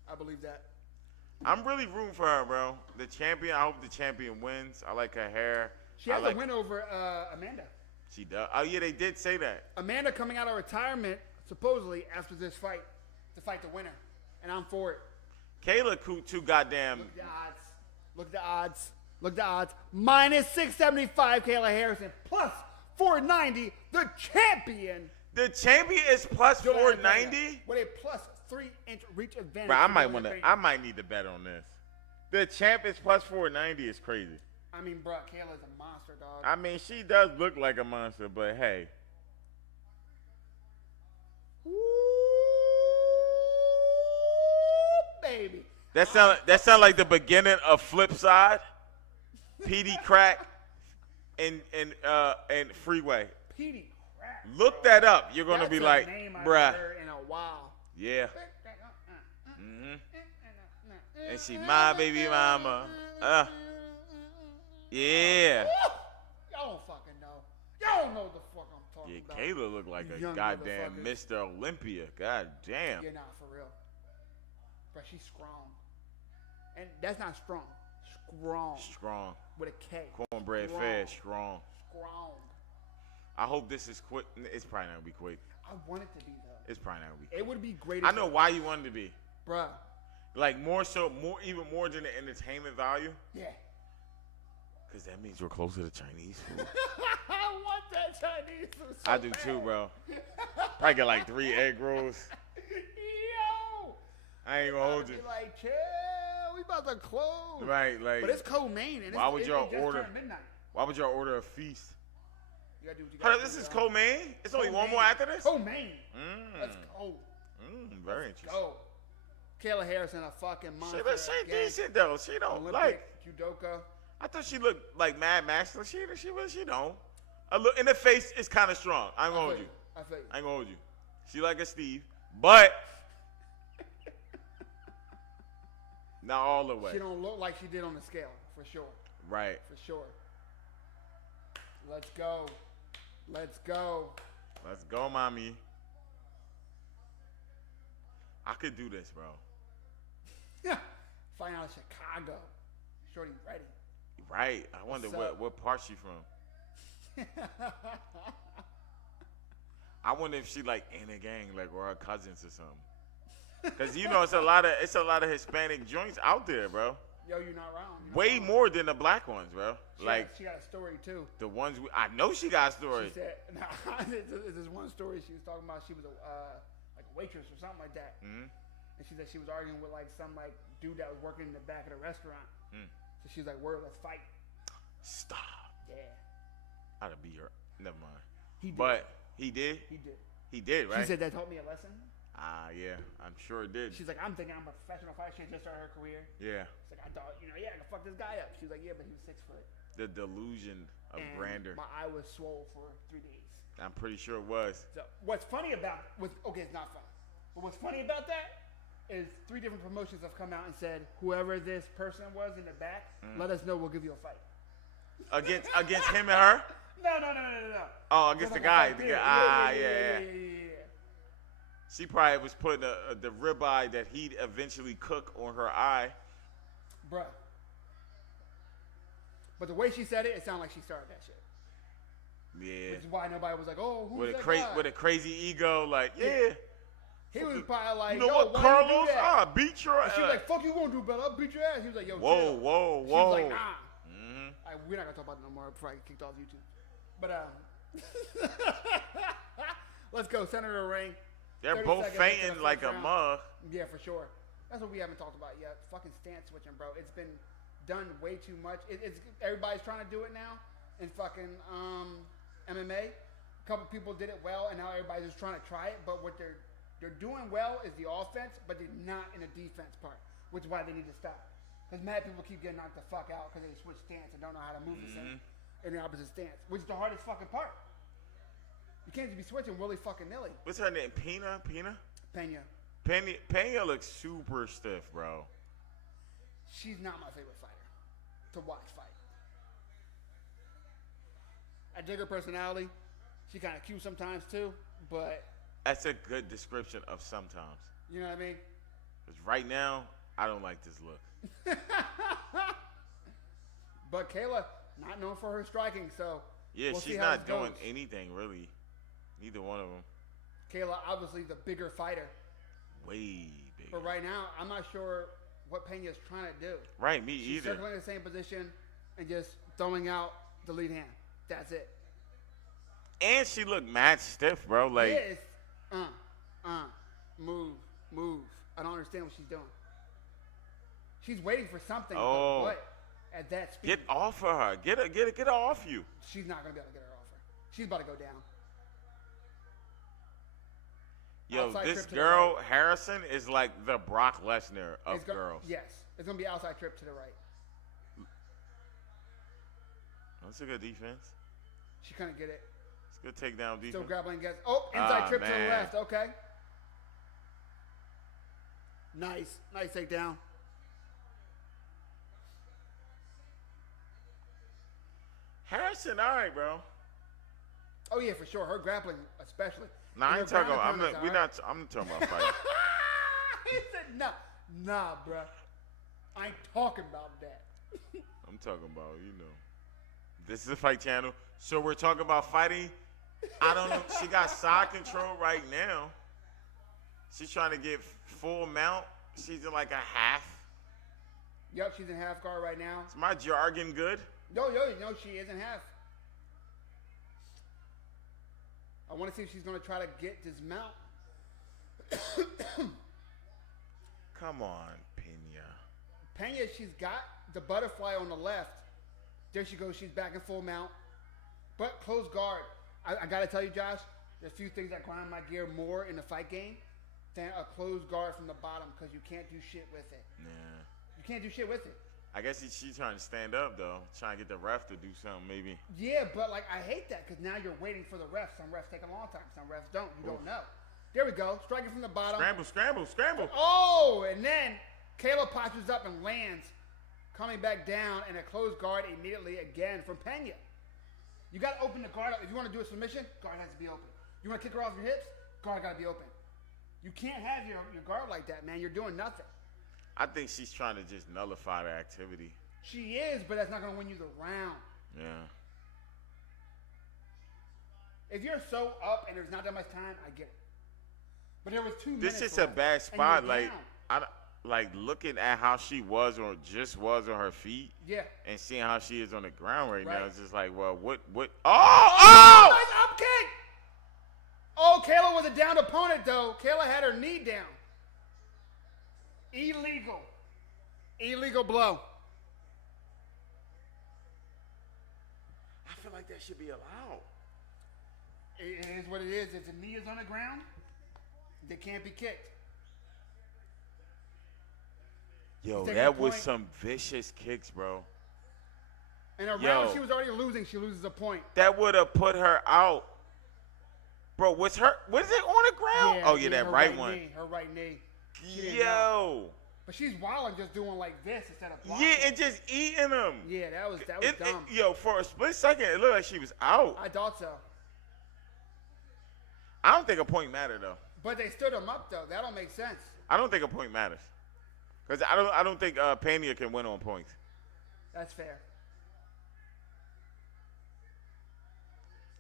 I believe that. I'm really rooting for her, bro. The champion. I hope the champion wins. I like her hair. She has a win over Amanda. She does. Oh yeah, they did say that. Amanda coming out of retirement, supposedly, after this fight, to fight the winner. And I'm for it. Kayla too goddamn. Look at the odds. Look at the odds. Look at the odds. Minus 675, Kayla Harrison. Plus 490, the champion. The champion is plus 490. With a plus 3-inch reach advantage. Bro, I might need to bet on this. The champ is plus 490 is crazy. I mean, bro, Kayla's a monster, dog. I mean, she does look like a monster, but hey. Ooh, baby. That sound like the beginning of Flip Side, PD Crack, and Freeway. PD Crack. Look that up. You're gonna That's be a like, name I've bruh. heard in a while. Yeah. And she my baby mama. Yeah. Y'all don't fucking know. Y'all don't know what the fuck I'm talking Yeah, about. Kayla look like a Young goddamn motherfuckers. Mr. Olympia. God damn. You're not for real. But she's strong. And that's not strong. Strong. Strong. With a K. Cornbread Strong. fed. Strong. Strong. I hope this is quick. It's probably not gonna be quick. I want it to be, though. It's probably not gonna be quick. It would be great. I know why you wanted to be. Bruh. Like even more than the entertainment value. Yeah. Cause that means we're closer to Chinese food. I want that Chinese food so I do too, bro. Probably get like 3 egg rolls. Yo. I ain't gonna hold you. Be like, chill. We about to close. Right, like. But it's co-main. And Why would y'all it just order? turned midnight. Why would y'all order a feast? You gotta do what you Hold gotta up, this do, is dog. co-main? It's only one Co-main. more after this? Co-main. Mm. Let's go. Very interesting. Go. Kayla Harrison, a fucking monster. She again. decent though. She don't Olympic like. judoka. I thought she looked like Mad Max. She don't. A look in the face is kind of strong. I ain't gonna hold you. I feel you. I ain't gonna hold you. She like a Steve, but Not all the way. She don't look like she did on the scale, for sure. Right. For sure. Let's go. Let's go. Let's go, mommy. I could do this, bro. Yeah. Flying out of Chicago. Shorty ready. Right. I wonder what part she from. I wonder if she like in a gang, like or her cousins or something. Cause you know it's a lot of Hispanic joints out there, bro. Yo, you're not wrong. Way more than the black ones, bro. She got a story too. The ones I know she got a story. She said, there's this one story she was talking about. She was like a waitress or something like that. Mm-hmm. And she said she was arguing with like some like dude that was working in the back of the restaurant. So she was like, "Word, let's fight." Stop. Yeah. I'd be her. Never mind. He did. But he did. He did. He did, right? She said that taught me a lesson. Yeah, I'm sure it did. She's like, I'm thinking I'm a professional fighter. She had just started her career. Yeah. She's like, I thought, I can fuck this guy up. She was like, yeah, but he was 6 foot. The delusion of grandeur. My eye was swole for 3 days. I'm pretty sure it was. So what's funny about okay, it's not funny. But what's funny about that is 3 different promotions have come out and said, whoever this person was in the back, let us know. We'll give you a fight. Against him and her? No. Oh, against the guy. Yeah. She probably was putting the ribeye that he'd eventually cook on her eye. Bruh. But the way she said it, it sounded like she started that shit. Yeah. Which is why nobody was like, oh, who's with that guy? With a crazy ego, like, yeah. He was probably like, you know what, Carlos? I'll beat your ass. She was like, fuck you gonna do, brother. I'll beat your ass. He was like, yo, whoa. She was like, nah. We're not gonna talk about it no more before I get kicked off YouTube. But let's go. Center of the ring. They're both fainting like a mug. Yeah, for sure. That's what we haven't talked about yet. Fucking stance switching, bro. It's been done way too much. It's everybody's trying to do it now in fucking MMA. A couple people did it well, and now everybody's just trying to try it. But what they're doing well is the offense, but they're not in the defense part, which is why they need to stop. Because mad people keep getting knocked the fuck out because they switch stance and don't know how to move the same in the opposite stance, which is the hardest fucking part. You can't just be switching willy fucking nilly. What's her name? Pena? Pena looks super stiff, bro. She's not my favorite fighter to watch fight. I dig her personality. She kind of cute sometimes too, but that's a good description of sometimes. You know what I mean? Because right now, I don't like this look. But Kayla, not known for her striking, so yeah, we'll she's see how not it doing goes. anything really. Neither one of them. Kayla, obviously the bigger fighter. Way bigger. But right now, I'm not sure what Pena's trying to do. Right, me She's either. circling in the same position and just throwing out the lead hand. That's it. And she looked mad stiff, bro. Like, yeah, it's move. I don't understand what she's doing. She's waiting for something. Oh. But what? At that speed. Get off of her. Get her off you. She's not gonna be able to get her off her. She's about to go down. Yo, Outside this trip to girl, the right. Harrison, is like the Brock Lesnar of girls. Yes. It's gonna be outside trip to the right. That's a good defense. She couldn't get it. It's a good takedown defense. Still grappling against. Oh, inside trip to the man. left. Okay. Nice takedown. Harrison, all right, bro. Oh yeah, for sure. Her grappling, especially. Nah, I ain't talking about. I'm talking about fighting. He said, nah, bruh. I ain't talking about that. I'm talking about, this is a fight channel, so we're talking about fighting. I don't know. She got side control right now. She's trying to get full mount. She's in like a half. Yep, she's in half guard right now. Is my jargon good? No, she is in half. I want to see if she's going to try to get this mount. Come on, Pena. Pena, she's got the butterfly on the left. There she goes. She's back in full mount. But close guard. I got to tell you, Josh, there's a few things that grind my gear more in the fight game than a closed guard from the bottom because you can't do shit with it. Yeah. You can't do shit with it. I guess she's trying to stand up, though. Trying to get the ref to do something, maybe. Yeah, but, I hate that because now you're waiting for the refs. Some refs take a long time. Some refs don't. You don't know. There we go. Striking from the bottom. Scramble. Oh, and then Kayla postures up and lands, coming back down, and a closed guard immediately again from Pena. You got to open the guard up. If you want to do a submission, guard has to be open. You want to kick her off your hips, guard got to be open. You can't have your guard like that, man. You're doing nothing. I think she's trying to just nullify the activity. She is, but that's not going to win you the round. Yeah. If you're so up and there's not that much time, I get it. But there was 2 minutes. This is a bad spot. Like looking at how she was or just was on her feet. Yeah. And seeing how she is on the ground right now, it's just like, well, what? Oh! Nice up kick! Oh, Kayla was a down opponent, though. Kayla had her knee down. Illegal. Illegal blow. I feel like that should be allowed. It is what it is. If the knee is on the ground, they can't be kicked. Yo, that was some vicious kicks, bro. And around she was already losing. She loses a point. That would have put her out. Bro, was it on the ground? Yeah, that right one. Her right knee. Yo. But she's wilding just doing like this instead of blocking. Yeah, and just eating them. Yeah, that was dumb. Yo, for a split second, it looked like she was out. I thought so. I don't think a point mattered, though. But they stood him up, though. That don't make sense. I don't think a point matters. Because I don't think Pena can win on points. That's fair.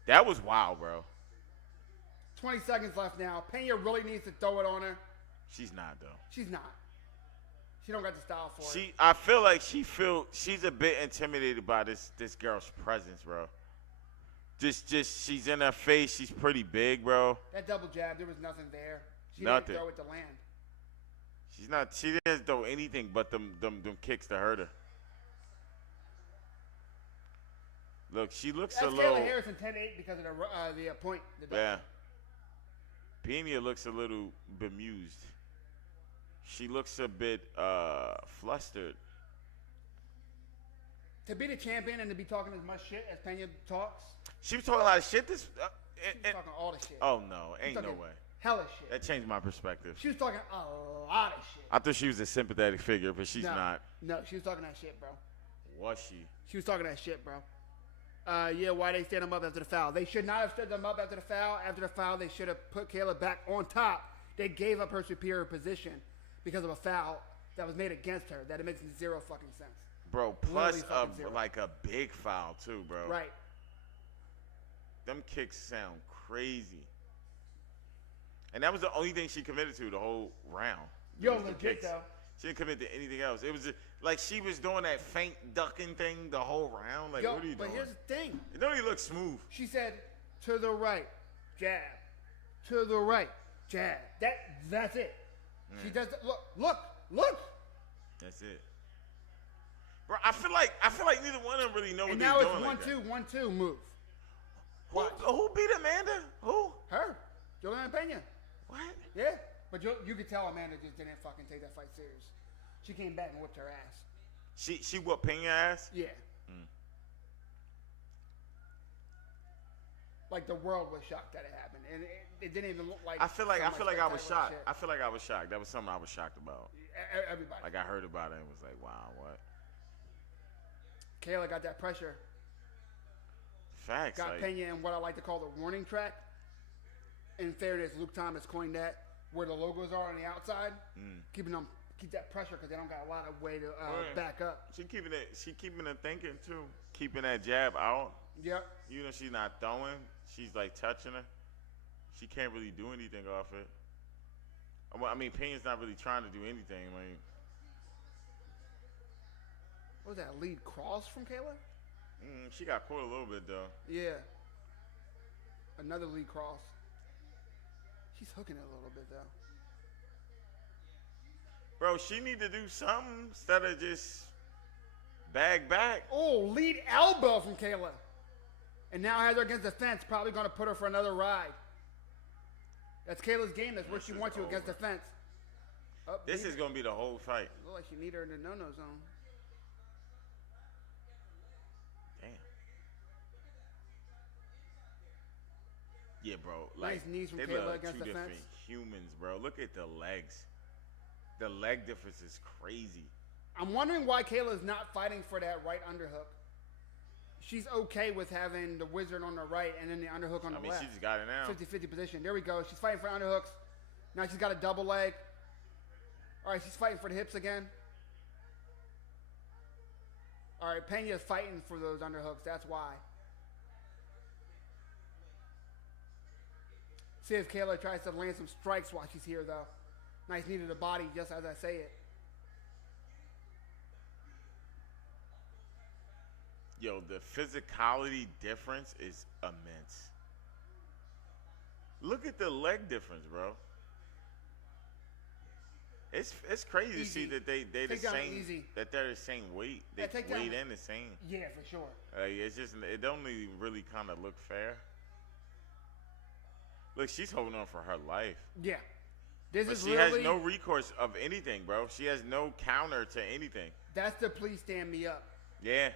That was wild, bro. 20 seconds left now. Pena really needs to throw it on her. She's not, though. She's not. She don't got the style for it. I feel like she's a bit intimidated by this girl's presence, bro. Just she's in her face. She's pretty big, bro. That double jab, there was nothing there. She nothing. Didn't throw it to land. She didn't throw anything but them kicks to hurt her. Look, she looks That's a little. Kayla Harrison 10-8 because of the point. Yeah. Pena looks a little bemused. She looks a bit flustered. To be the champion and to be talking as much shit as Pena talks. She was talking a lot of shit. She was talking all the shit. Oh no, ain't no way. Hella shit. That changed my perspective. She was talking a lot of shit. I thought she was a sympathetic figure, but she's not. No, she was talking that shit, bro. Was she? She was talking that shit, bro. Yeah, why they stand them up after the foul? They should not have stood them up after the foul. After the foul, they should have put Kayla back on top. They gave up her superior position because of a foul that was made against her. That it makes zero fucking sense. Bro, plus like a big foul too, bro. Right. Them kicks sound crazy. And that was the only thing she committed to the whole round. Yo, legit though. She didn't commit to anything else. It was just, like she was doing that faint ducking thing the whole round. Like, what are you doing? But here's the thing. It don't even look smooth. She said, to the right, jab. To the right, jab. That's it. Mm. She does look. That's it. Bro, I feel like neither one of them really know what they're doing. And now it's 1-2 move. Who beat Amanda? Who? Her. Juliana Pena. What? Yeah. But you could tell Amanda just didn't fucking take that fight serious. She came back and whipped her ass. She whooped Pena ass? Yeah. Mm. Like the world was shocked that it happened, and it didn't even look like. I feel like I was shocked. I feel like I was shocked. That was something I was shocked about. Everybody. Like I heard about it and was like, wow, what? Kayla got that pressure. Facts. Got Pena in what I like to call the warning track. In fairness, Luke Thomas coined that, where the logos are on the outside, keep that pressure because they don't got a lot of way to back up. She keeping it thinking too, keeping that jab out. Yep. You know she's not throwing, she's like touching her. She can't really do anything off it. I mean, Pena's not really trying to do anything. I mean, what was that, lead cross from Kayla? She got caught a little bit though. Yeah. Another lead cross. She's hooking it a little bit though. Bro, she need to do something instead of just bag back. Oh, lead elbow from Kayla. And now has her against the fence. Probably going to put her for another ride. That's Kayla's game. That's where she wants you, against the fence. This is going to be the whole fight. Look like she need her in the no-no zone. Damn. Yeah, bro. Like, nice knees from they Kayla look against two the fence. different humans, bro. Look at the legs. The leg difference is crazy. I'm wondering why Kayla's not fighting for that right underhook. She's okay with having the wizard on the right and then the underhook on the left. She just got it now. 50-50 position. There we go. She's fighting for underhooks. Now she's got a double leg. All right, she's fighting for the hips again. All right, Pena's fighting for those underhooks. That's why. See if Kayla tries to land some strikes while she's here, though. Nice knee to the body, just as I say it. Yo, the physicality difference is immense. Look at the leg difference, bro. It's crazy to see that they're the same. That they're the same weight. They weighed in the same. Yeah, for sure. It's just it don't really kind of look fair. Look, she's holding on for her life. Yeah. But she has no recourse of anything, bro. She has no counter to anything. That's the please stand me up. Yeah.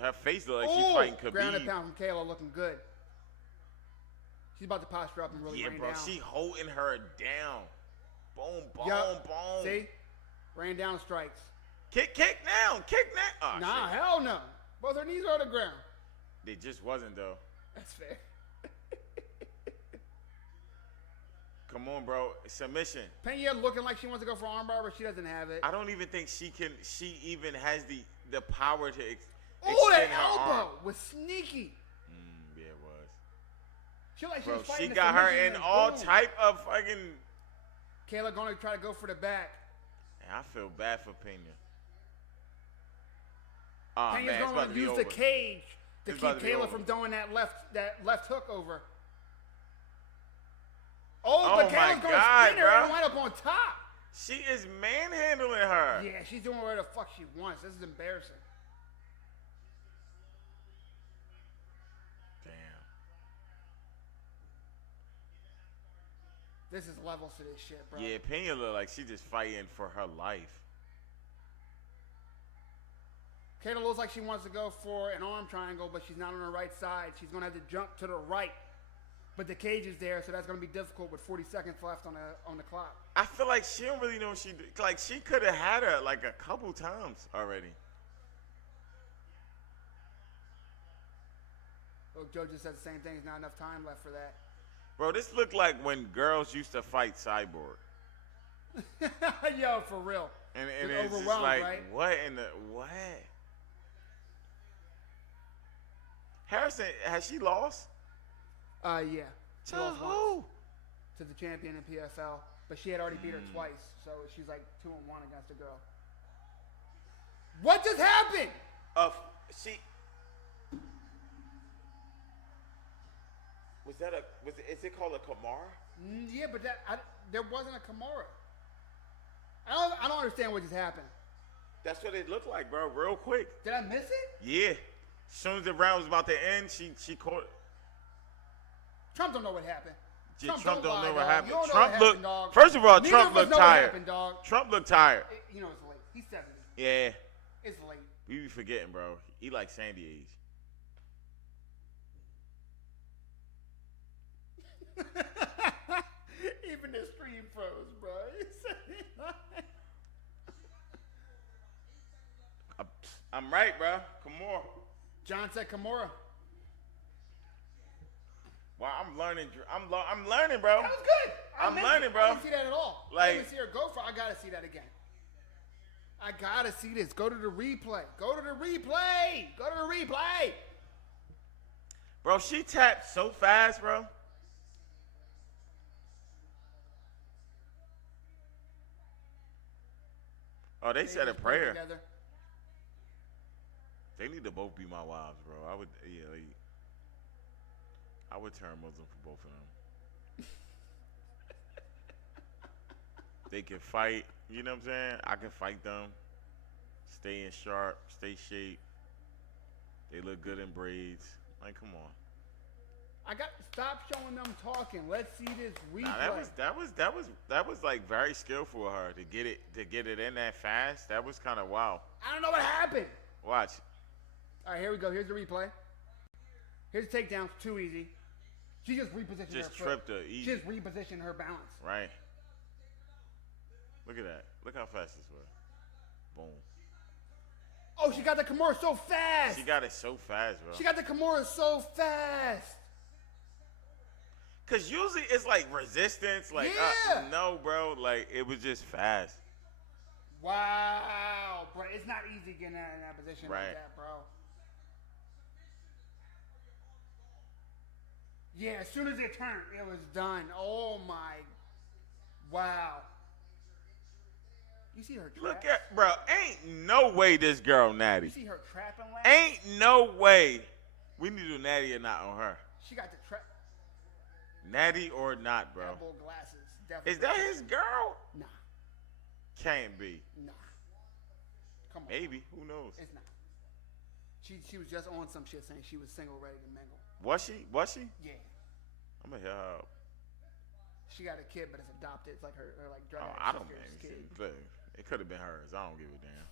Her face looks like she's fighting Khabib. Ground and pound from Kayla looking good. She's about to posture up and really rain down. She holding her down. Boom, boom, boom. See? Rain down strikes. Kick now. Kick now. Oh, nah, shit. Hell no. Both her knees are on the ground. They just wasn't, though. That's fair. Come on, bro. Submission. Pena looking like she wants to go for armbar, but she doesn't have it. I don't even think she even has the power to that her elbow arm. was sneaky. Yeah, it was. She like bro, was fighting she got her in all type of fucking. Kayla going to try to go for the back. Man, I feel bad for Pena. Pena's going to use the cage to keep Kayla from throwing that left hook over. But Kayla's going to spin her and wind up on top. She is manhandling her. Yeah, she's doing whatever the fuck she wants. This is embarrassing. Damn. This is levels to this shit, bro. Yeah, Pena look like she just fighting for her life. Kayla looks like she wants to go for an arm triangle, but she's not on the right side. She's going to have to jump to the right. But the cage is there, so that's going to be difficult with 40 seconds left on the clock. I feel like she don't really know what she did. Like, she could have had her, like, a couple times already. Look, Joe just said the same thing. There's not enough time left for that. Bro, this looked like when girls used to fight Cyborg. Yo, for real. And it's just like, right? What? Harrison, has she lost? Yeah. To who? To the champion in PFL. But she had already beat her twice. So she's like 2-1 against a girl. What just happened? Is it called a Kimura? Yeah, but there wasn't a Kimura. I don't understand what just happened. That's what it looked like, bro. Real quick. Did I miss it? Yeah. As soon as the round was about to end, she caught it. Trump don't know what happened. Yeah, Trump don't know what happened. Trump looked. Dog. First of all, Neither Trump looked tired. Happened, dog. Trump looked tired. You know it's late. He's 70. Yeah. It's late. We be forgetting, bro. He like Sandy age. Even the stream froze, bro. I'm right, bro. Kimura. John said Kimura. Wow, I'm learning. I'm learning, bro. That was good. I'm learning, bro. I didn't see that at all. Like, I didn't see her go for. I gotta see that again. I gotta see this. Go to the replay. Go to the replay. Go to the replay. Bro, she tapped so fast, bro. Oh, they said a prayer. Together. They need to both be my wives, bro. I would turn Muslim for both of them. They can fight, you know what I'm saying? I can fight them. Stay in sharp, stay shape. They look good in braids. Like, come on. Stop showing them talking. Let's see this replay. Nah, that was like very skillful of her to get it in that fast. That was kind of wow. I don't know what happened. Watch. All right, here we go. Here's the replay. Here's the takedown. Too easy. She just repositioned her foot. Just tripped her. Easy. She just repositioned her balance. Right. Look at that. Look how fast this was. Boom. Oh, she got the Kimura so fast. She got it so fast, bro. She got the Kimura so fast. Cause usually it's like resistance, like Yeah. no, bro, like it was just fast. Wow, bro, it's not easy getting out in that position Right. like that, bro. Yeah, as soon as it turned, it was done. Oh my, wow. You see her trap? Look at, bro, ain't no way this girl natty. You see her trapping last? Ain't no way. We need to do natty or not on her. She got the trap. Natty or not, bro. Elbow glasses. Definitely. Is that his girl? Nah, Can't be. nah. Come on. Maybe. Who knows? It's not. She was just on some shit saying she was single, ready to mingle. Was she? Was she? Yeah. I'm gonna hit her up. She got a kid, but it's adopted. It's like her like drug Oh, addict I don't sister's mean kid. it could have been hers. I don't give a damn.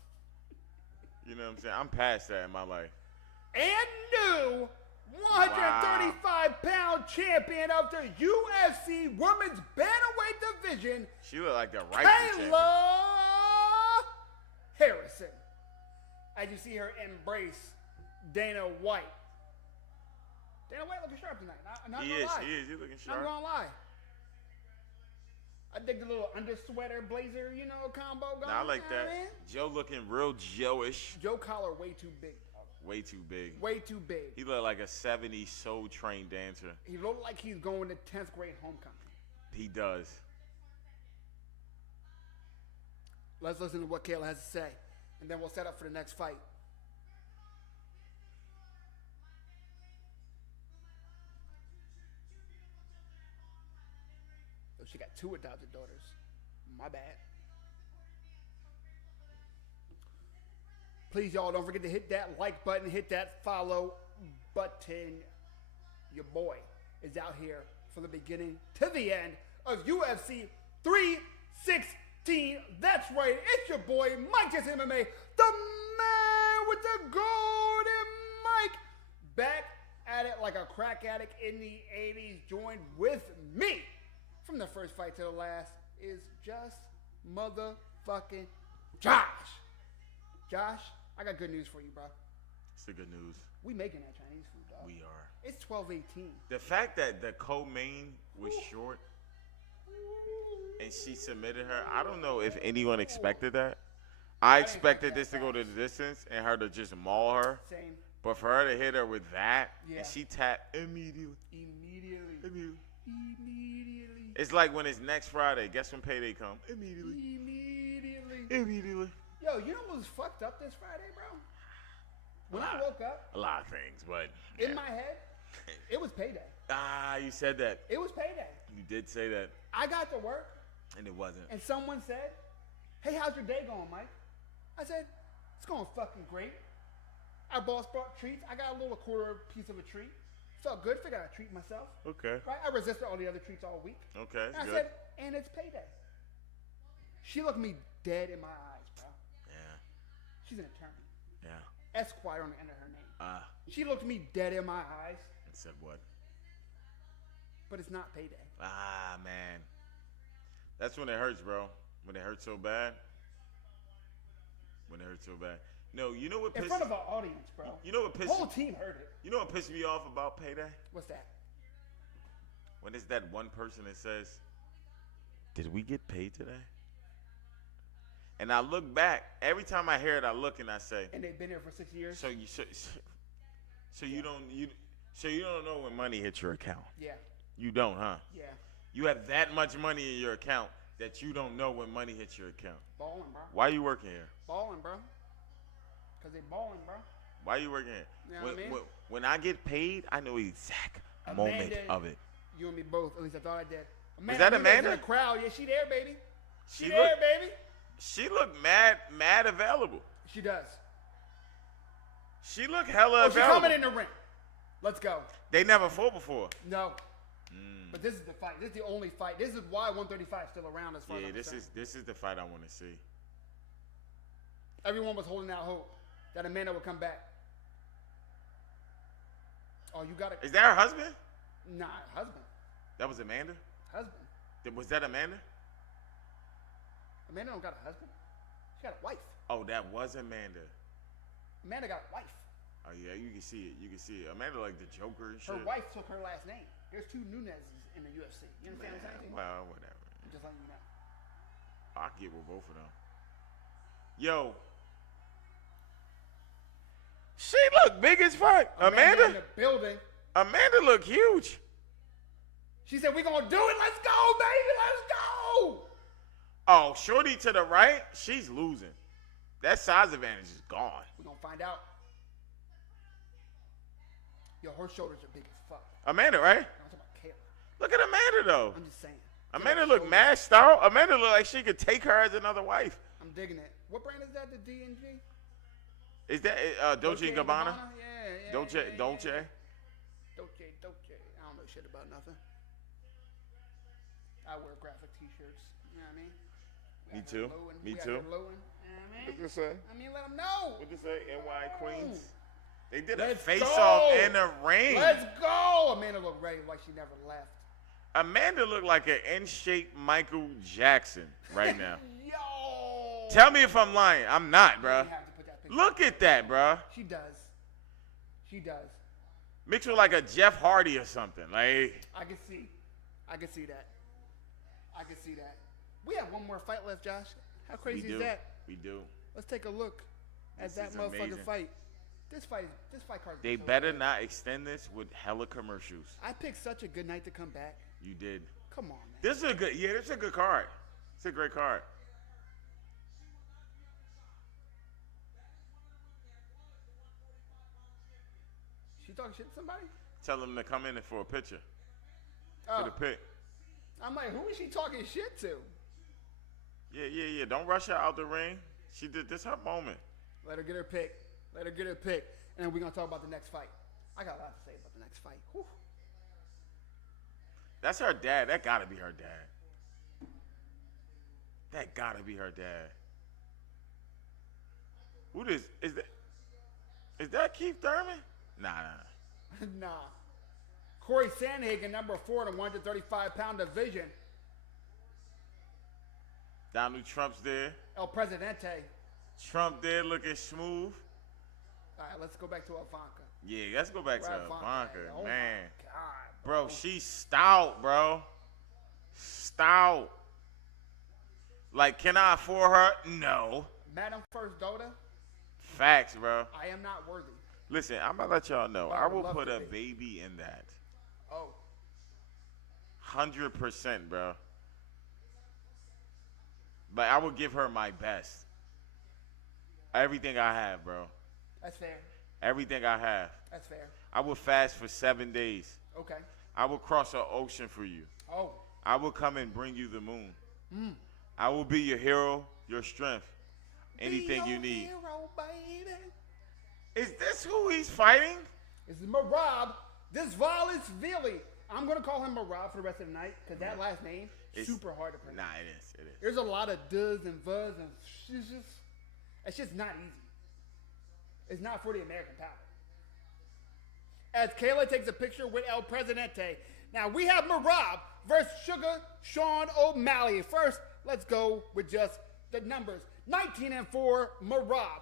You know what I'm saying? I'm past that in my life. And new 135-pound champion of the UFC Women's Bantamweight Division, She looked like the rightful champion. Kayla Harrison. As you see her embrace Dana White. Dana White looking sharp tonight. I'm not He gonna is. lie. He is. He looking I'm sharp. gonna lie. I dig the little undersweater blazer, combo going. Nah, I like you know that. what I mean? Joe looking real Joe-ish. Joe collar way too big. Way too big. Way too big. He looked like a 70s Soul Train dancer. He looked like he's going to 10th grade homecoming. He does. Let's listen to what Kayla has to say, and then we'll set up for the next fight. So she got 2 adopted daughters. My bad. Please, y'all, don't forget to hit that like button, hit that follow button. Your boy is out here from the beginning to the end of UFC 316. That's right, it's your boy, Jessie Mma, the man with the golden mic. Back at it like a crack addict in the 80s. Joined with me from the first fight to the last is just motherfucking Josh. Josh, I got good news for you, bro. It's the good news. We making that Chinese food, dog. We are. It's 12:18. The fact that the co-main was short and she submitted her, I don't know if anyone expected that. I expected this to go to the distance and her to just maul her. Same. But for her to hit her with that, Yeah. and she tapped immediately. Immediately. It's like when it's next Friday. Guess when payday come? Immediately. Yo, you know what was fucked up this Friday, bro? When I woke up, A lot of things, but in my head, it was payday. you said that. It was payday. You did say that, I got to work, and it wasn't. and someone said, "Hey, how's your day going, Mike?" I said, "It's going fucking great." Our boss brought treats. I got a little quarter piece of a treat. Felt good. Figured I'd treat myself. Okay. Right? I resisted all the other treats all week. Okay. And I Good. said, and it's payday. She looked me dead in my eyes, bro. Yeah. She's an attorney. Yeah. Esquire on the end of her name. Ah. She looked me dead in my eyes, And said what? but it's not payday. Ah, man. That's when it hurts, bro. When it hurts so bad. When it hurts so bad. No, you know what In pisses front of an audience, bro. You know what The whole pisses team heard it. You know what pisses me off about payday? What's that? When it's that one person that says, "Did we get paid today?" And I look back, every time I hear it, I look and I say, And they've been here for 6 years? so you don't know when money hits your account. Yeah. You don't, huh? Yeah. You have that much money in your account that you don't know when money hits your account. Balling, bro. Why are you working here? Balling, bro. Because they balling, bro. Why are you working here? You know what I mean? When I get paid, I know the exact moment of it. You and me both. At least I thought I did. Is that Amanda's Amanda? in the crowd. Yeah, she there, baby. She She there, look- baby. She looked mad available. She does. She looked hella Oh, she's available. coming in the ring. Let's go. They never fought before. No. But this is the fight. This is the only fight. This is why 135 is still around as far as Yeah, I'm this concerned. is the fight I want to see. Everyone was holding out hope that Amanda would come back. Oh, you got it. Is that her husband? Nah, husband. That was Amanda? Husband. Was that Amanda? Amanda don't got a husband. She got a wife. Oh, that was Amanda. Amanda got a wife. Oh yeah, you can see it. You can see it. Amanda like the Joker and shit. Her wife took her last name. There's 2 Nunez's in the UFC. You understand what I'm saying? Well, whatever. I'm just letting you know. I get with both of them. Yo. She look big as fuck. Amanda in the building. Amanda look huge. She said, "We gonna do it. Let's go, baby. Let's go." Oh, shorty to the right, she's losing. That size advantage is gone. We're gonna find out. Yo, her shoulders are big as fuck. Amanda, right? I'm talking about Kayla. Look at Amanda though. I'm just saying. Amanda look mad stout. Amanda look like she could take her as another wife. I'm digging it. What brand is that? The D&G? Is that Dolce & Gabbana? Yeah. Dolce. I don't know shit about nothing. I wear graphic T-shirts. You know what I mean? Me too. Me too. What this say? I mean, let them know. What this say? NY Queens. They did a Let's face-off go. in the ring. Let's go. Amanda looked ready like she never left. Amanda looked like an in-shape Michael Jackson right now. Yo. Tell me if I'm lying. I'm not, bruh. You have to put that picture Look at that, bruh. She does. She does. Mixed with like a Jeff Hardy or something. Like I can see that. We have one more fight left, Josh. How crazy is that? We do. Let's take a look at that is motherfucking amazing. fight. This fight card. They better not extend this with hella commercials. I picked such a good night to come back. You did. Come on, man. This is a good. Yeah, this is a good card. It's a great card. She talking shit to somebody? Tell them to come in for a picture. Oh. For the pick. I'm like, who is she talking shit to? Yeah. Don't rush her out the ring. She did this her moment. Let her get her pick. And then we're going to talk about the next fight. I got a lot to say about the next fight. Whew. That's her dad. That gotta be her dad. That gotta be her dad. Who is that? Is that Keith Thurman? Nah. Nah. Corey Sandhagen, number 4 in the 135-pound division. Donald Trump's there. El Presidente. Trump there looking smooth. All right, let's go back to Ivanka. Yeah, let's go back to Ivanka. Oh Man. my God, Bro, she's stout, bro. Stout. Like, can I afford her? No. Madam First Daughter. Facts, bro. I am not worthy. Listen, I'm going to let y'all know. But I will love put to a be. baby in that. Oh. 100%, bro. But I will give her my best. Everything I have, bro. That's fair. Everything I have. That's fair. I will fast for 7 days. Okay. I will cross an ocean for you. Oh. I will come and bring you the moon. I will be your hero, your strength, anything you need. Hero, baby. Is this who he's fighting? This is Marab Dvalishvili. I'm going to call him Marab for the rest of the night because that last name is super hard to pronounce. Nah, it is. There's a lot of does and vuz and it's just not easy. It's not for the American palate. As Kayla takes a picture with El Presidente. Now we have Marab versus Sugar Sean O'Malley. First, let's go with just the numbers. 19-4, Marab.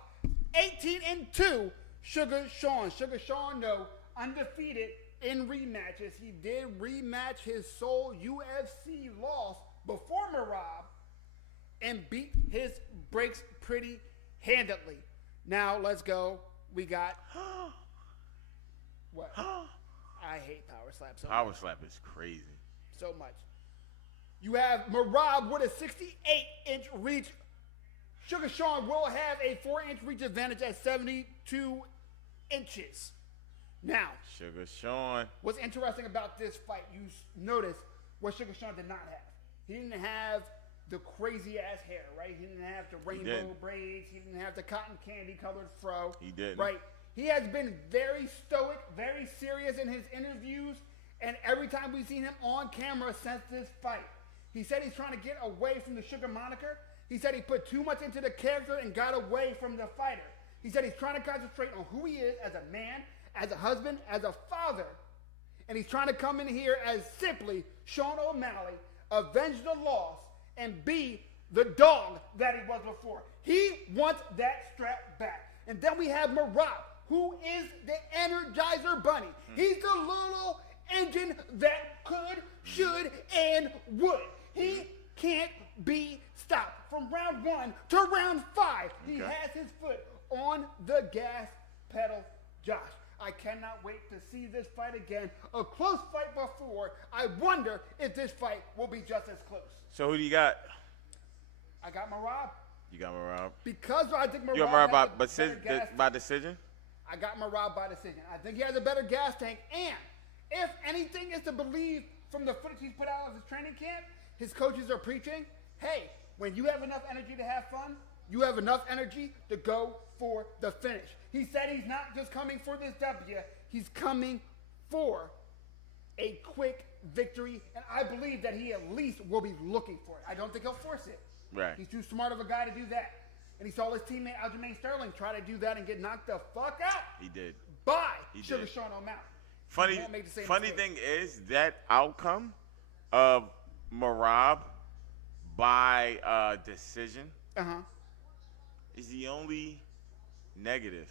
18-2, Sugar Sean. Sugar Sean, though, undefeated in rematches. He did rematch his sole UFC loss before Marab and beat his breaks pretty handedly. Now, let's go. We got... What? I hate power slap so Power much. slap is crazy. So much. You have Marab with a 68-inch reach. Sugar Sean will have a 4-inch reach advantage at 72 inches. Now, Sugar Sean. what's interesting about this fight, you notice what Sugar Sean did not have. He didn't have the crazy ass hair, right? He didn't have the rainbow braids. He didn't have the cotton candy colored fro. He didn't. Right? He has been very stoic, very serious in his interviews, and every time we've seen him on camera since this fight. He said he's trying to get away from the Sugar moniker. He said he put too much into the character and got away from the fighter. He said he's trying to concentrate on who he is as a man, as a husband, as a father. And he's trying to come in here as simply Sean O'Malley, avenge the loss, and be the dog that he was before. He wants that strap back. And then we have Marab, who is the Energizer Bunny. He's the little engine that could, should, and would. He can't be stopped. From round 1 to round 5, he has his foot on the gas pedal, Josh. I cannot wait to see this fight again. A close fight before. I wonder if this fight will be just as close. So who do you got? I got Marab. You got Marab. Because I think Marab You got Marab by by decision? I got Marab by decision. I think he has a better gas tank. And if anything is to believe from the footage he's put out of his training camp, his coaches are preaching, hey, when you have enough energy to have fun, you have enough energy to go for the finish. He said he's not just coming for this W, he's coming for a quick victory, and I believe that he at least will be looking for it. I don't think he'll force it. Right. He's too smart of a guy to do that. And he saw his teammate Aljamain Sterling try to do that and get knocked the fuck out. He did. By He Sugar did. Sean O'Malley. Funny thing is that outcome of Marab by decision is the only negative.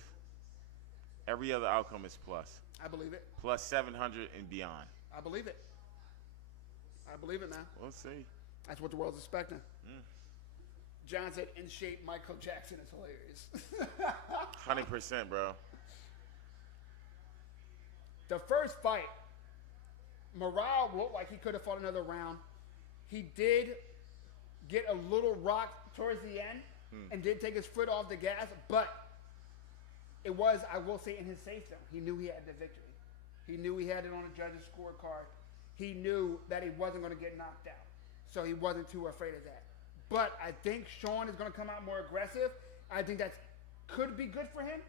Every other outcome is plus. I believe it. Plus 700 and beyond. I believe it. I believe it, man. We'll see. That's what the world's expecting. John said, in shape, Michael Jackson is hilarious. 100%, bro. The first fight, Morale looked like he could have fought another round. He did get a little rocked towards the end and did take his foot off the gas, but it was, I will say, in his safe zone. He knew he had the victory. He knew he had it on a judge's scorecard. He knew that he wasn't going to get knocked out, so he wasn't too afraid of that. But I think Sean is going to come out more aggressive. I think that could be good for him.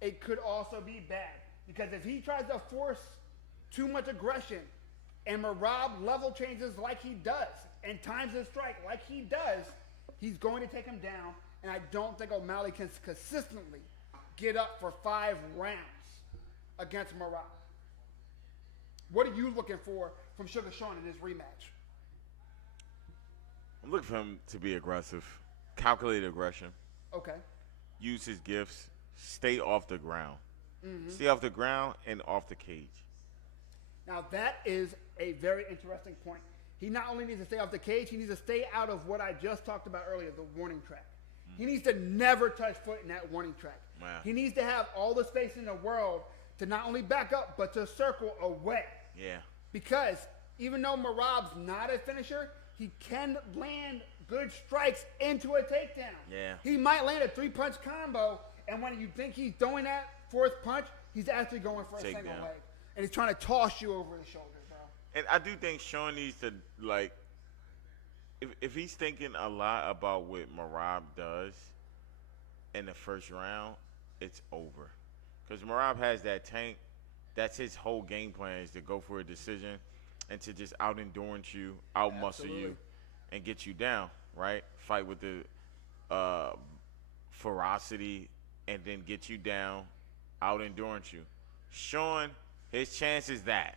It could also be bad. Because if he tries to force too much aggression and Marab level changes like he does and times his strike like he does, he's going to take him down. And I don't think O'Malley can consistently get up for 5 rounds against Marab. What are you looking for from Sugar Sean in this rematch? I'm looking for him to be aggressive. Calculated aggression. Okay. Use his gifts. Stay off the ground. Stay off the ground and off the cage. Now that is a very interesting point. He not only needs to stay off the cage, he needs to stay out of what I just talked about earlier, the warning track. He needs to never touch foot in that warning track. Wow. He needs to have all the space in the world to not only back up, but to circle away. Yeah. Because even though Marab's not a finisher, he can land good strikes into a takedown. Yeah. He might land a 3-punch combo, and when you think he's throwing that 4th punch, he's actually going for a single leg. And he's trying to toss you over the shoulder, bro. And I do think Sean needs to, like, if he's thinking a lot about what Marab does in the first round, it's over. Because Marab has that tank. That's his whole game plan, is to go for a decision and to just out-endurance you, out-muscle you, and get you down, right? Fight with the ferocity and then get you down, out-endurance you. Sean, his chance is that,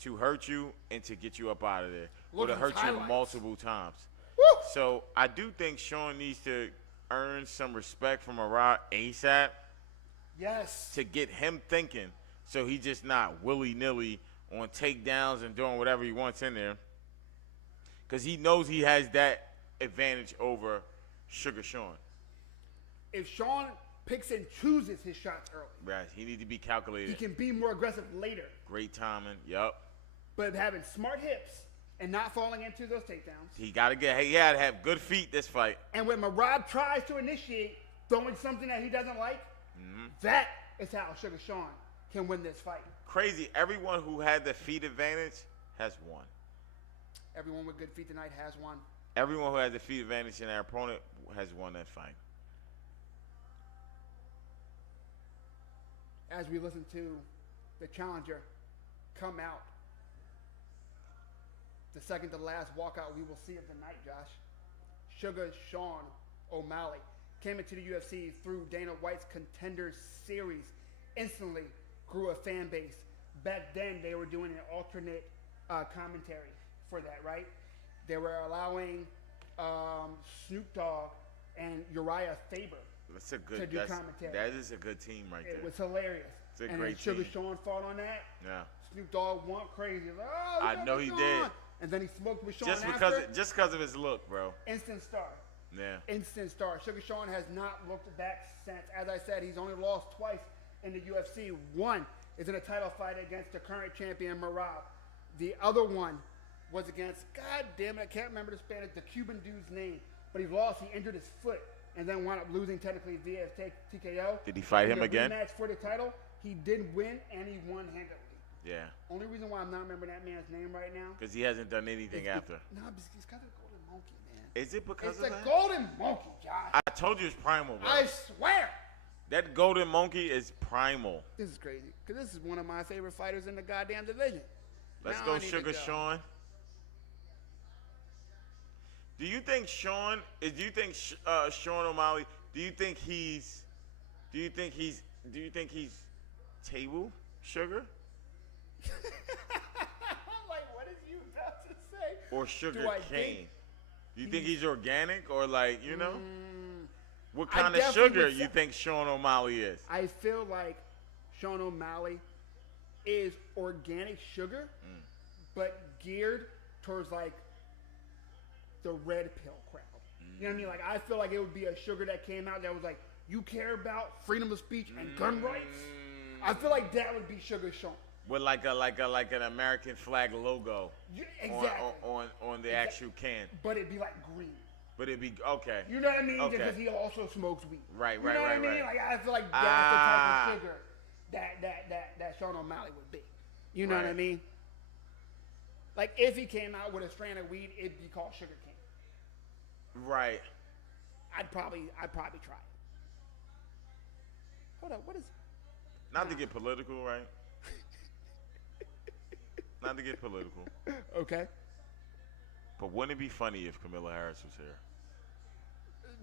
to hurt you and to get you up out of there, or to hurt you multiple times. Woo! So I do think Sean needs to earn some respect from Marab ASAP. Yes. To get him thinking, so he's just not willy-nilly on takedowns and doing whatever he wants in there. Because he knows he has that advantage over Sugar Sean. If Sean picks and chooses his shots early, Right, he needs to be calculated. he can be more aggressive later. Great timing, yup. But having smart hips and not falling into those takedowns. He got to have good feet this fight. And when Marab tries to initiate throwing something that he doesn't like, that is how Sugar Sean can win this fight. Crazy, everyone who had the feet advantage has won. Everyone with good feet tonight has won. Everyone who has the feet advantage in their opponent has won that fight. As we listen to the challenger come out, the second to last walkout we will see of the night, Josh. Sugar Sean O'Malley came into the UFC through Dana White's Contender Series, instantly grew a fan base. Back then, they were doing an alternate commentary for that, right? They were allowing Snoop Dogg, and Uriah Faber That's a good. to do commentary. That is a good team right there. It was hilarious. It's a and great then Sugar team. Sean fought on that. Yeah. Snoop Dogg went crazy. Like, oh, I know he Sean. did. And then he smoked with Sean Just after. because of his look, bro. Instant star. Yeah. Instant star. Sugar Sean has not looked back since. As I said, he's only lost twice in the UFC. One is in a title fight against the current champion, Merab. The other one was against, God damn it, I can't remember the Spanish, the Cuban dude's name. But he lost, he injured his foot, and then wound up losing technically via TKO. Did he fight him In the again? rematch for the title, he did win, and he won handily. Yeah. Only reason why I'm not remembering that man's name right now. Because he hasn't done anything is after. No, because he's got the golden monkey, man. Is it because It's of the that? golden monkey, Josh. I told you it's primal, bro. I swear. That golden monkey is primal. This is crazy, because this is one of my favorite fighters in the goddamn division. Let's Now go, I need to Sugar go. Sean. Do you think Sean O'Malley? Do you think he's table sugar I'm like, what is you about to say? or sugar Do I cane? think Do you think he's organic or like what I kind of definitely sugar would you say- think Sean O'Malley is? I feel like Sean O'Malley is organic sugar, but geared towards like the red pill crowd. You know what I mean? Like I feel like it would be a sugar that came out that was like, you care about freedom of speech and gun rights. I feel like that would be Sugar Sean. With like an American flag logo Exactly. on the actual can, But it'd be like green. but it'd be okay. You know what I mean? Okay. Because he also smokes weed. Right, You right, know what right, I mean? right. Like I feel like that's the type of sugar that Sean O'Malley would be. You know what I Right. mean? Like if he came out with a strand of weed, it'd be called sugar cane. Right. I'd probably try it. Hold up, what is? Not to get political, right? Not to get political. Okay, But wouldn't it be funny if Camilla Harris was here?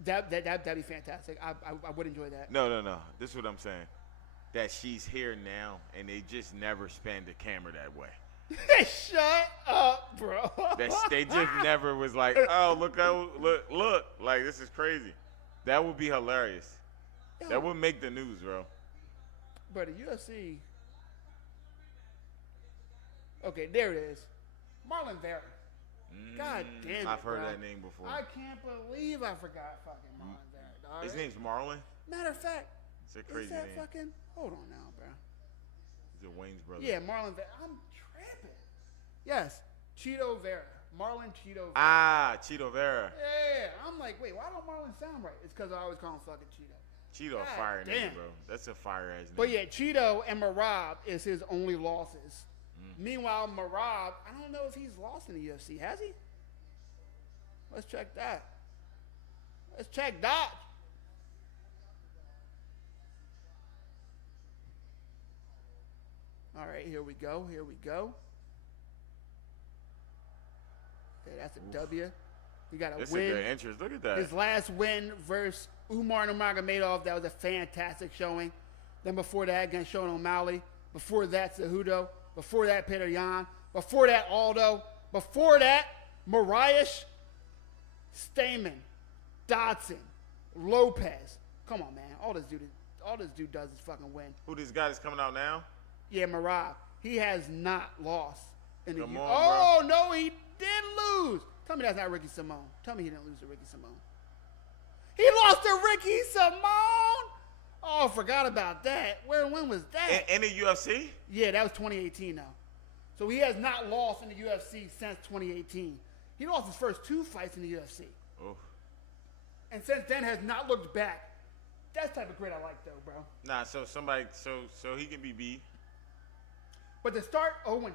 that'd be fantastic. I would enjoy that. No. This is what I'm saying. That she's here now, and they just never spanned the camera that way. Shut up, bro. They just never was like, oh, look, like this is crazy. That would be hilarious. That would make the news, bro. But the UFC. Okay, there it is. Marlon Vera. God damn it, I've heard bro. that name before. I can't believe I forgot fucking Marlon Vera, dog. His name's Marlon. Matter of fact, It's a crazy is that name. fucking? Hold on now, bro. He's a Wayne's brother. Yeah, Marlon Vera. I'm tripping. Yes, Cheeto Vera. Marlon Cheeto Vera. Ah, Cheeto Vera. Yeah, I'm like, wait, why don't Marlon sound right? It's because I always call him fucking Cheeto. Cheeto, God fire name, damn. bro. That's a fire ass name. But yeah, Cheeto and Merab is his only losses. Meanwhile, Merab, I don't know if he's lost in the UFC. Has he? Let's check that. Let's check that. All right, here we go. Here we go. Okay, that's a W. He got a That's win. a good entrance. Look at that. His last win versus Umar Nurmagomedov, that was a fantastic showing. Then before that, against Sean O'Malley. Before that, Cejudo. Before that, Petr Yan. Before that, Aldo. Before that, Mariah Stamen, Dodson, Lopez. Come on, man. All this dude does is fucking win. Who this guy that's coming out now? Yeah, Merab. He has not lost in the Come U. on, Oh, no, he did lose. Tell me that's not Ricky Simone. Tell me he didn't lose to Ricky Simone. He lost to Ricky Simone? Oh, forgot about that. When was that? In the UFC? Yeah, that was 2018 now. So he has not lost in the UFC since 2018. He lost his first 2 fights in the UFC. Oh. And since then has not looked back. That's the type of grit I like, though, bro. Nah, so he can be beat. But to start 0-2,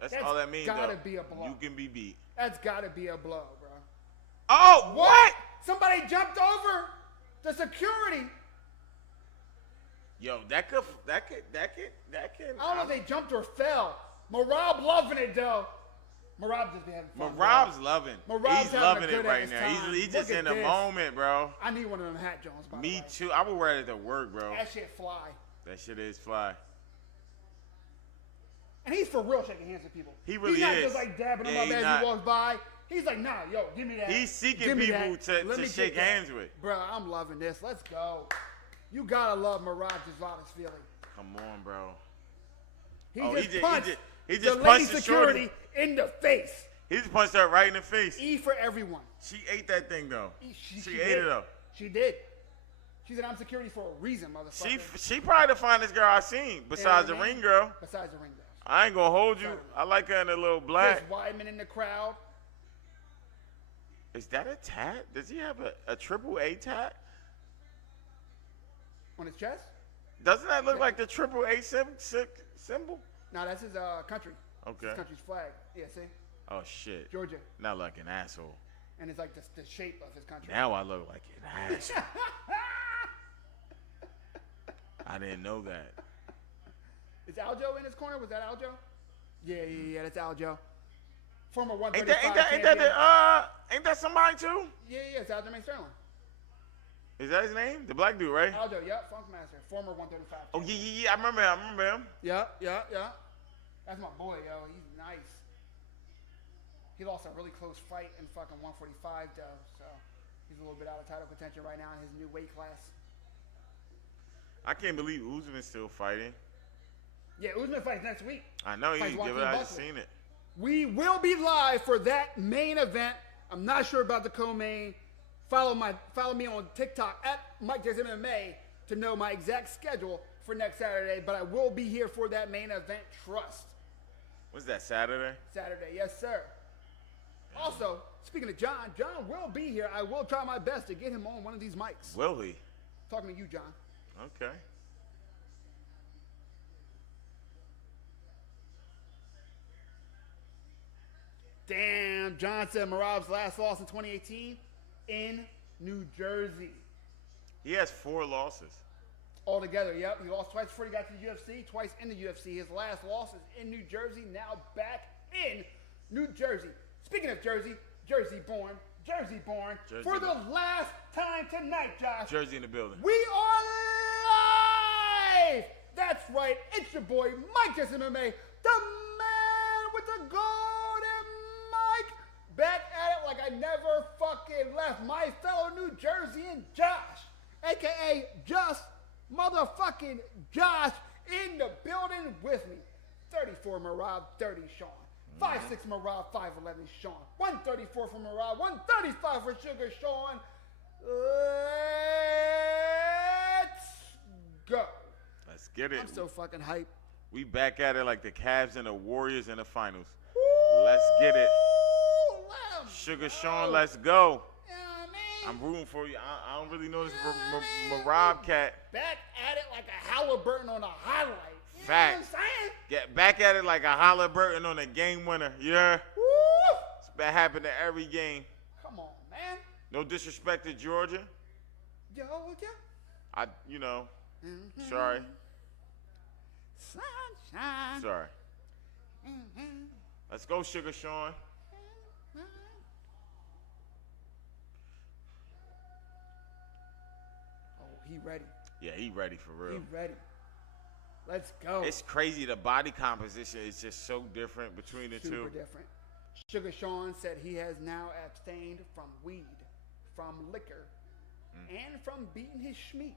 That's all that means, gotta though. be a blow. You can be beat. That's gotta be a blow, bro. Oh, what? Somebody jumped over the security. Yo, that could. I don't know if they jumped or fell. Merab loving it, though. Merab just be having fun. Marab's bro. loving. Marab's He's having loving a it good right ass now. time. He's just Look in at the this. moment, bro. I need one of them hat Jones, by the Me way. too. I would wear it to work, bro. That shit fly. That shit is fly. And he's for real shaking hands with people. He really he's not is. just like dabbing him Yeah, up he's as not. he walks by. He's like, nah, yo, give me that. He's seeking Give me people that. Let to me shake get that. hands with. Bro, I'm loving this. Let's go. You gotta love Mirage Dvalishvili. Come on, bro. He punched he just the lady punched the security shorty in the face. He just punched her right in the face. E for everyone. She ate that thing though. She ate did. it though. She did. She said, I'm security for a reason, motherfucker. She probably the finest girl I seen besides the ring girl. Besides the ring girl. I ain't gonna hold you. I like her in a little black. Chris Weidman in the crowd. Is that a tat? Does he have a triple A tat? On his chest? Doesn't that look like the triple A symbol? No, that's his country. Okay. His country's flag. Yeah, see? Oh shit. Georgia. Not like an asshole. And it's like the shape of his country. Now I look like an asshole. I didn't know that. Is Aljo in his corner? Was that Aljo? Yeah, that's Aljo. Former 135 Ain't that somebody too? Yeah, it's Aljamain Sterling. Is that his name? The black dude, right? Aljo, yep, Funkmaster, former 135. Oh yeah. I remember him. Yeah. That's my boy, yo. He's nice. He lost a really close fight in fucking 145 though, so he's a little bit out of title contention right now in his new weight class. I can't believe Usman's still fighting. Yeah, Usman fights next week. I know he give it. I just seen it. We will be live for that main event. I'm not sure about the co-main. Follow me on TikTok at Jessie Mma to know my exact schedule for next Saturday. But I will be here for that main event. Trust. What's that, Saturday? Saturday, yes, sir. Also, speaking of John will be here. I will try my best to get him on one of these mics. Will he? Talking to you, John. Okay. Damn, John said Merab's last loss in 2018 in New Jersey. He has 4 losses. Altogether, yep. He lost twice before he got to the UFC, twice in the UFC. His last loss is in New Jersey, now back in New Jersey. Speaking of Jersey, Jersey born. Jersey for the last time tonight, Josh. Jersey in the building. We are live! That's right, it's your boy, Jessie Mma, the man with the golden mic. Back at it like I never fucking left. My fellow New Jerseyan Josh, a.k.a. Just motherfucking Josh, in the building with me. 34 Merab, 30 Sean. 5'6 Merab, 5'11 Sean. 134 for Merab, 135 for Sugar Sean. Let's go. Let's get it. I'm so fucking hyped. We back at it like the Cavs and the Warriors in the finals. Woo! Let's get it. Let 'em Sugar go. Sean, let's go. You know what I mean? I'm rooting for you. I don't really know this You know what I mean? Merab cat. Back at it like a Halliburton on a highlight. You Fact. know what I'm saying? Get back at it like a Halliburton on a game winner. Yeah. Woo! It's been happening every game. Come on, man. No disrespect to Georgia. Georgia. Sorry. Sunshine. Sorry. Let's go, Sugar Sean. Oh, he ready. Yeah, he ready for real. He ready. Let's go. It's crazy. The body composition is just so different between the two. Super different. Sugar Sean said he has now abstained from weed, from liquor, and from beating his schmeat.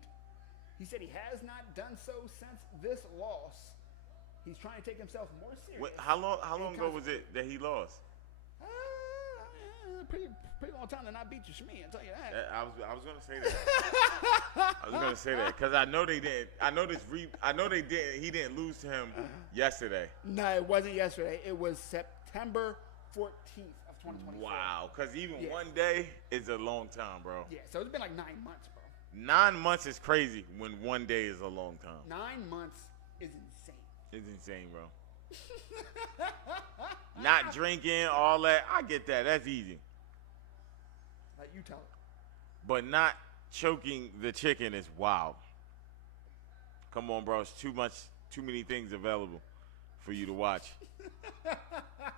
He said he has not done so since this loss. He's trying to take himself more serious. Wait, how long ago was it that he lost? Pretty long time to not beat your schmeat, I'll tell you that. I was gonna say that. I was gonna say that because I know they did. I know they did. He didn't lose to him yesterday. No, it wasn't yesterday. It was September 14th of 2024. Wow, because even one day is a long time, bro. Yeah, so it's been like 9 months, bro. 9 months is crazy when one day is a long time. 9 months is insane. It's insane, bro. Not drinking, all that. I get that. That's easy. Like you tell it. But not choking the chicken is wild. Come on, bro. It's too many things available for you to watch.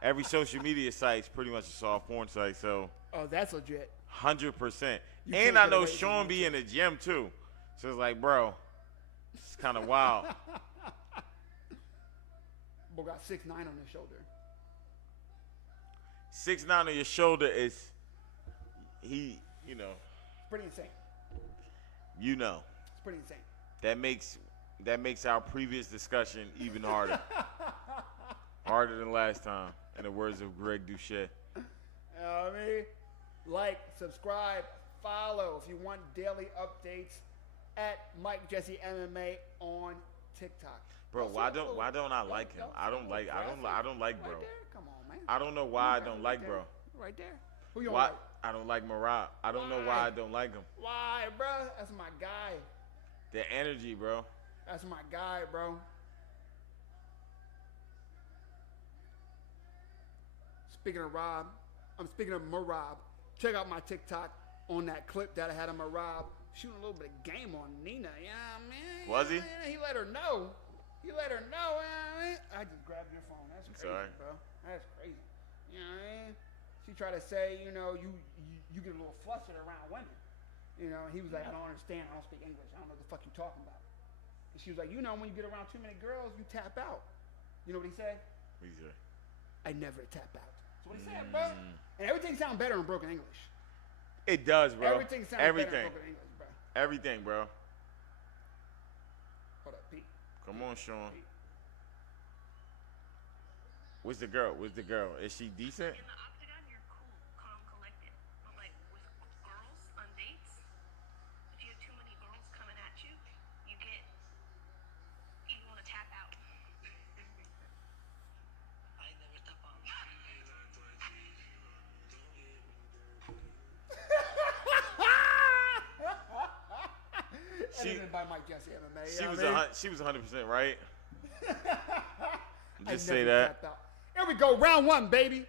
Every social media site is pretty much a soft porn site, so. Oh, that's legit. 100%. You And can't I get know away from Sean that be in the gym too. So it's like, bro, it's kind of wild. Boy got 6'9" on his shoulder. 6'9" on your shoulder is he. You know. It's pretty insane. You know. It's pretty insane. That makes our previous discussion even harder. Harder than last time, in the words of Greg Duchet. You know what I mean? Like, subscribe, follow if you want daily updates at Mike Jessie MMA on TikTok. Bro, why don't I like him? I don't like bro. Right there? Come on, man. I don't know why I don't like bro. Right there. Who you Why like? I don't like Marab. I don't know why I don't like him. Why, bro? That's my guy. The energy, bro. That's my guy, bro. Speaking of Marab, check out my TikTok on that clip that I had of Marab shooting a little bit of game on Nina. You know what I mean? Was he? He let her know. You know what I mean? I just grabbed your phone. That's crazy, bro. That's crazy. You know what I mean? She tried to say, you know, you get a little flustered around women. You know, and he was like, I don't understand. I don't speak English. I don't know what the fuck you talking about. And she was like, you know, when you get around too many girls, you tap out. You know what he said? What he said? I never tap out. That's what he said, bro. And everything sounds better in broken English. It does, bro. Everything sounds better in broken English, bro. Everything, bro. Hold up, Pete. Come on, Sean. Pete. Where's the girl? Is she decent? In the octagon, you're cool, calm, collected. But like with girls on dates, if you have too many girls coming at you, you want to tap out. I never tap out. Edited by Mike Jessie MMA. She was 100% right. Just say never that. Here we go, round one, baby.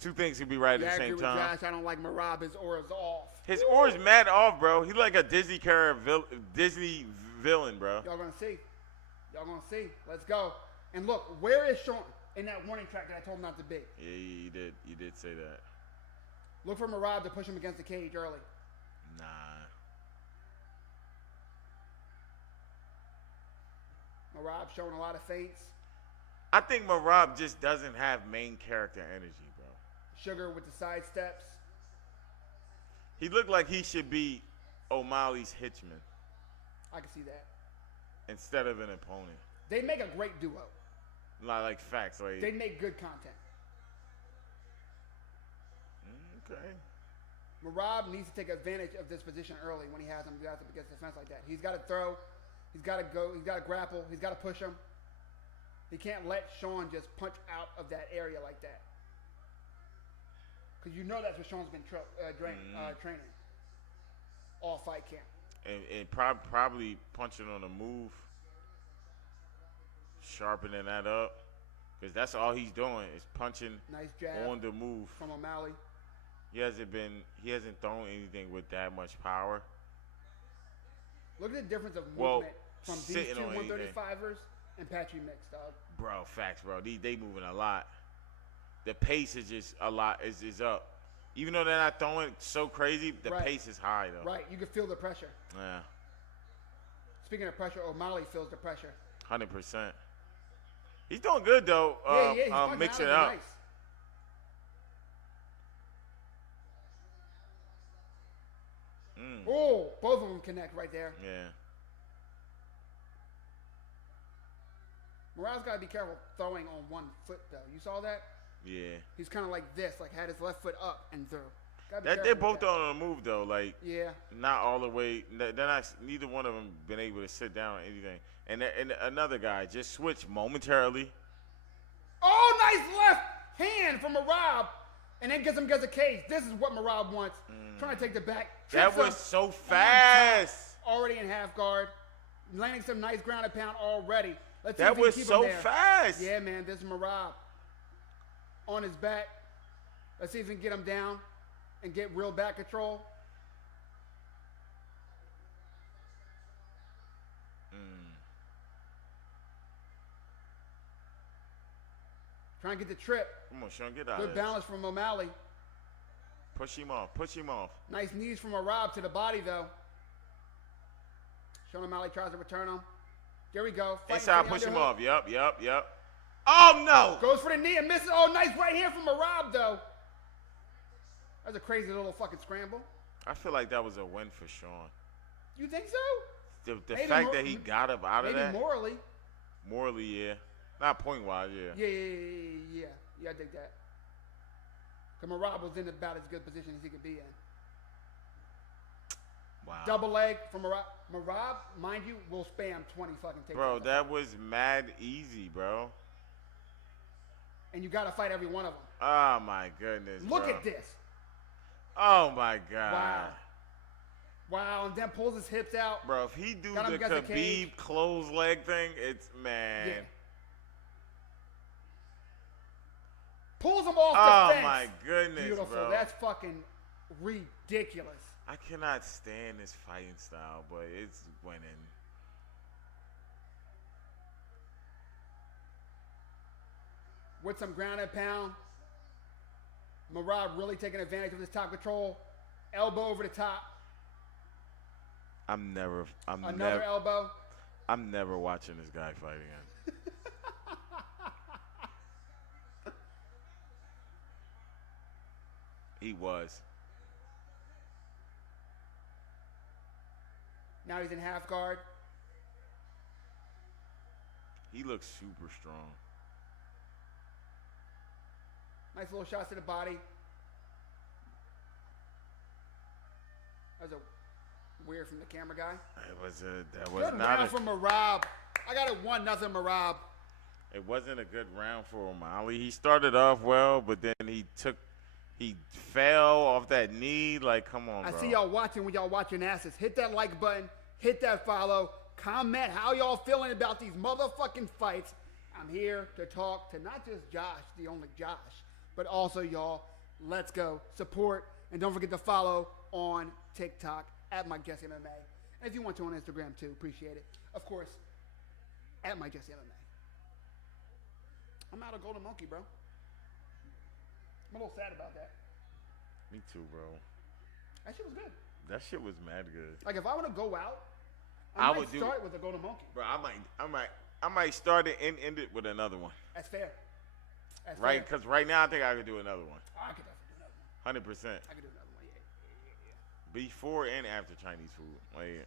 Two things could be right at the same time. Josh, I don't like Marab. His aura's off. His aura's mad off, bro. He like a Disney Disney villain, bro. Y'all gonna see. Let's go. And look, where is Sean in that warning track that I told him not to be? Yeah, you did. You did say that. Look for Marab to push him against the cage early. Nah. Marab showing a lot of feints. I think Marab just doesn't have main character energy, bro. Sugar with the side steps. He looked like he should be O'Malley's hitchman. I can see that. Instead of an opponent. They make a great duo. Like facts. Like, they make good content. Okay. Marab needs to take advantage of this position early when he has him up against the fence like that. He's got to throw. He's got to go. He's got to grapple. He's got to push him. He can't let Sean just punch out of that area like that. Because you know that's what Sean's been training. All fight camp. And probably punching on a move. Sharpening that up. Because that's all he's doing is punching nice jab on the move. From O'Malley. He hasn't thrown anything with that much power. Look at the difference of movement from these two 135ers and Patchy Mix, dog. Bro, facts, bro. They moving a lot. The pace is just a lot. Is up. Even though they're not throwing so crazy, the pace is high, though. Right. You can feel the pressure. Yeah. Speaking of pressure, O'Malley feels the pressure. 100%. He's doing good, though. He's mix it up. Nice. Oh, both of them connect right there. Yeah. Morales got to be careful throwing on one foot, though. You saw that? Yeah. He's kind of like this, like had his left foot up and threw. They're both on the move, though. Like, yeah. Not all the way. They're not. Neither one of them been able to sit down or anything. And another guy just switched momentarily. Oh, nice left hand from Marab. And then gets him against the cage. This is what Marab wants. Trying to take the back. That was so fast. Already in half guard. Landing some nice ground and pound already. Let's see that if he can was keep so him there. fast. Yeah, man. This is Marab. On his back. Let's see if we can get him down and get real back control. Trying to get the trip. Come on, Sean, get out Good of this. balance from O'Malley. Push him off. Push him off. Nice knees from Marab to the body, though. Sean O'Malley tries to return him. There we go. Inside, push him off. Yep. Oh, no. Goes for the knee and misses. Oh, nice right hand from Marab, though. That was a crazy little fucking scramble. I feel like that was a win for Sean. You think so? The fact that he got up out of that. Maybe morally. Morally, yeah. Not point-wise, yeah. Yeah, I dig that. Because Marab was in about as good position as he could be in. Wow. Double leg from Marab. Marab, mind you, will spam 20 fucking takedowns. Bro, that was mad easy, bro. And you got to fight every one of them. Oh, my goodness, Look bro. at this. Oh, my God. Wow, and then pulls his hips out. Bro, if he do Got him the against the cage. Khabib closed leg thing, it's, man. Yeah. Pulls him off the fence. Oh, my goodness, Beautiful. bro. That's fucking ridiculous. I cannot stand this fighting style, but it's winning. With some ground and pound. Marab really taking advantage of this top control. Elbow over the top. Another elbow. I'm never watching this guy fight again. He was. Now he's in half guard. He looks super strong. Nice little shots to the body. That was a weird from the camera guy. That was Good not round from Marab. I got it 1-0 Marab. It wasn't a good round for O'Malley. He started off well, but then he fell off that knee. Like, come on, bro. I see y'all watching when y'all watching asses. Hit that like button. Hit that follow. Comment how y'all feeling about these motherfucking fights. I'm here to talk to not just Josh, the only Josh, but also y'all. Let's go. Support. And don't forget to follow on TikTok at Mike Jessie MMA. And if you want to on Instagram too, appreciate it. Of course, at Mike Jessie MMA. I'm out of Golden Monkey, bro. I'm a little sad about that. Me too, bro. That shit was good. That shit was mad good. Like if I want to go out, I might would start with a Golden Monkey. Bro, I might start it and end it with another one. That's fair. That's Right? fair. Because right now I think I could do another one. I could definitely do another one. 100%. I could do another one. Yeah. Before and after Chinese food. Like,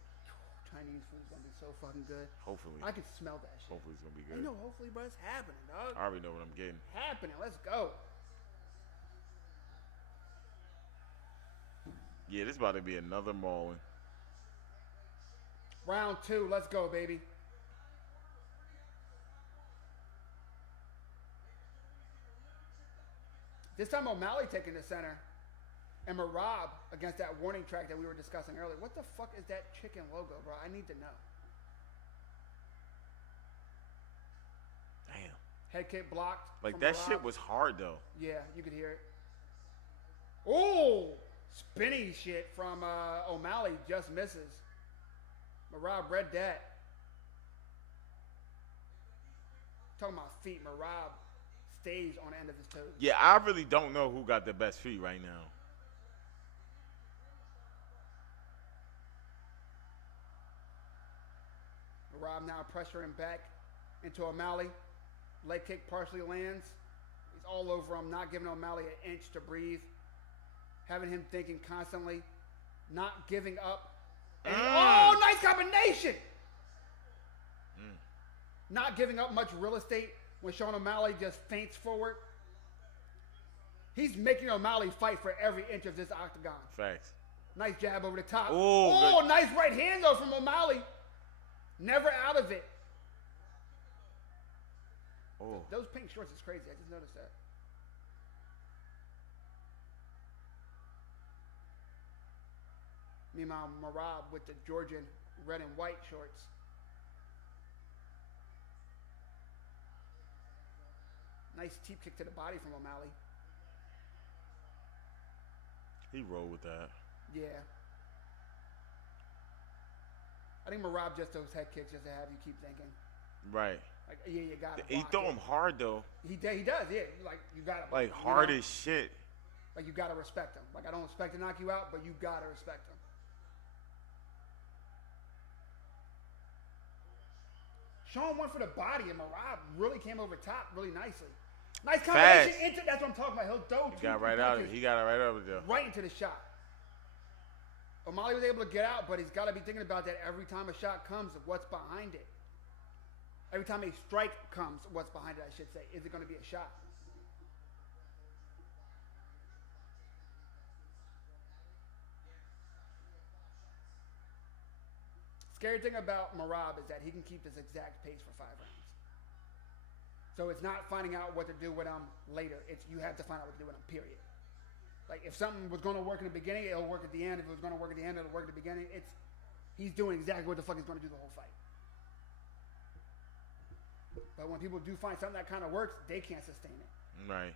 Chinese food's gonna be so fucking good. hopefully. I can smell that shit. Hopefully it's going to be I good. know, hopefully, bro, it's happening, dog. I already know what I'm getting. Happening. Let's go. Yeah, this about to be another mauling. Round 2. Let's go, baby. This time O'Malley taking the center. And Marab against that warning track that we were discussing earlier. What the fuck is that chicken logo, bro? I need to know. Damn. Head kick blocked. Like, from that Marab. shit was hard, though. Yeah, you could hear it. Oh, spinny shit from O'Malley just misses. Marab read that. Talking about feet, Marab stays on the end of his toes. Yeah, I really don't know who got the best feet right now. Marab now pressuring back into O'Malley. Leg kick partially lands. He's all over him, not giving O'Malley an inch to breathe. Having him thinking constantly, not giving up. And oh, nice combination! Not giving up much real estate when Sean O'Malley just feints forward. He's making O'Malley fight for every inch of this octagon. Facts. Nice jab over the top. Oh, nice right hand though from O'Malley. Never out of it. Oh. Those pink shorts is crazy. I just noticed that. Meanwhile, Marab with the Georgian red and white shorts. Nice teep kick to the body from O'Malley. He rolled with that. Yeah. I think Marab just those head kicks just to have you keep thinking. Right. Like, yeah, you got it. He throw him hard, though. He does, yeah. Like, you got to. Like, hard as shit. Like, you got to respect him. Like, I don't expect to knock you out, but you got to respect him. Sean went for the body, and Marab really came over top really nicely. Nice combination Fast. into. That's what I'm talking about. He'll throw He got it right out. He got it right over there. right into the shot. O'Malley was able to get out, but he's got to be thinking about that every time a shot comes, what's behind it. Every time a strike comes, what's behind it, I should say. Is it going to be a shot? Scary thing about Merab is that he can keep this exact pace for 5 rounds. So it's not finding out what to do with him later. It's you have to find out what to do with him, period. Like if something was going to work in the beginning, it'll work at the end. If it was going to work at the end, it'll work at the beginning. He's doing exactly what the fuck he's going to do the whole fight. But when people do find something that kind of works, they can't sustain it. Right.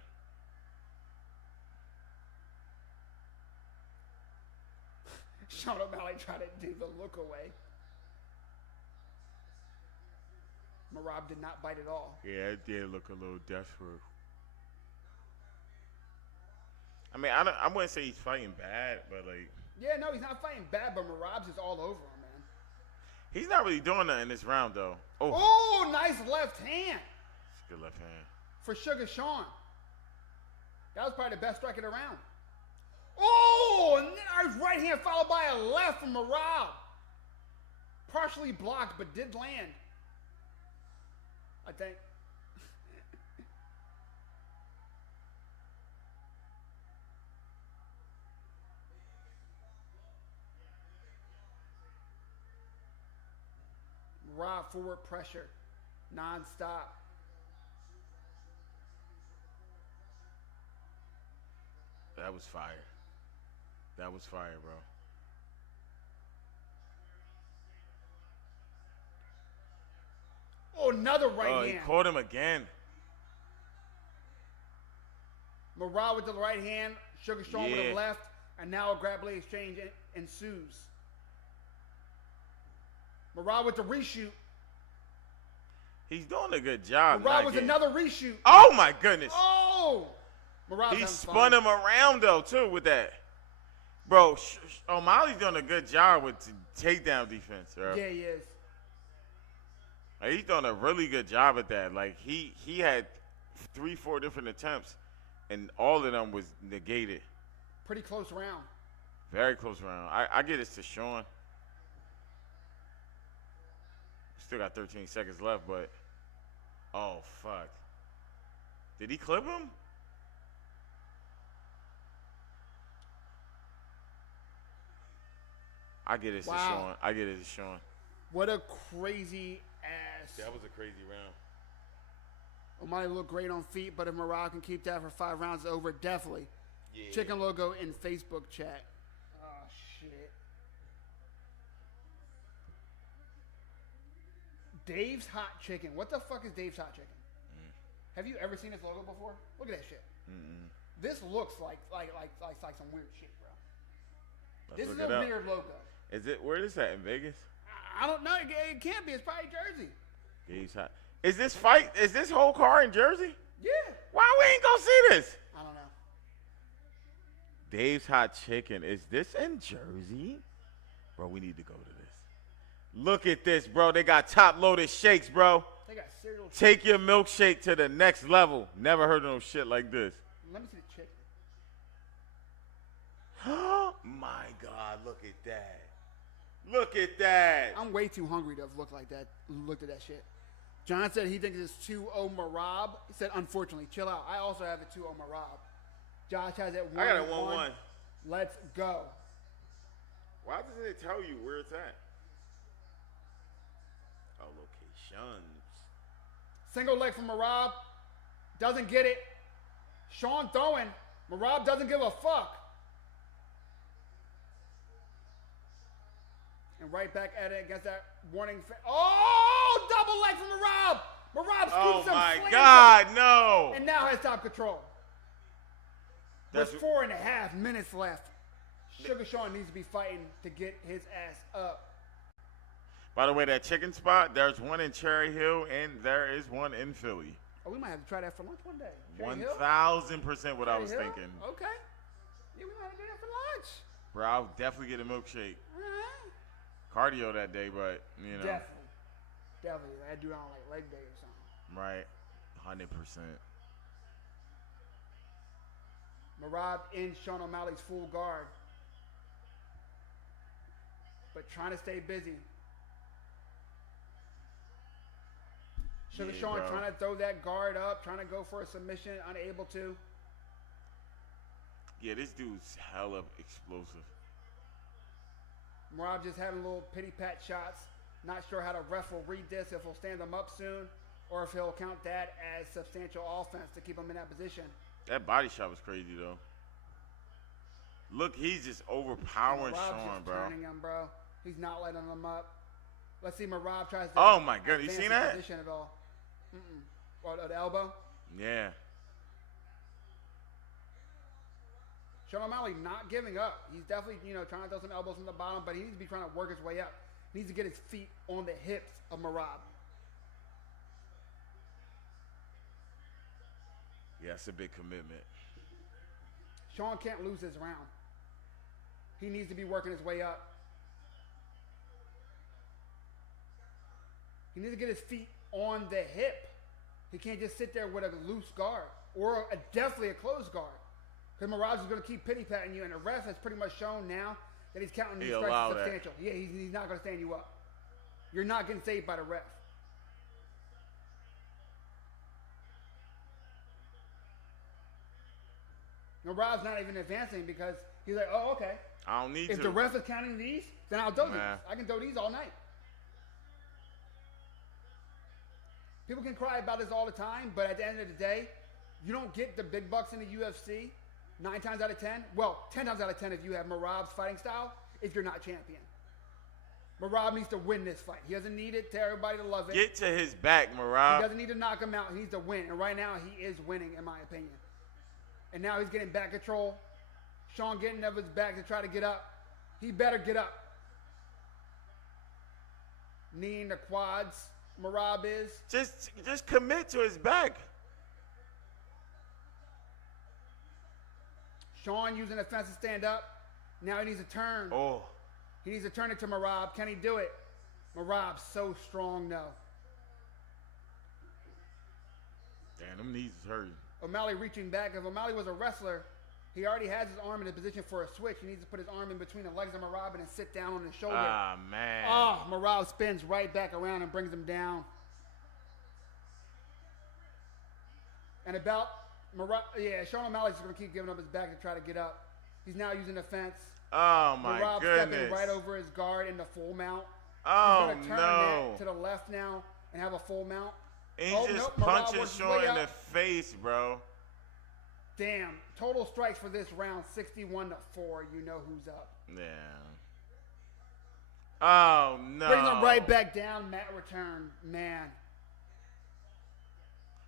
Sean O'Malley tried to do the look away. Merab did not bite at all. Yeah, it did look a little desperate. I mean, I wouldn't say he's fighting bad, but like. Yeah, no, he's not fighting bad, but Merab's just all over him, man. He's not really doing that in this round, though. Oh, nice left hand. It's a good left hand. For Sugar Sean. That was probably the best strike of the round. Oh, and then his right hand followed by a left from Merab. Partially blocked, but did land. I think. Merab forward pressure, non-stop. That was fire. That was fire, bro. Oh, another right hand. He caught him again. Merab with the right hand, Sugar Sean with the left, and now a grappling exchange ensues. Merab with the reshoot. He's doing a good job. Merab with another reshoot. Oh, my goodness. Oh! Merab's he spun him around, though, too, with that. Bro, O'Malley's doing a good job with takedown defense, bro. Yeah, he is. Like, he's doing a really good job at that. Like, he had 3-4 different attempts, and all of them was negated. Pretty close round. Very close round. I get this to Sean. Still got 13 seconds left, but oh, fuck. Did he clip him? I get it to Sean. I get it to Sean. What a crazy ass. That was a crazy round. O'Malley looked great on feet, but if Merab can keep that for 5 rounds, it's over. Definitely. Yeah. Chicken logo in Facebook chat. Oh, shit. Dave's Hot Chicken. What the fuck is Dave's Hot Chicken? Have you ever seen this logo before? Look at that shit. This looks like some weird shit, bro. This is a weird logo. Is it? Where is that, in Vegas? I don't know. It can't be. It's probably Jersey. Dave's Hot. Is this fight? Is this whole car in Jersey? Yeah. Why we ain't gonna see this? I don't know. Dave's Hot Chicken. Is this in Jersey? Bro, we need to go to this. Look at this, bro. They got top-loaded shakes, bro. They got cereal. Take your milkshake to the next level. Never heard of no shit like this. Let me see the chicken. My God, look at that. Look at that. I'm way too hungry to have looked like that. Looked at that shit. John said he thinks it's 2-0 Merab. He said, unfortunately, chill out. I also have a 2-0 Merab. Josh has it 1-1. I got it 1-1. Let's go. Why doesn't it tell you where it's at? Oh, locations. Single leg from Merab. Doesn't get it. Sean throwing. Merab doesn't give a fuck. And right back at it against that warning. Oh, double leg from Merab. Merab scoops him. Oh, my God, no. And now has top control. There's 4.5 minutes left. Sugar Sean needs to be fighting to get his ass up. By the way, that chicken spot, there's one in Cherry Hill, and there is one in Philly. Oh, we might have to try that for lunch one day. 1,000% what I was thinking. Okay. Yeah, we might have to do that for lunch. Bro, I'll definitely get a milkshake. Cardio that day, but, you know. Definitely. I do it on like leg day or something. Right. 100%. Merab in Sean O'Malley's full guard. But trying to stay busy. Sugar Yeah, Sean bro. trying to throw that guard up, trying to go for a submission, unable to. Yeah, this dude's hella explosive. Merab just having little pity pat shots. Not sure how the ref will read this, if he'll stand him up soon, or if he'll count that as substantial offense to keep him in that position. That body shot was crazy, though. Look, he's just overpowering Merab's Sean, just bro. turning him, bro. He's not letting him up. Let's see Merab tries to. Oh, my goodness. You advance seen his that? Position at all. Or the elbow. Yeah. Sean O'Malley not giving up. He's definitely, trying to throw some elbows from the bottom, but he needs to be trying to work his way up. He needs to get his feet on the hips of Merab. Yeah, it's a big commitment. Sean can't lose this round. He needs to be working his way up. He needs to get his feet on the hip. He can't just sit there with a loose guard or definitely a closed guard. Because Merab is going to keep pity patting you, and the ref has pretty much shown now that he's counting these strikes as substantial. Yeah, he's not going to stand you up. You're not getting saved by the ref. Merab's not even advancing because he's like, oh, okay. I don't need to. If the ref is counting these, then I'll throw these. Nah. I can throw these all night. People can cry about this all the time, but at the end of the day, you don't get the big bucks in the UFC 9 times out of 10. Well, 10 times out of 10 if you have Merab's fighting style, if you're not champion. Merab needs to win this fight. He doesn't need it to everybody to love it. Get to his back, He Merab. doesn't need to knock him out. He needs to win. And right now, he is winning, in my opinion. And now he's getting back control. Sean getting of his back to try to get up. He better get up. Kneeing the quads. Merab is. Just commit to his back. Sean using the fence to stand up. Now he needs to turn. Oh. He needs to turn it to Merab. Can he do it? Merab's so strong, no. Damn, them knees is hurting. O'Malley reaching back. If O'Malley was a wrestler, he already has his arm in a position for a switch. He needs to put his arm in between the legs of Merab and then sit down on his shoulder. Ah, man. Oh, Merab spins right back around and brings him down. And about Merab, yeah, Sean O'Malley's just going to keep giving up his back to try to get up. He's now using the fence. Oh, my Merab goodness. stepping right over his guard in the full mount. Oh, He's going to turn no. that to the left now and have a full mount. He's Oh, just nope, Merab punching works his Sean way in the up. face, bro. Damn. Total strikes for this round, 61-4. You know who's up. Yeah. Oh, no. Brings him right back down. Mat return. Man.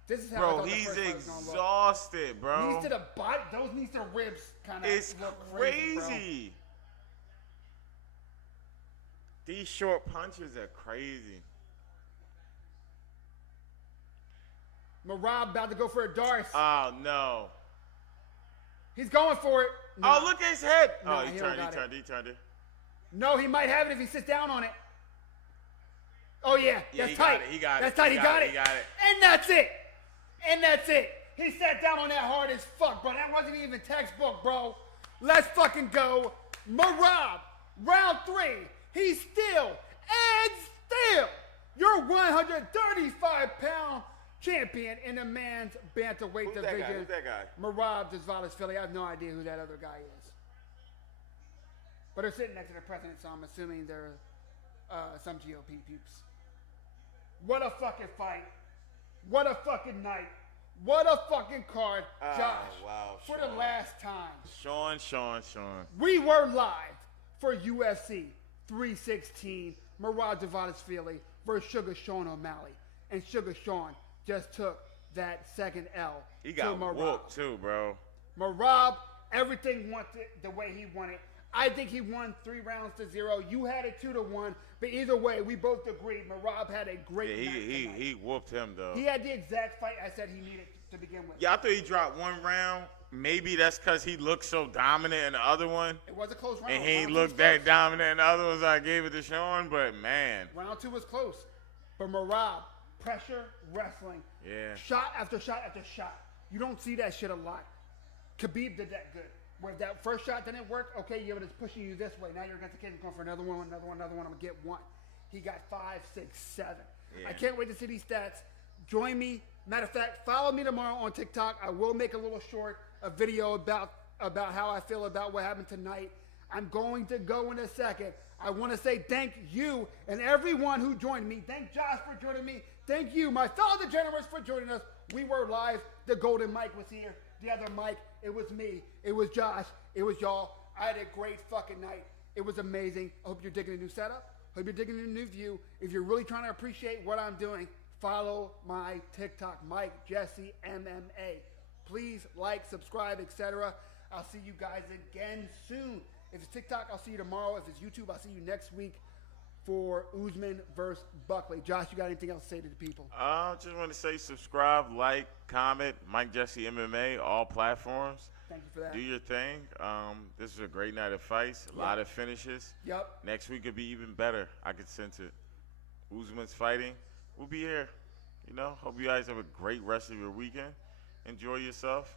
This is how I Bro, thought the he's first fight was gonna look. exhausted, bro. Knees to the body. Those knees to ribs kind of It's look crazy. crazy. These short punches are crazy. Merab about to go for a Darce. Oh, no. He's going for it. No. Oh, look at his head. No, Oh, he he don't turned got it. No, he might have it if he sits down on it. Oh, yeah. Yeah, That's he tight. got it. He got it. That's tight. He got it. He got it. And that's it. And that's it. He sat down on that hard as fuck, bro. That wasn't even textbook, bro. Let's fucking go. Merab, round 3. He's still your 135-pound champion in the man's bantamweight Who's that guy? division. Who's that guy? Merab Dvalishvili. I have no idea who that other guy is. But they're sitting next to the president, so I'm assuming they're some GOP peeps. What a fucking fight. What a fucking night. What a fucking card. Josh, wow, for the Sean. last time, Sean. we were live for UFC 316. Merab Dvalishvili versus Sugar Sean O'Malley. And Sugar Sean just took that second L. He got to Merab. whooped, too, bro. Merab, everything went the way he wanted. I think he won 3-0. You had it 2-1. But either way, we both agreed Merab had a great Yeah, night tonight. he whooped him, though. He had the exact fight I said he needed to begin with. Yeah, I thought he dropped one round. Maybe that's because he looked so dominant in the other one. It was a close round. And he ain't Round two looked was that close. dominant in the other ones. I gave it to Sean, but man. Round 2 was close. But Merab, pressure, wrestling. Yeah. Shot after shot after shot. You don't see that shit a lot. Khabib did that good. Where that first shot didn't work, okay, yeah, but it's pushing you this way. Now you're against the kid going for another one. I'm gonna get one. He got 5, 6, 7. Yeah. I can't wait to see these stats. Join me. Matter of fact, follow me tomorrow on TikTok. I will make a little short, a video about how I feel about what happened tonight. I'm going to go in a second. I want to say thank you and everyone who joined me. Thank Josh for joining me. Thank you, my fellow degenerates, for joining us. We were live. The Golden Mike was here. The other Mike, it was me. It was Josh. It was y'all. I had a great fucking night. It was amazing. I hope you're digging the new setup. Hope you're digging the new view. If you're really trying to appreciate what I'm doing, follow my TikTok, Mike Jessie MMA. Please like, subscribe, etc. I'll see you guys again soon. If it's TikTok, I'll see you tomorrow. If it's YouTube, I'll see you next week for Usman versus Buckley. Josh, you got anything else to say to the people? Just want to say subscribe, like, comment, Mike Jessie MMA, all platforms. Thank you for that. Do your thing. This is a great night of fights. A lot of finishes. Yep. Next week could be even better. I could sense it. Usman's fighting. We'll be here. Hope you guys have a great rest of your weekend. Enjoy yourself.